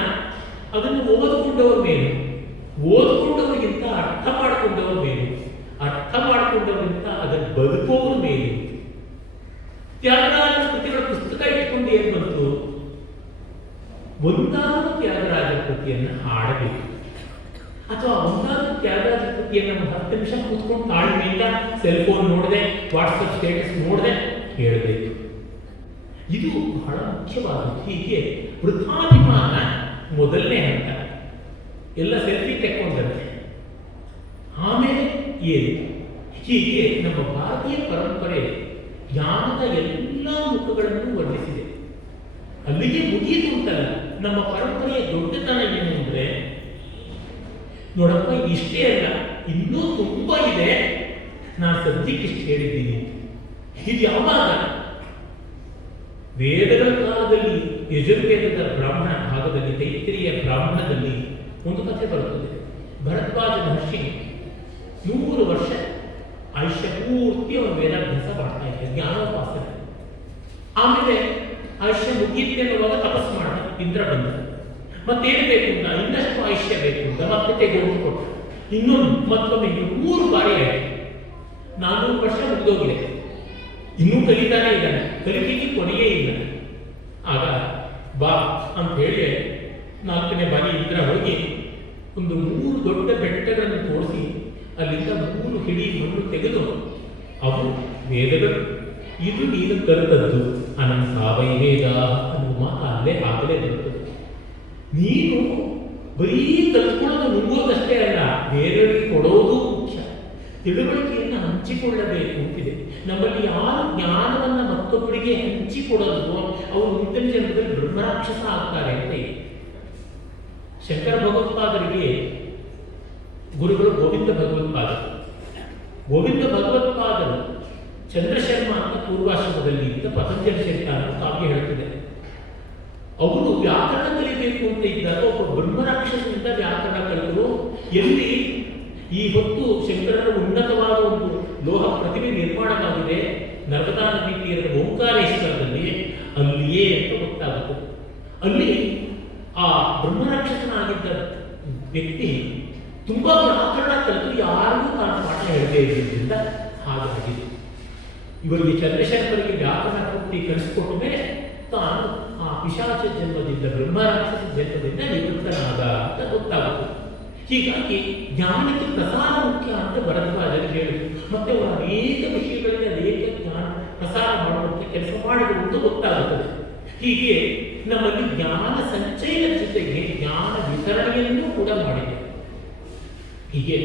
ಅದನ್ನು ಓದಿಕೊಂಡವ್ರ ಮೇಲೆ, ಓದಿಕೊಂಡವರಿಗಿಂತ ಅರ್ಥ ಮಾಡಿಕೊಂಡವ್ರ ಮೇಲೆ, ಅರ್ಥ ಮಾಡಿಕೊಂಡವರಿಗಿಂತ ಅದನ್ನು ಬದುಕೋವ್ರ ಮೇಲೆ. ತ್ಯಾಗರಾಜರ ಕೃತಿಗಳ ಪುಸ್ತಕ ಇಟ್ಕೊಂಡು ಏನ್ ಬಂತು? ಒಂದಾದ ತ್ಯಾಗರಾಜರ ಕೃತಿಯನ್ನು ಹಾಡಬೇಕು, ಅಥವಾ ಒಂದಾದ ತ್ಯಾಗರಾಜರ ಕೃತಿಯನ್ನು 10 ನಿಮಿಷ ಕೂತ್ಕೊಂಡು ತಾಳ್ಮೆಯಿಂದ ಸೆಲ್ ಫೋನ್ ನೋಡದೆ, ವಾಟ್ಸಪ್ ಸ್ಟೇಟಸ್ ನೋಡದೆ ಹೇಳಬೇಕು. ಇದು ಬಹಳ ಮುಖ್ಯವಾದದ್ದು. ಹೀಗೆ ವೃಥಾಭಿಮಾನ ಮೊದಲನೇ ಹಂತ, ಎಲ್ಲ ಸೆಲ್ಫಿ ತೆಕ್ಕೊಂಡಂತೆ. ಆಮೇಲೆ ಏನು? ಹೀಗೆ ನಮ್ಮ ಭಾರತೀಯ ಪರಂಪರೆ ಜ್ಞಾನದ ಎಲ್ಲ ಮುಖಗಳನ್ನು ವರ್ಣಿಸಿದೆ. ಅಲ್ಲಿಗೆ ಮುಗಿಯಿತು ಅಂತಲ್ಲ. ನಮ್ಮ ಪರಂಪರೆಯ ದೊಡ್ಡತನ ಏನು ಅಂದ್ರೆ, ನೋಡಪ್ಪ ಇಷ್ಟೇ ಅಲ್ಲ, ಇನ್ನೂ ತುಂಬಾ ಇದೆ, ನಾನು ಸದ್ಯಕ್ಕೆ ಇಷ್ಟು ಹೇಳಿದ್ದೀನಿ. ಇದು ಯಾವಾಗ? ವೇದಗಳ ಕಾಲದಲ್ಲಿ, ಯಜುರ್ವೇದದ ಬ್ರಾಹ್ಮಣ ಭಾಗದಲ್ಲಿ, ತೈತ್ರಿಯ ಬ್ರಾಹ್ಮಣದಲ್ಲಿ ಒಂದು ಕಥೆ ಬರುತ್ತದೆ. ಭರದ್ವಾಜ ಮಹರ್ಷಿ 100 ವರ್ಷ ಆಯುಷ್ಯ ಪೂರ್ತಿ ಅವನು ವೇದಾಭ್ಯಾಸ ಮಾಡ್ತಾ ಇದ್ದ, ಜ್ಞಾನೋಪಾಸನೆ. ಆಮೇಲೆ ಆಯುಷ್ಯ ಮುಗಿಯುತ್ತೇನುವಾಗ ತಪಸ್ಸು ಮಾಡಿದ, ಇಂದ್ರ ಬಂದ. ಮತ್ತೇನು ಬೇಕು ಅಂತ, ಇನ್ನಷ್ಟು ಆಯುಷ್ಯ ಬೇಕು ಅಂತ ಮತ್ತೆ ತೆಗೆದು ಕೊಟ್ಟ. ಮತ್ತೊಮ್ಮೆ 100 ಬಾರಿ ಆಯಿತು. 400 ವರ್ಷ ಮುಗಿದೋಗಿದೆ, ಇನ್ನೂ ಕಲಿತಾನೇ ಇದ್ದಾನೆ, ಕಲಿಕೆಗೆ ಕೊನೆಯೇ ಇಲ್ಲ. ಆಗ ಬಾ ಅಂತ ಹೇಳಿ 4ನೇ ಬಾರಿ ಇಂದ್ರ ಹೋಗಿ ಒಂದು 3 ದೊಡ್ಡ ಬೆಟ್ಟಗಳನ್ನು ತೋರಿಸಿ ಅಲ್ಲಿಂದ 3 ಹಿಡಿ ಮಣ್ಣು ತೆಗೆದು, ಅವು ವೇದಗಳು, ಇದು ನೀನು ಕಲಿತದ್ದು ಅನಂತಾವೈ ವೇದ ಅನ್ನುವ ಮಾತು ಅಲ್ಲೇ ಆಗಲೇ ಬರುತ್ತದೆ. ನೀನು ಬರೀ ಕಲ್ತ್ಕೊಳ್ಳೋದು ನುಂಗೋದಷ್ಟೇ ಅಲ್ಲ, ಬೇರೆಯವರಿಗೆ ಕೊಡೋದು ಮುಖ್ಯ. ತಿಳುವಳಿಕೆಯನ್ನು ಹಂಚಿಕೊಳ್ಳಬೇಕು ಅಂತಿದೆ. ನಮ್ಮಲ್ಲಿ ಯಾರು ಜ್ಞಾನವನ್ನು ಮತ್ತೊಬ್ಬರಿಗೆ ಹಂಚಿಕೊಡೋದು, ಅವರು ಮುಂದಿನ ಜನ್ಮದಲ್ಲಿ ಬ್ರಹ್ಮರಾಕ್ಷಸ ಆಗ್ತಾರೆ ಅಂತ ಇದೆ. ಶಂಕರ ಭಗವತ್ಪಾದರಿಗೆ ಗುರುಗಳು ಗೋವಿಂದ ಭಗವತ್ಪಾದರು. ಗೋವಿಂದ ಭಗವತ್ಪಾದರು ಚಂದ್ರಶರ್ಮ ಅಂತ ಪೂರ್ವಾಶ್ರಮದಲ್ಲಿ ಇದ್ದ ಪತಂಜಲಿ ಚರಿತ ಅಂತ ಕಾವ್ಯ ಹೇಳ್ತಿದೆ. ಅವರು ವ್ಯಾಕರಣ ಕಲಿಬೇಕು ಅಂತ ಇದ್ದಾಗ ಒಬ್ಬ ಬ್ರಹ್ಮರಾಕ್ಷಸನಿಂದ ವ್ಯಾಕರಣ ಕಲಿತರು. ಎಲ್ಲಿ ಈ ಹೊತ್ತು ಶಂಕರನ ಉನ್ನತವಾದ ಒಂದು ಲೋಹ ಪ್ರತಿಮೆ ನಿರ್ಮಾಣವಾಗಿದೆ ನರ್ಮದಾ ನದಿ ತೀರದ ಓಂಕಾರೇಶ್ವರದಲ್ಲಿ, ಅಲ್ಲಿಯೇ ಅಂತ ಗೊತ್ತಾಗುತ್ತದೆ. ಅಲ್ಲಿ ಆ ಬ್ರಹ್ಮರಾಕ್ಷಸನಾಗಿದ್ದ ವ್ಯಕ್ತಿ ತುಂಬಾ ವ್ಯಾಕರಣ ಕಲಿತು ಯಾರಿಗೂ ತಾನು ಪಾಠ ಹೇಳದೇ ಇರೋದ್ರಿಂದ ಹಾಗಾಗಿದೆ. ಇವರಿಗೆ ಚಂದ್ರಶೇಖರಿಗೆ ವ್ಯಾಕರಣ ಪೂರ್ತಿ ಕಲಿಸಿಕೊಟ್ಟ ಮೇಲೆ ತಾನು ಆ ಪಿಶಾಚ ಜನ್ಮದಿಂದ, ಬ್ರಹ್ಮರಾಕ್ಷಸ ಜನ್ಮದಿಂದ ನಿವೃತ್ತನಾದ ಅಂತ ಗೊತ್ತಾಗುತ್ತದೆ. ಹೀಗಾಗಿ ಜ್ಞಾನಕ್ಕೆ ಪ್ರಸಾರ ಮುಖ್ಯ ಅಂತ ಭರದ್ವಾಜರು ಹೇಳಿದರು. ಮತ್ತೆ ಅವರು ಅನೇಕ ವಿಷಯಗಳಲ್ಲಿ ಅನೇಕ ಜ್ಞಾನ ಪ್ರಸಾರ ಮಾಡುವಂತೆ ಕೆಲಸ ಮಾಡಿದರು ಅಂತ ಗೊತ್ತಾಗುತ್ತದೆ. ಹೀಗೆ ನಮ್ಮಲ್ಲಿ ಜ್ಞಾನ ಸಂಚಯನ ಜೊತೆಗೆ ಜ್ಞಾನ ವಿತರಣೆಯನ್ನು ಕೂಡ ಮಾಡಿದೆ. ಹೀಗೆ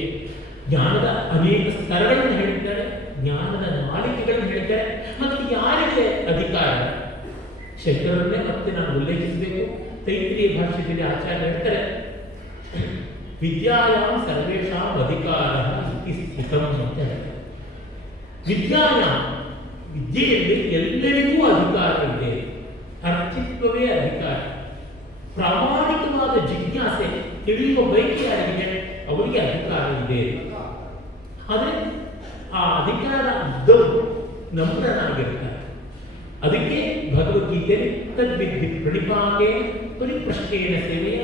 ಜ್ಞಾನದ ಅನೇಕ ಸ್ತರಗಳನ್ನು ಹೇಳಿದ್ದಾರೆ, ಜ್ಞಾನದ ಮಾಲಿಕೆಗಳನ್ನು ಹೇಳಿದ್ದಾರೆ. ಮತ್ತು ಯಾರಿಗೆ ಅಧಿಕಾರ? ಶಂಕರನ್ನೇ ಮತ್ತೆ ನಾನು ಉಲ್ಲೇಖಿಸಬೇಕು. ತೈತ್ರಿಯ ಭಾಷೆಯಲ್ಲಿ ಆಚಾರ್ಯ ಹೇಳ್ತಾರೆ, ವಿದ್ಯಾಯಾಂ ಸರ್ವೇಷಾಂ ಅಧಿಕಾರ ಇತಿ ಸ್ಥಿತಂ ಅಂತ ಹೇಳ್ತಾರೆ. ವಿದ್ಯೆಯಲ್ಲಿ ಎಲ್ಲರಿಗೂ ಅಧಿಕಾರ ಇದೆ, ಅರ್ಥಿತ್ವವೇ ಅಧಿಕಾರ. ಪ್ರಾಮಾಣಿಕವಾದ ಜಿಜ್ಞಾಸೆ ತಿಳಿಯುವ ಬಯಕೆ ಯಾರಿಗೆ? ಅವರಿಗೆ ಅಧಿಕಾರ ಇದೆ. ಆದರೆ ಆ ಅಧಿಕಾರ ಇದ್ದವರು ನಮ್ರನಾಗಿರ್ತಾರೆ. ಅದಕ್ಕೆ ಭಗವದ್ಗೀತೆ ತದ್ವಿದ್ಧಿ ಪ್ರಣಿಪಾಕೆ ಪರಿಪ್ರಶ್ನೇನ ಸೇವೆಯ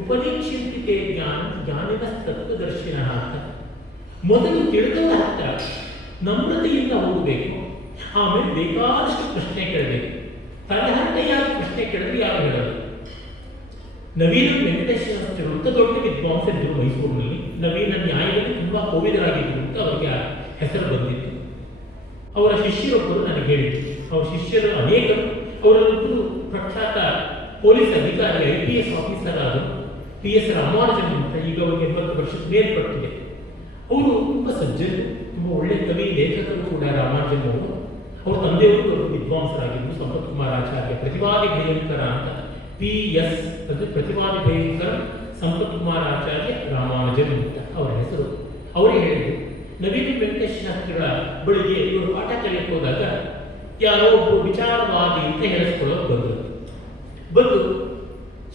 ಉಪಲೀಕ್ಷಿತೆ ಜ್ಞಾನಿನ ತತ್ವದರ್ಶಿನ ಅಂತ. ಮೊದಲು ತಿಳಿದವ ಹತ್ತ ನಮ್ರತೆಯಿಂದ ಓದಬೇಕು, ಆಮೇಲೆ ಬೇಕಾದಷ್ಟು ಪ್ರಶ್ನೆ ಕೇಳಬೇಕು. ತಲೆಹರಟೆಯಾಗಿ ಪ್ರಶ್ನೆ ಕೇಳಿದ್ರೆ ಯಾರು ಹೇಳೋದು? ನವೀನ ವೆಂಕಟೇಶ ಶಾಸ್ತ್ರಿಗಳು ಅಂತ ದೊಡ್ಡ ವಿದ್ವಾಂಸರಿದ್ದರು ಮೈಸೂರಿನಲ್ಲಿ. ನವೀನ ನ್ಯಾಯದಲ್ಲಿ ತುಂಬಾ ಕೋವಿದರಾಗಿದ್ದರು ಅಂತ ಅವರಿಗೆ ಹೆಸರು ಬಂದಿತ್ತು. ಅವರ ಶಿಷ್ಯರೊಬ್ಬರು ನನಗೆ ಹೇಳಿದರು. ಅವರ ಶಿಷ್ಯರು ಅನೇಕರು. ಅವರಲ್ಲೊಬ್ಬರು ಪ್ರಖ್ಯಾತ ಪೊಲೀಸ್ ಅಧಿಕಾರಿ, IPS ಆಫೀಸರ್ ಆದರು, PS ರಾಮಾನುಜನ್ ಅಂತ. ಈಗ ಅವರಿಗೆ 80 ವರ್ಷದ ಮೇಲ್ಪಟ್ಟಿದೆ. ಅವರು ತುಂಬ ಸಜ್ಜರು, ತುಂಬ ಒಳ್ಳೆ ಕವಿ ಲೇಖಕರು ಕೂಡ ರಾಮಾನುಜನ್ ಅವರು. ಅವ್ರ ತಂದೆಯವರು ದೊಡ್ಡ ವಿದ್ವಾಂಸರಾಗಿದ್ದರು, ಸಂಪತ್ ಕುಮಾರ್ ಆಚಾರ್ಯ. ಪ್ರತಿವಾದಿ ಭಯಂಕರ ಅಂತ PS ಅದು ಪ್ರತಿವಾದಿ ಭಯಂಕರ ಸಂಪತ್ ಕುಮಾರ್ ಆಚಾರ್ಯ ರಾಮಾನುಜನ್ ಅಂತ ಅವರ ಹೆಸರು. ಅವರೇ ಹೇಳಿದ್ರು, ನವೀನ ವೆಂಕಟೇಶ ಶಾಸ್ತ್ರಿಗಳ ಬಳಿಗೆ ಇವರು ಪಾಠ ಕಲಿಯಕ್ಕೆ ಹೋದಾಗ ಯಾರೋ ಒಬ್ಬರು ವಿಚಾರವಾದಿ ಅಂತ ಹೇಳಿಸ್ಕೊಳ್ಳೋದು ಬಂದು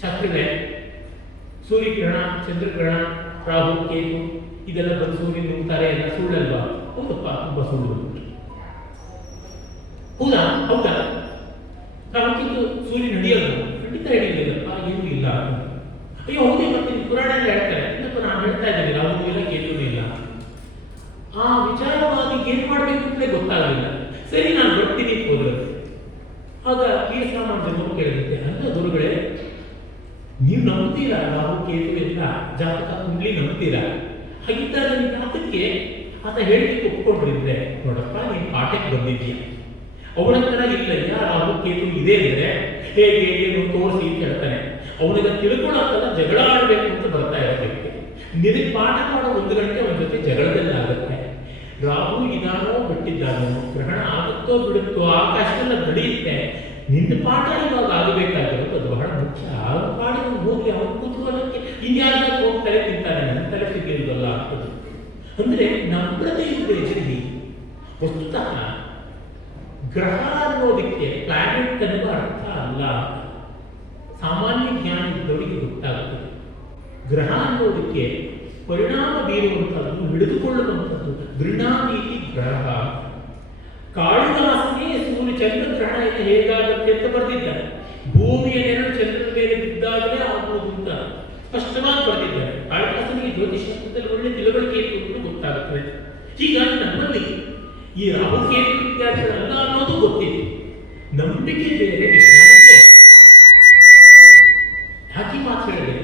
ಶಾಸ್ತ್ರಿಗಳೇ, ಸೂರ್ಯಗ್ರಹಣ, ಚಂದ್ರಗ್ರಹಣ, ರಾಹು, ಕೇತು ಇದೆಲ್ಲ ಬಂದು ಸೂರ್ಯ ನುಗ್ತಾರೆ ಎಲ್ಲ ಸುಳ್ಳಲ್ವಾ? ಹೌದಪ್ಪ, ತುಂಬ ಸುಳ್ಳು. ಹೌದಾ? ರಾಹುಕಿಂದು ಸೂರ್ಯ ನಡೆಯಲ್ಲ, ಖಂಡಿತ ಹೇಳಿಲ್ಲಪ್ಪ, ಏನೂ ಇಲ್ಲ ಅಂತ. ಅಯ್ಯೋ ಹೌದೇ, ಮತ್ತೆ ಪುರಾಣ ಹೇಳ್ತಾರೆ, ಇನ್ನಪ್ಪ ನಾನು ಹೇಳ್ತಾ ಇದ್ದೀನಿ ರಾಹುಗೂ ಇಲ್ಲ ಕೇತುನೂ ಇಲ್ಲ. ಆ ವಿಚಾರವಾದಿಗೆ ಏನ್ ಮಾಡ್ಬೇಕು ಅಂತಲೇ ಗೊತ್ತಾಗಲಿಲ್ಲ. ಸರಿ ನಾನು ಬರ್ತೀನಿ ಹೋದ್ರೆ ಆಗ ವೀರಸಾಮಾನ್ಯರು ಕೇಳಿದಂತೆ, ಅಲ್ಲ ಗುರುಗಳೇ, ನೀವು ನಂಬ್ತೀರಾ ರಾಹು ಕೇತು ಎಲ್ಲ ಜಾತಕ ಕುಂಡ್ಲಿ ನಂಬ್ತೀರಾ? ಹಾಗಿದ್ದಾಗ ನೀವು ಜಾತಕ್ಕೆ ಆತ ಹೇಳಿಕೆ ಒಪ್ಕೊಂಡಿದ್ರೆ, ನೋಡಪ್ಪ ನೀನು ಪಾಠಕ್ಕೆ ಬಂದಿದ್ದೀಯ, ಅವನ ಹತ್ರ ಇಲ್ಲ ರಾಹು ಕೇತು ಇದೆ ಅಂದ್ರೆ ಹೇಗೆ ಏನು ತೋರಿಸಿ ಅಂತ ಹೇಳ್ತಾನೆ. ಅವನಿಗೆ ತಿಳ್ಕೊಳ್ಳೋಕ್ಕಲ್ಲ, ಜಗಳ ಆಡಬೇಕು ಅಂತ ಬರ್ತಾ ಇರಬೇಕು. ನಿನಗೆ ಪಾಠ ಮಾಡೋ 1 ಗಂಟೆ ಅವನ ಜೊತೆ ಜಗಳದಲ್ಲಿ ಆಗುತ್ತೆ. ರಾಹು ಇದಾನೋ ಬಿಟ್ಟಿದ್ದಾನೋ, ಗ್ರಹಣ ಆಗುತ್ತೋ ಬಿಡುತ್ತೋ, ಆಕಾಶದಲ್ಲ ನಡೆಯುತ್ತೆ. ನಿನ್ನ ಪಾಠ ಇವಾಗ ಆಗಬೇಕಾಗಿರೋದು ಅದು ಬಹಳ ಮುಖ್ಯ. ಆಗ ಮಾಡಿ ಹೋಗಿ ಅವನ ಕುತೂಹಲಕ್ಕೆ ಇನ್ಯಾರ ಹೋಗಿ ತಲೆ ತಿಂತಾನೆ, ನನ್ನ ತಲೆ ಸಿಗಲಿಲ್ವಲ್ಲ ಅಂತದ್ದು. ಅಂದ್ರೆ ನಮ್ರತೆ ಇರಬೇಕಿರಲಿ. ವಸ್ತುತಃ ಗ್ರಹ ಅನ್ನೋದಕ್ಕೆ ಪ್ಲಾನೆಟ್ ಅನ್ನುವ ಅರ್ಥ ಅಲ್ಲ. ಸಾಮಾನ್ಯ ಜ್ಞಾನ ಇದ್ದವರಿಗೆ ಗೊತ್ತಾಗುತ್ತದೆ. ಗ್ರಹ ಅನ್ನೋದಕ್ಕೆ ಪರಿಣಾಮ ಬೀರುವಂಥದ್ದು, ಹಿಡಿದುಕೊಳ್ಳುವಂಥದ್ದು. ಗೃಹಾನೀತಿ ಗ್ರಹ. ಕಾಳಿದಾಸನೇ ಸೂರ್ಯ ಚಂದ್ರ ಗ್ರಹಣ ಹೇಗಾಗುತ್ತೆ ಅಂತ ಬರೆದಿದ್ದಾರೆ. ಭೂಮಿಯ ನೆರಳು ಚಂದ್ರನ ಮೇಲೆ ಬಿದ್ದಾಗಲೇ ಆಗುವುದು ಅಂತ ಸ್ಪಷ್ಟವಾಗಿ ಬರೆದಿದ್ದಾರೆ. ಕಾಳಿದಾಸನಿಗೆ ಜ್ಯೋತಿಷಾಸ್ತ್ರದಲ್ಲಿ ಒಳ್ಳೆ ತಿಳುವಳಿಕೆ ಇತ್ತು ಗೊತ್ತಾಗುತ್ತದೆ. ಹೀಗಾಗಿ ನಮ್ಮಲ್ಲಿ ಈ ರಾಹುಕೇತು ವಿದ್ಯಾರ್ಥಿಗಳಲ್ಲ ಅನ್ನೋದು ಗೊತ್ತಿದೆ. ನಂಬಿಕೆ ಬೇರೆ, ವಿಜ್ಞಾನ ಬೇರೆ. ಯಾಕೆ ಮಾತು ಹೇಳಿದೆ?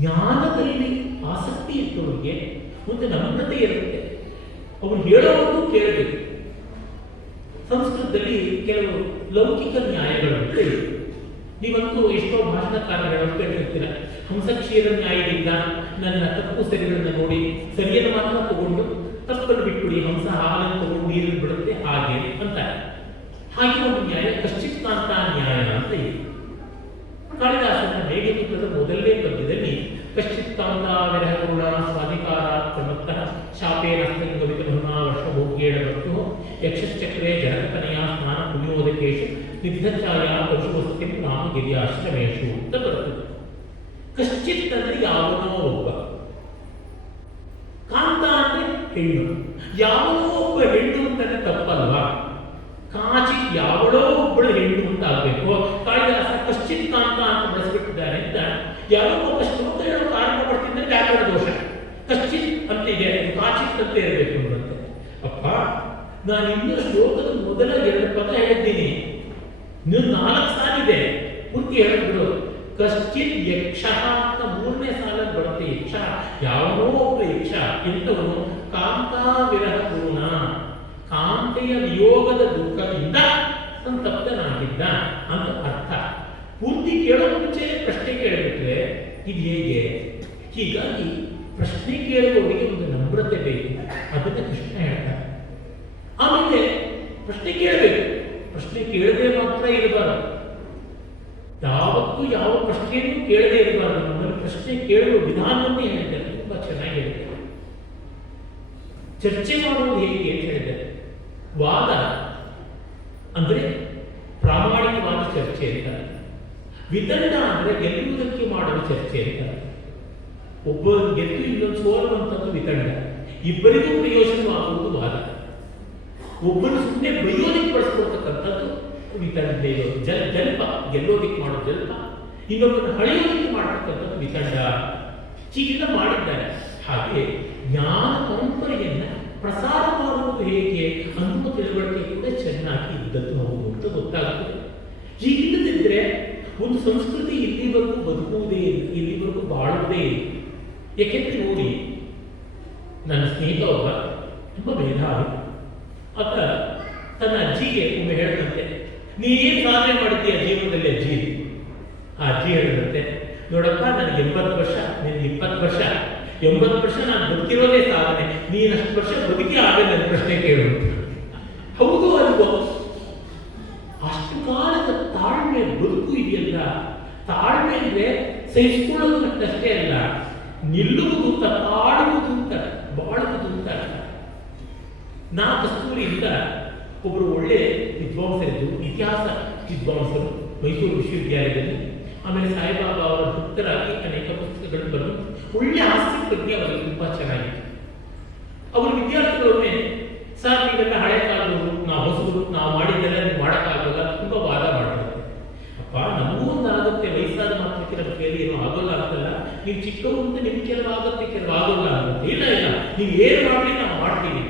ಜ್ಞಾನದಲ್ಲಿ ಆಸಕ್ತಿ ಇದ್ದವರಿಗೆ ಒಂದು ನಮ್ರತೆ ಇರುತ್ತೆ. ಅವನು ಹೇಳೋವರೆಗೂ ಕೇಳಬೇಕು. ಸಂಸ್ಕೃತದಲ್ಲಿ ಕೆಲವು ಲೌಕಿಕ ನ್ಯಾಯಗಳು ಅಂತ ಇದೆ. ನೀವಂತೂ ಎಷ್ಟೋ ಭಾಷಣಕಾರಗಳು ಕೇಳಿರ್ತೀರ. ಹಂಸಕ್ಷೀರ ನ್ಯಾಯದಿಂದ ನನ್ನ ತಪ್ಪು ಸರಿಗಳನ್ನು ನೋಡಿ ಸರಿಯನ್ನು ಮಾತ್ರ ತಗೊಂಡು ತಪ್ಪನ್ನು ಬಿಟ್ಬಿಡಿ, ಹಂಸ ಹಾಲನ್ನು ತಗೊಂಡು ನೀರನ್ನು ಬಿಡುತ್ತೆ ಹಾಗೆ ಅಂತ. ಹಾಗೆ ಒಂದು ನ್ಯಾಯ ಕಶ್ಚಿತ್ತಾಂತ ನ್ಯಾಯ ಅಂತ ಇದೆ. ಕಾಳಿದಾಸನ ಮೇಘದೂತದ ಮೊದಲನೇ ಪದ್ಯದಲ್ಲಿ ಕಶ್ಚಿತ್ತಾಂತ ವಿರಹ ಗುಣ ಸ್ವಾಧಿಕಾರ ಪ್ರಮತ್ತಃ ಶಾಪೇನ ಸ್ತಂಗವಿತ ಮಹುನಾ ವರ್ಷಭೋಗ್ಯೇಣ ಭಕ್ತು ಯಕ್ಷಶ್ಚಕ್ರೇ ಜನಕತನಯ ಸ್ನಾನ ಪುಣ್ಯೋದಕೇಶು ನಿಗ್ಧಛಾಯಾ ಪಶುವಸ್ತಿಂ ರಾಮಗಿರಿಯಾಶ್ರಮೇಶು ಅಂತ ಬರುತ್ತದೆ. ಕಶ್ಚಿತ್ ಅಂದರೆ ಯಾವನೋ ಒಬ್ಬ, ಕಾಂತ ಅಂದ್ರೆ ಹೆಣ್ಣು. ಯಾವನೋ ಒಬ್ಬ ಹೆಣ್ಣು ಅಂತಾನೆ ತಪ್ಪಲ್ವಾ? ಕಾಚಿತ್ ಯಾವಳೋ ಒಬ್ಬಳು ಹೆಣ್ಣು ಅಂತ ಆಗ್ಬೇಕು. ಕಾಳಿದಾಸ ಕಶ್ಚಿತ್ ಕಾಂತ ಅಂತ ಬಳಸಿಬಿಟ್ಟಿದ್ದಾರೆ ಅಂತ ಯಾರೋ ಒಬ್ಬ ಶ್ಲೋಕ ಹೇಳೋ ಕಾರಣ ಪಡ್ತಿದ್ರೆ ವ್ಯಾಕರಣ ದೋಷ. ಕಶ್ಚಿತ್ ಅಂತ ಇದೆ, ಕಾಚಿತ್ ಅಂತ ಇರಬೇಕು ಅನ್ನುವಂತೆ. ಅಪ್ಪ, ನಾನು ಇನ್ನೂ ಶ್ಲೋಕದ ಮೊದಲ 2 ಪದ ಹೇಳಿದ್ದೀನಿ, ನೀವು 4 ಸಾಲಿದೆ ಪೂರ್ತಿ ಹೇಳಿದ್ರು. ಕಶ್ಚಿತ್ ಯಕ್ಷ ಅಂತ 3ನೇ ಸಾಲಲ್ಲಿ ಬರುತ್ತೆ. ಯಕ್ಷ ಯಾವನೋ ಒಬ್ಬ ಯಕ್ಷ ಎಂತವನು ಕಾಂತಾ ವಿರಹ ಗುಣ, ಕಾಂತೆಯ ವಿಯೋಗದ ದುಃಖದಿಂದ ಸಂತಪ್ತನಾಗಿದ್ದ ಅಂತ ಅರ್ಥ. ಪೂರ್ತಿ ಕೇಳೋ ಮುಂಚೆ ಪ್ರಶ್ನೆ ಕೇಳಿಬಿಟ್ರೆ ಇದು ಹೇಗೆ? ಹೀಗಾಗಿ ಪ್ರಶ್ನೆ ಕೇಳುವವರಿಗೆ ಒಂದು ನಮ್ರತೆ ಬೇಕು. ಅದನ್ನ ಕೃಷ್ಣ ಹೇಳ್ತಾರೆ. ಆಮೇಲೆ ಪ್ರಶ್ನೆ ಕೇಳಬೇಕು. ಪ್ರಶ್ನೆ ಕೇಳದೆ ಮಾತ್ರ ಇರಬಾರದು. ಯಾವತ್ತೂ ಯಾವ ಪ್ರಶ್ನೆಯನ್ನು ಕೇಳದೆ ಇರಬಾರದು. ನಮ್ಮಲ್ಲಿ ಪ್ರಶ್ನೆ ಕೇಳುವ ವಿಧಾನವನ್ನೇ ಹೇಳಿದ್ದಾರೆ, ತುಂಬಾ ಚೆನ್ನಾಗಿ ಹೇಳಿದ್ದಾರೆ. ಚರ್ಚೆ ಮಾಡುವುದು ಹೇಗೆ ಅಂತ ಹೇಳಿದ್ದಾರೆ. ವಾದ ಅಂದ್ರೆ ಪ್ರಾಮಾಣಿಕವಾದ ಚರ್ಚೆ ಅಂತ. ವಿತಂಡ ಅಂದ್ರೆ ಗೆಲ್ಲುವುದಕ್ಕೆ ಮಾಡುವ ಚರ್ಚೆ ಅಂತ. ಒಬ್ಬ ಗೆದ್ದು ಇನ್ನೊಂದು ಸೋಲುವಂಥದ್ದು ವಿತಂಡ. ಇಬ್ಬರಿಗೂ ಪ್ರಯೋಜನವಾಗುವುದು ವಾದ. ಒಬ್ಬರು ಸುಮ್ಮನೆ ಬೈಯೋದಿಕ್ಕೆ ಬಳಸ್ಕೊಳ್ತಕ್ಕಂಥದ್ದು ವಿತಂಡ. ಜಲ್ಪ ಗೆಲ್ಲೋದಿಕ್ಕೆ ಮಾಡೋ ಜಲ್ಪ, ಇನ್ನೊಬ್ಬರನ್ನು ಹಳೆಯೋದಿಕ್ಕೆ ಮಾಡತಕ್ಕಂಥದ್ದು ವಿತಂಡ. ಹೀಗೆಲ್ಲ ಮಾಡಿದ್ದಾರೆ. ಹಾಗೆ ಜ್ಞಾನ ಪರಂಪರೆಯನ್ನ ಪ್ರಸಾರ ಮಾಡುವುದು ಹೇಗೆ ಅನ್ನುವ ತಿಳುವಳಿಕೆ ಕೂಡ ಚೆನ್ನಾಗಿ ಇದ್ದದ್ದು ಹೌದು ಅಂತ ಗೊತ್ತಾಗುತ್ತದೆ. ಹೀಗಿಲ್ಲದಿದ್ದರೆ ಒಂದು ಸಂಸ್ಕೃತಿ ಇಲ್ಲಿವರೆಗೂ ಬದುಕುವುದೇ ಇಲ್ಲ, ಇಲ್ಲಿವರೆಗೂ ಬಾಳುವುದೇ ಇಲ್ಲ. ಯಾಕೆಂದ್ರೆ ನೋಡಿ, ನನ್ನ ಸ್ನೇಹಿತ ಒಬ್ಬ ತುಂಬ ಮೇಧಾವಿ. ಆತ ತನ್ನ ಅಜ್ಜಿಗೆ ಒಮ್ಮೆ ಹೇಳಿದಂತೆ, ನೀನೇನು ಸಾಧನೆ ಮಾಡಿದ್ದೀಯ ಜೀವನದಲ್ಲಿ ಅಜ್ಜಿ? ಆ ಅಜ್ಜಿ ಹೇಳಿದಂತೆ, ನೋಡಪ್ಪ ನನಗೆ 80 ವರ್ಷ, ನಿನಗೆ 20 ವರ್ಷ. 80 ವರ್ಷ ನಾನು ಬದುಕಿರೋದೇ ಸಾಧನೆ, ನೀನಷ್ಟು ವರ್ಷ ಬದುಕಿ ಆಮೇಲೆ ನನ್ನ ಪ್ರಶ್ನೆ ಕೇಳು. ಹೌದು ಅಲ್ವೋ? ಅಷ್ಟು ಕಾಲದ ತಾಳ್ಮೆ ಬದುಕು ಇದೆಯಲ್ಲ. ತಾಳ್ಮೆ ಅಂದ್ರೆ ಸಹಿಸಿಕೊಳ್ಳುವುದು ಅಷ್ಟೇ ಅಲ್ಲ, ನಿಲ್ಲುವುದು ಅಂತ, ತಾಳುವುದು ಅಂತ, ಬಾಳುವುದು ಅಂತ. ನಾ ಕಸ್ತೂರಿಯಿಂದ ಒಬ್ಬರು ಒಳ್ಳೆ ವಿದ್ವಾಂಸರಿದ್ದು, ಇತಿಹಾಸ ವಿದ್ವಾಂಸರು, ಮೈಸೂರು ವಿಶ್ವವಿದ್ಯಾಲಯದಲ್ಲಿ. ಆಮೇಲೆ ಸಾಯಿಬಾಬಾ ಅವರ ಭಕ್ತರಾಗಿ ಅನೇಕ ಪುಸ್ತಕಗಳು ಬರೆದು ಒಳ್ಳೆ ಹಾಸ್ಯ ಪ್ರಜ್ಞೆ ಅವರಿಗೆ ತುಂಬಾ ಚೆನ್ನಾಗಿತ್ತು. ಅವರ ವಿದ್ಯಾರ್ಥಿಗಳೊಮ್ಮೆ, ಸರ್ ನೀವೆಲ್ಲ ಹಳೆ ಕಾಲದವರು, ನಾವು ಹೊಸರು, ನಾವು ಮಾಡಿದ್ದೆಲ್ಲ ನೀವು ಮಾಡೋಕ್ಕಾಗಲ್ಲ, ತುಂಬಾ ವಾದ ಮಾಡ್ತಾರೆ. ಅಪ್ಪ, ನಮಗೂ ಒಂದು ನೀವು ಚಿಕ್ಕವರು ಅಂತ ನಿಮ್ಗೆ ಕೆಲವಾಗುತ್ತೆ, ಕೆಲವಾಗಲ್ಲ ಅಂತ. ಇಲ್ಲ ಇಲ್ಲ, ನೀವು ಏನು ಮಾಡಲಿ ನಾವು ಮಾಡ್ತೀವಿ.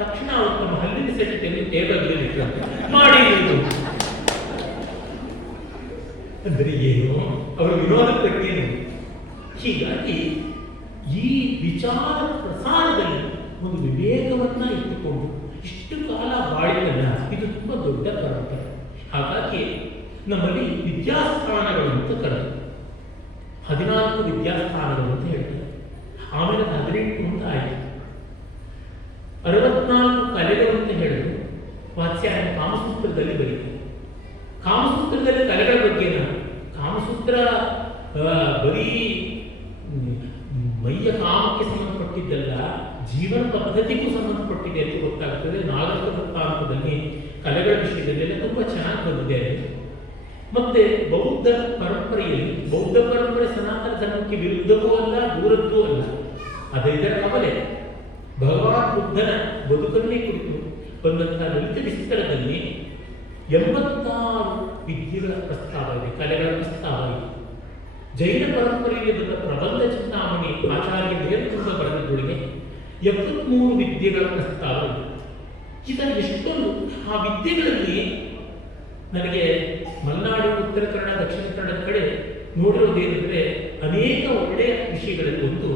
ತಕ್ಷಣ ಅವ್ರು ನಮ್ಮ ಹಲ್ಲಿನ ಸೆಟ್ ತೆಗೆದು ಟೇಬಲ್ ಮಾಡಿ ಅಂದರೆ ಏನು, ಅವರ ವಿನೋದ ಪ್ರಕ್ರಿಯೆ. ಹೀಗಾಗಿ ಈ ವಿಚಾರ ಪ್ರಸಾರದಲ್ಲಿ ಒಂದು ವಿವೇಕವನ್ನ ಇಟ್ಟುಕೊಂಡು ಇಷ್ಟು ಕಾಲ ಬಾಳಿದಲ್ಲ, ಇದು ತುಂಬ ದೊಡ್ಡ ಪರಂಪರೆ. ಹಾಗಾಗಿ ನಮ್ಮಲ್ಲಿ ವಿದ್ಯಾಸ್ಥಾನಗಳು ಅಂತ ಕರೆದು 14 ವಿದ್ಯಾಸ್ಥಾನಗಳು ಅಂತ ಹೇಳ್ತಾರೆ. ಆಮೇಲೆ 18 ಅಂತ ಆಯಿತು. 64 ಕಲೆಗಳು ಅಂತ ಹೇಳಿದ್ರು. ವಾತ್ಸ್ಯಾಯನ ಕಾಮಸೂತ್ರದಲ್ಲಿ ಬರೀತಾರೆ. ಕಾಮಸೂತ್ರದಲ್ಲಿ ಕಲೆಗಳ ಬಗ್ಗೆ ಕಾಮಸೂತ್ರ ಬರೀ ಮೈಯ ಕಾಮಕ್ಕೆ ಸಂಬಂಧಪಟ್ಟಿದ್ದಲ್ಲ, ಜೀವನ ಪದ್ಧತಿಗೂ ಸಂಬಂಧಪಟ್ಟಿದೆ ಅಂತ ಗೊತ್ತಾಗ್ತದೆ. ನಾಗರಿಕ ವೃತ್ತಾಂತದಲ್ಲಿ ಕಲೆಗಳ ವಿಷಯದಲ್ಲೆಲ್ಲ ತುಂಬ ಚೆನ್ನಾಗಿ ಬಂದಿದೆ. ಮತ್ತೆ ಬೌದ್ಧ ಪರಂಪರೆಯಲ್ಲಿ, ಬೌದ್ಧ ಪರಂಪರೆ ಸನಾತನ ಧರ್ಮಕ್ಕೆ ವಿರುದ್ಧವೂ ಅಲ್ಲ, ದೂರದ್ದೂ ಅಲ್ಲ. ಅದೇ ಇದರ ಕವಲೆ ಭಗವಾನ್ ಬುದ್ಧನ ಬದುಕನ್ನೇ ಕುರಿತು ಬಂದಂತಹ ಲಲಿತ ವಿಸ್ತರದಲ್ಲಿ 86 ವಿದ್ಯೆಗಳ ಪ್ರಸ್ತಾವ ಇದೆ, ಕಲೆಗಳ ಪ್ರಸ್ತಾವ ಇದೆ. ಜೈನ ಪರಂಪರೆಯಲ್ಲಿ ಬಂದ ಪ್ರಬಂಧ ಚಿಂತಾಮಣಿ ಆಚಾರ್ಯ ನೇತೃತ್ವ ಬರೆದೊಳಗೆ 73 ವಿದ್ಯೆಗಳ ಪ್ರಸ್ತಾವ ಇದೆ. ಇದರ ಎಷ್ಟೊಂದು ಆ ವಿದ್ಯೆಗಳಲ್ಲಿ ನನಗೆ ಮಲೆನಾಡು, ಉತ್ತರ ಕನ್ನಡ, ದಕ್ಷಿಣ ಕನ್ನಡದ ಕಡೆ ನೋಡಿರೋದೇನೆಂದರೆ ಅನೇಕ ಒಳ್ಳೆಯ ವಿಷಯಗಳಲ್ಲಿ ಒಂದು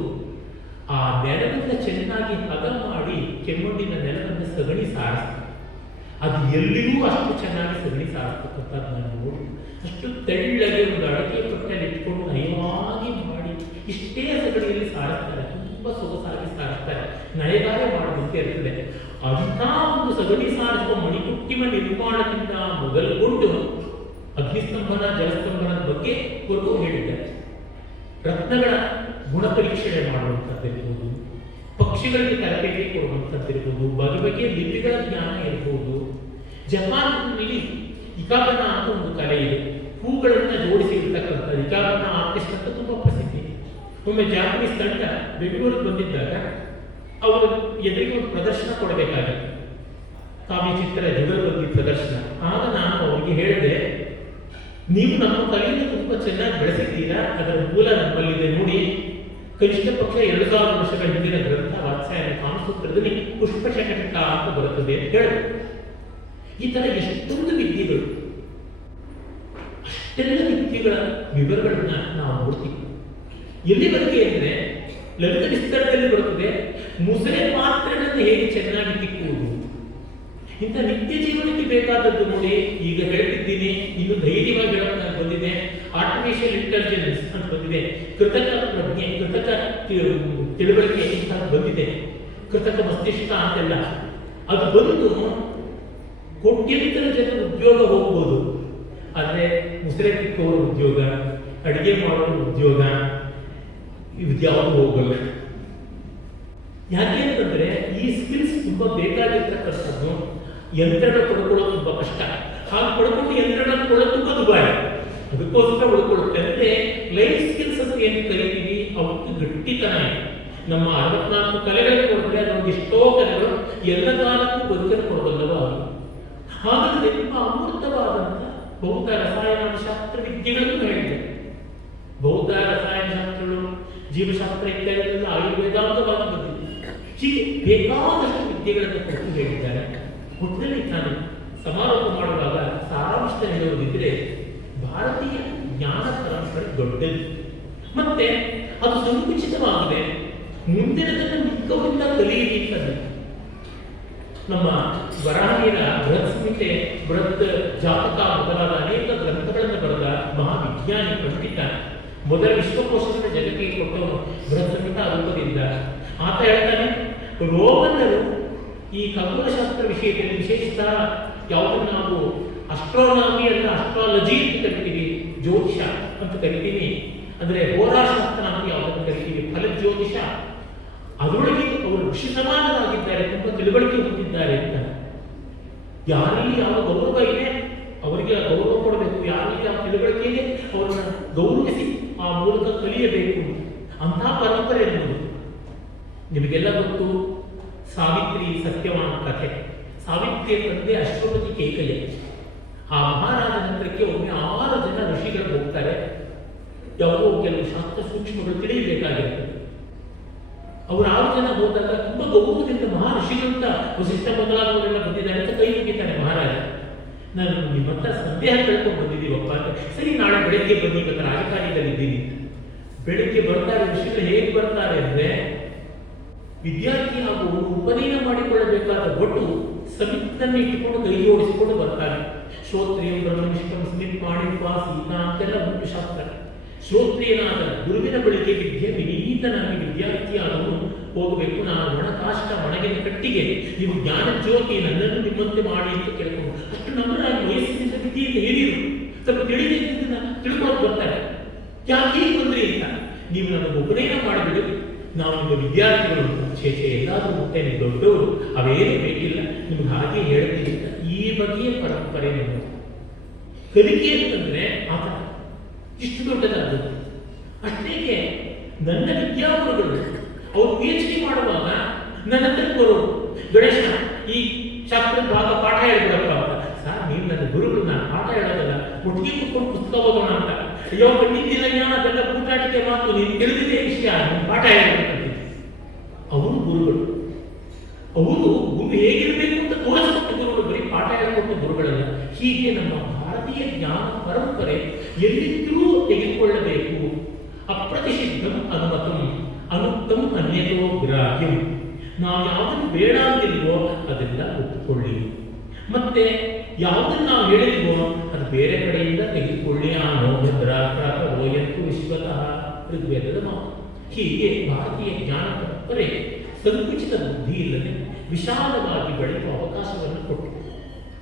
ಆ ನೆಲವನ್ನು ಚೆನ್ನಾಗಿ ಹದ ಮಾಡಿ ಕೆಮ್ಮಣ್ಣಿನ ನೆಲವನ್ನು ಸಗಣಿ ಸಾರಿಸ್ತಾರೆ. ಅದು ಎಲ್ಲಿಯೂ ಅಷ್ಟು ಚೆನ್ನಾಗಿ ಸಗಣಿ ಸಾರಿಸ್ತಕ್ಕಂಥದ್ದು ನಾನು ನೋಡಿ, ಅಷ್ಟು ತೆಳ್ಳಗೆ ಒಂದು ಅಡಕೆ ಪಟ್ಟೆಯಲ್ಲಿ ಇಟ್ಕೊಂಡು ನಯವಾಗಿ ಮಾಡಿ ಇಷ್ಟೇ ಸಗಣಿಯಲ್ಲಿ ಸಾರಿಸ್ತಾರೆ. ತುಂಬ ಸೊಗಸಾಗಿ ಸಾರಿಸ್ತಾರೆ, ನಯಗಾರೆ ಮಾಡುವಂತೆ ಇರ್ತದೆ. ಅಂಥ ಒಂದು ಸಗಣಿ ಸಾರಿಸುವ ಮಣಿಕುಟ್ಟಿಮ ನಿರ್ಮಾಣದಿಂದ ಮೊದಲುಗೊಂಡು ಅಗ್ನಿಸ್ತಂಭನ, ಜಲಸ್ತಂಭನದ ಬಗ್ಗೆ ಕೊಟ್ಟು ಹೇಳಿದ್ದಾರೆ. ರತ್ನಗಳ ಗುಣ ಪರೀಕ್ಷಣೆ ಮಾಡುವಂಥದ್ದಿರ್ಬೋದು, ಪಕ್ಷಿಗಳಿಗೆ ತರಬೇತಿ ಕೊಡುವಂಥದ್ದಿರ್ಬೋದು, ಬಗೆ ಬಗೆಯ ಲಿಪಿಗಳ ಜ್ಞಾನ ಇರ್ಬೋದು. ಜಪಾನ್ನಲ್ಲಿ ಇಕಾಬನ ಅಂತ ಒಂದು ಕಲೆ ಇದೆ, ಹೂಗಳನ್ನು ಜೋಡಿಸಿ ಇರ್ತಕ್ಕಂಥ ಇಕಾಬನ ಆರ್ಟಿಸ್ಟ್ ಅಂತ ತುಂಬ ಪ್ರಸಿದ್ಧಿ. ಒಮ್ಮೆ ಜಾಪನೀಸ್ ತಂಡ ಬೆಂಗಳೂರಿಗೆ ಬಂದಿದ್ದಾಗ ಅವರು ಎದುರಿಗೆ ಒಂದು ಪ್ರದರ್ಶನ ಕೊಡಬೇಕಾಗಿತ್ತು, ಕಾವ್ಯ ಚಿತ್ರ ಜುಗಲ್ಬಂದಿ ಪ್ರದರ್ಶನ. ಆಗ ನಾನು ಅವರಿಗೆ ಹೇಳಿದೆ, ನೀವು ನಮ್ಮ ಕಲೆಯನ್ನು ತುಂಬ ಚೆನ್ನಾಗಿ ಬೆಳೆಸಿದ್ದೀರಾ, ಅದರ ಮೂಲ ನಮ್ಮಲ್ಲಿದೆ ನೋಡಿ. ಕನಿಷ್ಠ ಪಕ್ಷ 2000 ವರ್ಷಗಳ ಹಿಂದಿನ ಗ್ರಂಥ ವಾತ್ಸ್ಯಾಯನ ಕಾಮಸೂತ್ರದಲ್ಲಿ ಪುಷ್ಪಶಕಟ ಅಂತ ಬರುತ್ತದೆ ಅಂತ ಹೇಳಿದ್ರು. ಈ ತರ ಎಷ್ಟೊಂದು ವಿದ್ಯೆಗಳು, ಅಷ್ಟೆಲ್ಲ ವಿದ್ಯೆಗಳ ವಿವರಗಳನ್ನ ನಾವು ನೋಡ್ತೀವಿ. ಎಲ್ಲಿವರೆಗೆ ಅಂದರೆ ಲಲಿತ ವಿಸ್ತರದಲ್ಲಿ ಬರುತ್ತದೆ ಮುಸರೆ ಪಾತ್ರೆಗಳನ್ನು ಹೇಗೆ ಚೆನ್ನಾಗಿ ತಿಕ್ಕುವುದು. ಇಂಥ ನಿತ್ಯ ಜೀವನಕ್ಕೆ ಬೇಕಾದದ್ದು ನೋಡಿ, ಈಗ ಹೇಳ್ತಿದ್ದೀನಿ, ಇನ್ನು ಧೈರ್ಯವಾಗಿ ಹೇಳೋಕೆ ಬಂದಿದೆ. ಆರ್ಟಿಫಿಷಿಯಲ್ ಇಂಟೆಲಿಜೆನ್ಸ್ ಅಂತ ಬಂದಿದೆ, ಕೃತಕ ಪ್ರಜ್ಞೆ, ಕೃತಕ ತಿಳುವಳಿಕೆ ಇಂಥ ಬಂದಿದೆ, ಕೃತಕ ಮಸ್ತಿಷ್ಕ ಅಂತೆಲ್ಲ. ಅದು ಬಂದು ಕೋಟ್ಯಂತರ ಜನರ ಉದ್ಯೋಗ ಹೋಗ್ಬೋದು, ಆದರೆ ಮುಸರೆ ತಿಕ್ಕುವವರ ಉದ್ಯೋಗ, ಅಡಿಗೆ ಮಾಡುವ ಉದ್ಯೋಗ ಇದ್ಯಾವುದು ಹೋಗಲ್ಲ. ಯಾಕೆ ಅಂತಂದ್ರೆ ಈ ಸ್ಕಿಲ್ಸ್ ತುಂಬಾ ಬೇಕಾಗಿರ್ತಕ್ಕಂಥದ್ದು. ಯಂತ್ರಗಳು ಪಡ್ಕೊಳ್ಳೋದು ತುಂಬಾ ಕಷ್ಟ, ಹಾಗೆ ಪಡ್ಕೊಂಡು ಯಂತ್ರಗಳನ್ನು ಕೊಡೋದು ತುಂಬಾ ದುಬಾರಿ. ಅದಕ್ಕೋಸ್ಕರ ಉಳ್ಕೊಳ್ಳುತ್ತೆ. ಅಂದ್ರೆ ಲೈಫ್ ಸ್ಕಿಲ್ಸ್ ಅಂತ ಏನು ಕರಿತೀವಿ ಅವತ್ತು ಗಟ್ಟಿತನ ಇದೆ. ನಮ್ಮ 64 ಕಲೆಗಳನ್ನು ಕೊಟ್ಟರೆ ಅದೊಂದು ಎಷ್ಟೋ ಕಲೆಗಳು ಎಲ್ಲ ಕಾಲಕ್ಕೂ ಬದುಕನ್ನು ಕೊಡಬಲ್ಲವ. ಹಾಗಾದ್ರೆ ತುಂಬಾ ಅಮೂರ್ತವಾದಂಥ ಬೌದ್ಧ ರಸಾಯನಶಾಸ್ತ್ರ ವಿದ್ಯೆಗಳನ್ನು ಹೇಳಿದೆ. ಬೌದ್ಧ ರಸಾಯನಶಾಸ್ತ್ರಗಳು, ಜೀವಶಾಸ್ತ್ರ ಇತ್ಯಾದಿಗಳೆಲ್ಲ ಆಯುರ್ವೇದಾಂಗವಾಗಿ ಬಂದಿದೆ. ಹೀಗೆ ಬೇಕಾದಷ್ಟು ವಿದ್ಯೆಗಳನ್ನು ಕೊಟ್ಟು ಹೇಳಿದ್ದಾರೆ. ಒಟ್ಟಿನಲ್ಲಿ ನಾನು ಸಮಾರೋಪ ಮಾಡುವಾಗ ಸಾರಾಂಶ ಹೇಳುವುದಿದ್ರೆ, ಭಾರತೀಯ ಜ್ಞಾನ ಪರಂಪರೆ ದೊಡ್ಡದು, ಮತ್ತೆ ಅದು ಸಂಕುಚಿತವಾಗಿದೆ. ಮುಂದಿನದನ್ನು ಮಿಕ್ಕವರಿಂದ ಕಲಿಯಿರಿ ಅಂತ ನಮ್ಮ ವರಾಹಮಿರ ಬೃಹತ್ ಸಂಹಿತೆ, ಬೃಹತ್ ಜಾತಕ ಮೊದಲಾದ ಅನೇಕ ಗ್ರಂಥಗಳನ್ನು ಬರೆದ ಮಹಾವಿಜ್ಞಾನಿ ಪಂಡಿತ, ಮೊದಲ ವಿಶ್ವಕೋಶವನ್ನು ಜಗತ್ತಿಗೆ ಕೊಟ್ಟವನು ಬೃಹತ್ ಸಂಹಿತಾ ರೂಪದಿಂದ. ಆತ ಹೇಳ್ತಾನೆ, ರೋಮನ್ನರು ಈ ಖಗೋಳಶಾಸ್ತ್ರ ವಿಷಯದಲ್ಲಿ ವಿಶೇಷತಃ ಯಾವುದನ್ನು ನಾವು ಅಸ್ಟ್ರಾನಮಿ ಅಲ್ಲ ಅಸ್ಟ್ರಾಲಜಿ ಅಂತ ಕರಿತೀವಿ, ಜ್ಯೋತಿಷ ಅಂತ ಕರಿತೀವಿ, ಅಂದ್ರೆ ಹೋರಾಶಾಸ್ತ್ರ ಅಂತ ಯಾವುದನ್ನು ಕರಿತೀವಿ, ಫಲಜ್ಯೋತಿಷ, ಅದರೊಳಗೆ ಅವರು ಋಷಿ ಸಮಾನರಾಗಿದ್ದಾರೆ, ತುಂಬ ತಿಳುವಳಿಕೆ ಹೊಂದಿದ್ದಾರೆ ಅಂತ. ಯಾರಲ್ಲಿ ಯಾವ ಗೌರವ ಇದೆ ಅವರಿಗೆ ಗೌರವ ಕೊಡಬೇಕು, ಯಾರಲ್ಲಿ ಯಾವ ತಿಳುವಳಿಕೆ ಇದೆ ಅವರನ್ನ ಗೌರವಿಸಿ ಆ ಮೂಲಕ ಕಲಿಯಬೇಕು. ಅಂತಹ ಪರಂಪರೆ ಎನ್ನುವುದು ನಿಮಗೆಲ್ಲ ಗೊತ್ತು. ಸಾವಿತ್ರಿ ಸತ್ಯವಾನ ಕಥೆ. ಸಾವಿತ್ರಿಯ ತಂದೆ ಅಶ್ವಪತಿ ಕೇಕಯ್ಯ. ಆ ಮಹಾರಾಜ ನಂತರಕ್ಕೆ ಒಮ್ಮೆ 6 ಜನ ಋಷಿಗಳು ಹೋಗ್ತಾರೆ. ಯಾವುದೋ ಕೆಲವು ಶಾಸ್ತ್ರ ಸೂಕ್ಷ್ಮಗಳು ತಿಳಿಯಬೇಕಾಗಿರ್ತದೆ. ಅವರು 6 ಜನ ಹೋದಾಗ ತುಂಬಾ ಗೌರವದಿಂದ ಮಹಾ ಋಷಿಗಳಂತ ವಸಿಷ್ಠ ಮೊದಲಾದವರೆಲ್ಲ ಬಂದಿದ್ದಾರೆ ಅಂತ ಕೈ ಮುಗಿತಾನೆ ಮಹಾರಾಜ. ನಾನು ನಿಮ್ಮ ಹತ್ರ ಸಂದೇಹ ಕಳ್ಕೊಂಡು ಬಂದಿದ್ದೀವಪ್ಪ ಅಂತ. ಸರಿ, ನಾಳೆ ಬೆಳಗ್ಗೆ ಬನ್ನಿ, ಇವತ್ತು ರಾಜಕಾರ್ಯದಲ್ಲಿದ್ದೀನಿ. ಬೆಳಗ್ಗೆ ಬರ್ತಾರೆ ಋಷಿಗಳು. ಹೇಗೆ ಬರ್ತಾರೆ ಅಂದ್ರೆ, ವಿದ್ಯಾರ್ಥಿ ಹಾಗೂ ಉಪನಯನ ಮಾಡಿಕೊಳ್ಳಬೇಕಾದ ಒಟ್ಟು ಸಮಿತಿಯನ್ನು ಇಟ್ಟುಕೊಂಡು ಕೈ ಜೋಡಿಸಿಕೊಂಡು ಬರ್ತಾರೆ. ಶ್ರೋತ್ರಿಯಂ ಬ್ರಹ್ಮನಿಷ್ಠಂ ಸ್ಮಿತ್ಪಾಣಿ ಸೀತಾ ಅಂತೆಲ್ಲ ಉಂಟು ಶಾಸ್ತ್ರ. ಶ್ರೋತ್ರಿಯನಾದ ಗುರುವಿನ ಬಳಿಗೆ ವಿನೀತನಾಗಿ ವಿದ್ಯಾರ್ಥಿಯಾದವನು ಹೋಗಬೇಕು. ನಾನು ಒಣಕಾಷ್ಟ ಒಣಗಿನ ಕಟ್ಟಿಗೆ, ನೀವು ಜ್ಞಾನ ಜ್ಯೋತಿ ನನ್ನನ್ನು ನಿಮ್ಮಂತೆ ಮಾಡಿ ಅಂತ ಕೇಳ್ಕೊಂಡು, ಅಷ್ಟು ನಮ್ಮರಾಗಿ ವಯಸ್ಸಿನಿಂದ ವಿದ್ಯೆಯಿಂದ ಹಿರಿಯರು ಸ್ವಲ್ಪ ತಿಳಿದಿದ್ದನ್ನ ತಿಳ್ಕೊಂಡು ಬರ್ತಾರೆ. ಯಾಕೆ ಬಂದ್ರಿ ಅಂತ. ನೀವು ನಮಗೆ ಉಪನಯನ ಮಾಡಿಬಿಡಿ, ನಾವು ನಿಮ್ಮ ವಿದ್ಯಾರ್ಥಿಗಳು. ಛೇಚೆ ಎಲ್ಲಾದರೂ ಮುಟ್ಟೇನೆ, ದೊಡ್ಡವರು, ಅವೇನು ಬೇಕಿಲ್ಲ, ನಿಮ್ಗೆ ಹಾಗೆ ಹೇಳ್ತೀನಿ ಅಂತ ಈ ಬಗೆಯ ಪರಂಪರೆ ನಮ್ಮದು. ಕಲಿಕೆ ಅಂತಂದ್ರೆ ಆತ ಇಷ್ಟು ದೊಡ್ಡದಾದದ್ದು. ಅಷ್ಟೇಕೆ ನನ್ನ ವಿದ್ಯಾಗುರುಗಳು ಅವರು PhD ಮಾಡುವಾಗ ನನ್ನ ಹತ್ರ ಬರೋರು, ಗಣೇಶ ಈ ಶಾಸ್ತ್ರದ ಭಾಗ ಪಾಠ ಹೇಳ್ಬಿಡಪ್ಪ ಅಂತ. ಸರ್, ನೀವು ನನ್ನ ಗುರುಗಳು, ನಾನು ಪಾಠ ಹೇಳೋದಲ್ಲ, ಒಟ್ಟಿಗೆ ಕೂತ್ಕೊಂಡು ಪುಸ್ತಕ ಓದೋಣ ಅಂತ. ಅಯ್ಯೋ ಕಂಡಿದ್ದಿಲ್ಲ, ಅದೆಲ್ಲ ಕೂಟಾಟಿಕೆ ಮಾತು, ನೀನು ತಿಳಿದಿದೆ ವಿಷಯ, ನೀನು ಪಾಠ ಹೇಳಬೇಕಂತಿದ್ದೆ. ಅವರು ಗುರುಗಳು. ಅವರು ಗುರು ಹೇಗಿರಬೇಕು ಅಂತ ತೋರಿಸ್ಕೊಟ್ಟ ಗುರುಗಳು, ಬರೀ ಪಾಠ ಹೇಳಿಕೊಟ್ಟ ಗುರುಗಳಲ್ಲ. ಹೀಗೆ ನಮ್ಮ ಭಾರತೀಯ ಜ್ಞಾನ ಪರಂಪರೆ ಎಲ್ಲಿದ್ದರೂ ತೆಗೆದುಕೊಳ್ಳಬೇಕು. ಅಪ್ರತಿಷಿದ್ಧಂ ಅನುಮತಂ ಅನುಕ್ತಂ ಅನ್ಯತೋ ಗ್ರಾಹ್ಯಂ. ನಾವು ಯಾವುದನ್ನು ಬೇಡ ಅಂತಿಲ್ವೋ ಅದೆಲ್ಲ ಒಪ್ಪಿಕೊಳ್ಳಿ, ಮತ್ತೆ ಯಾವುದನ್ನು ನಾವು ಹೇಳಿಲ್ವೋ ಅದು ಬೇರೆ ಕಡೆಯಿಂದ ತೆಗೆದುಕೊಳ್ಳಿ. ಆ ನೋಯಂತು ವಿಶ್ವತಃ ಋಗ್ವೇದದ ಮಾತು. ಹೀಗೆ ಭಾರತೀಯ ಜ್ಞಾನ ಪರಂಪರೆ ಸಂಕುಚಿತ ಬುದ್ಧಿ ಇಲ್ಲದೆ ವಿಶಾಲವಾಗಿ ಬೆಳೆಯುವ ಅವಕಾಶವನ್ನು ಕೊಟ್ಟು,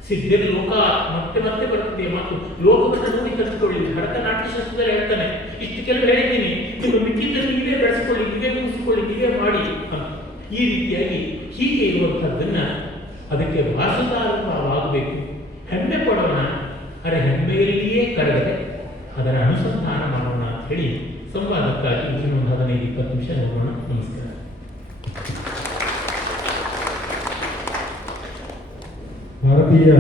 ಸಿದ್ಧರ ಲೋಕ ಮತ್ತೆ ಮತ್ತೆ ಬರುತ್ತೆ ಮಾತು. ಲೋಕವನ್ನು ನೋಡಿ ಕಲಿತುಕೊಳ್ಳಿ. ಭರತನಾಟ್ಯ ಶಾಸ್ತ್ರದಲ್ಲಿ ಹೇಳ್ತಾನೆ, ಇಷ್ಟು ಕೆಲವು ಹೇಳಿದ್ದೀನಿ, ನಿಮ್ಮ ಮಿತಿಯಲ್ಲಿ ನೀವೇ ಬೆಳೆಸಿಕೊಳ್ಳಿ, ನೀವೇ ಮುಗಿಸಿಕೊಳ್ಳಿ, ನೀವೇ ಮಾಡಿ ಅಂತ. ಈ ರೀತಿಯಾಗಿ ಹೀಗೆ ಇರುವಂಥದ್ದನ್ನ ಅದಕ್ಕೆ ವಾಸುದಾರವಾಗಬೇಕು. ಹೆಮ್ಮೆ ಪಡೋಣ, ಅದರ ಹೆಮ್ಮೆಯಲ್ಲಿಯೇ ಕರಗದೆ ಅದರ ಅನುಸಂಧಾನ ಮಾಡೋಣ ಅಂತ ಹೇಳಿ ಸಂವಾದಕ್ಕಾಗಿ ಇನ್ನೊಂದು 15-20 ನಿಮಿಷ ನೋಡೋಣ. ನಮಸ್ಕಾರ. ಭಾರತೀಯ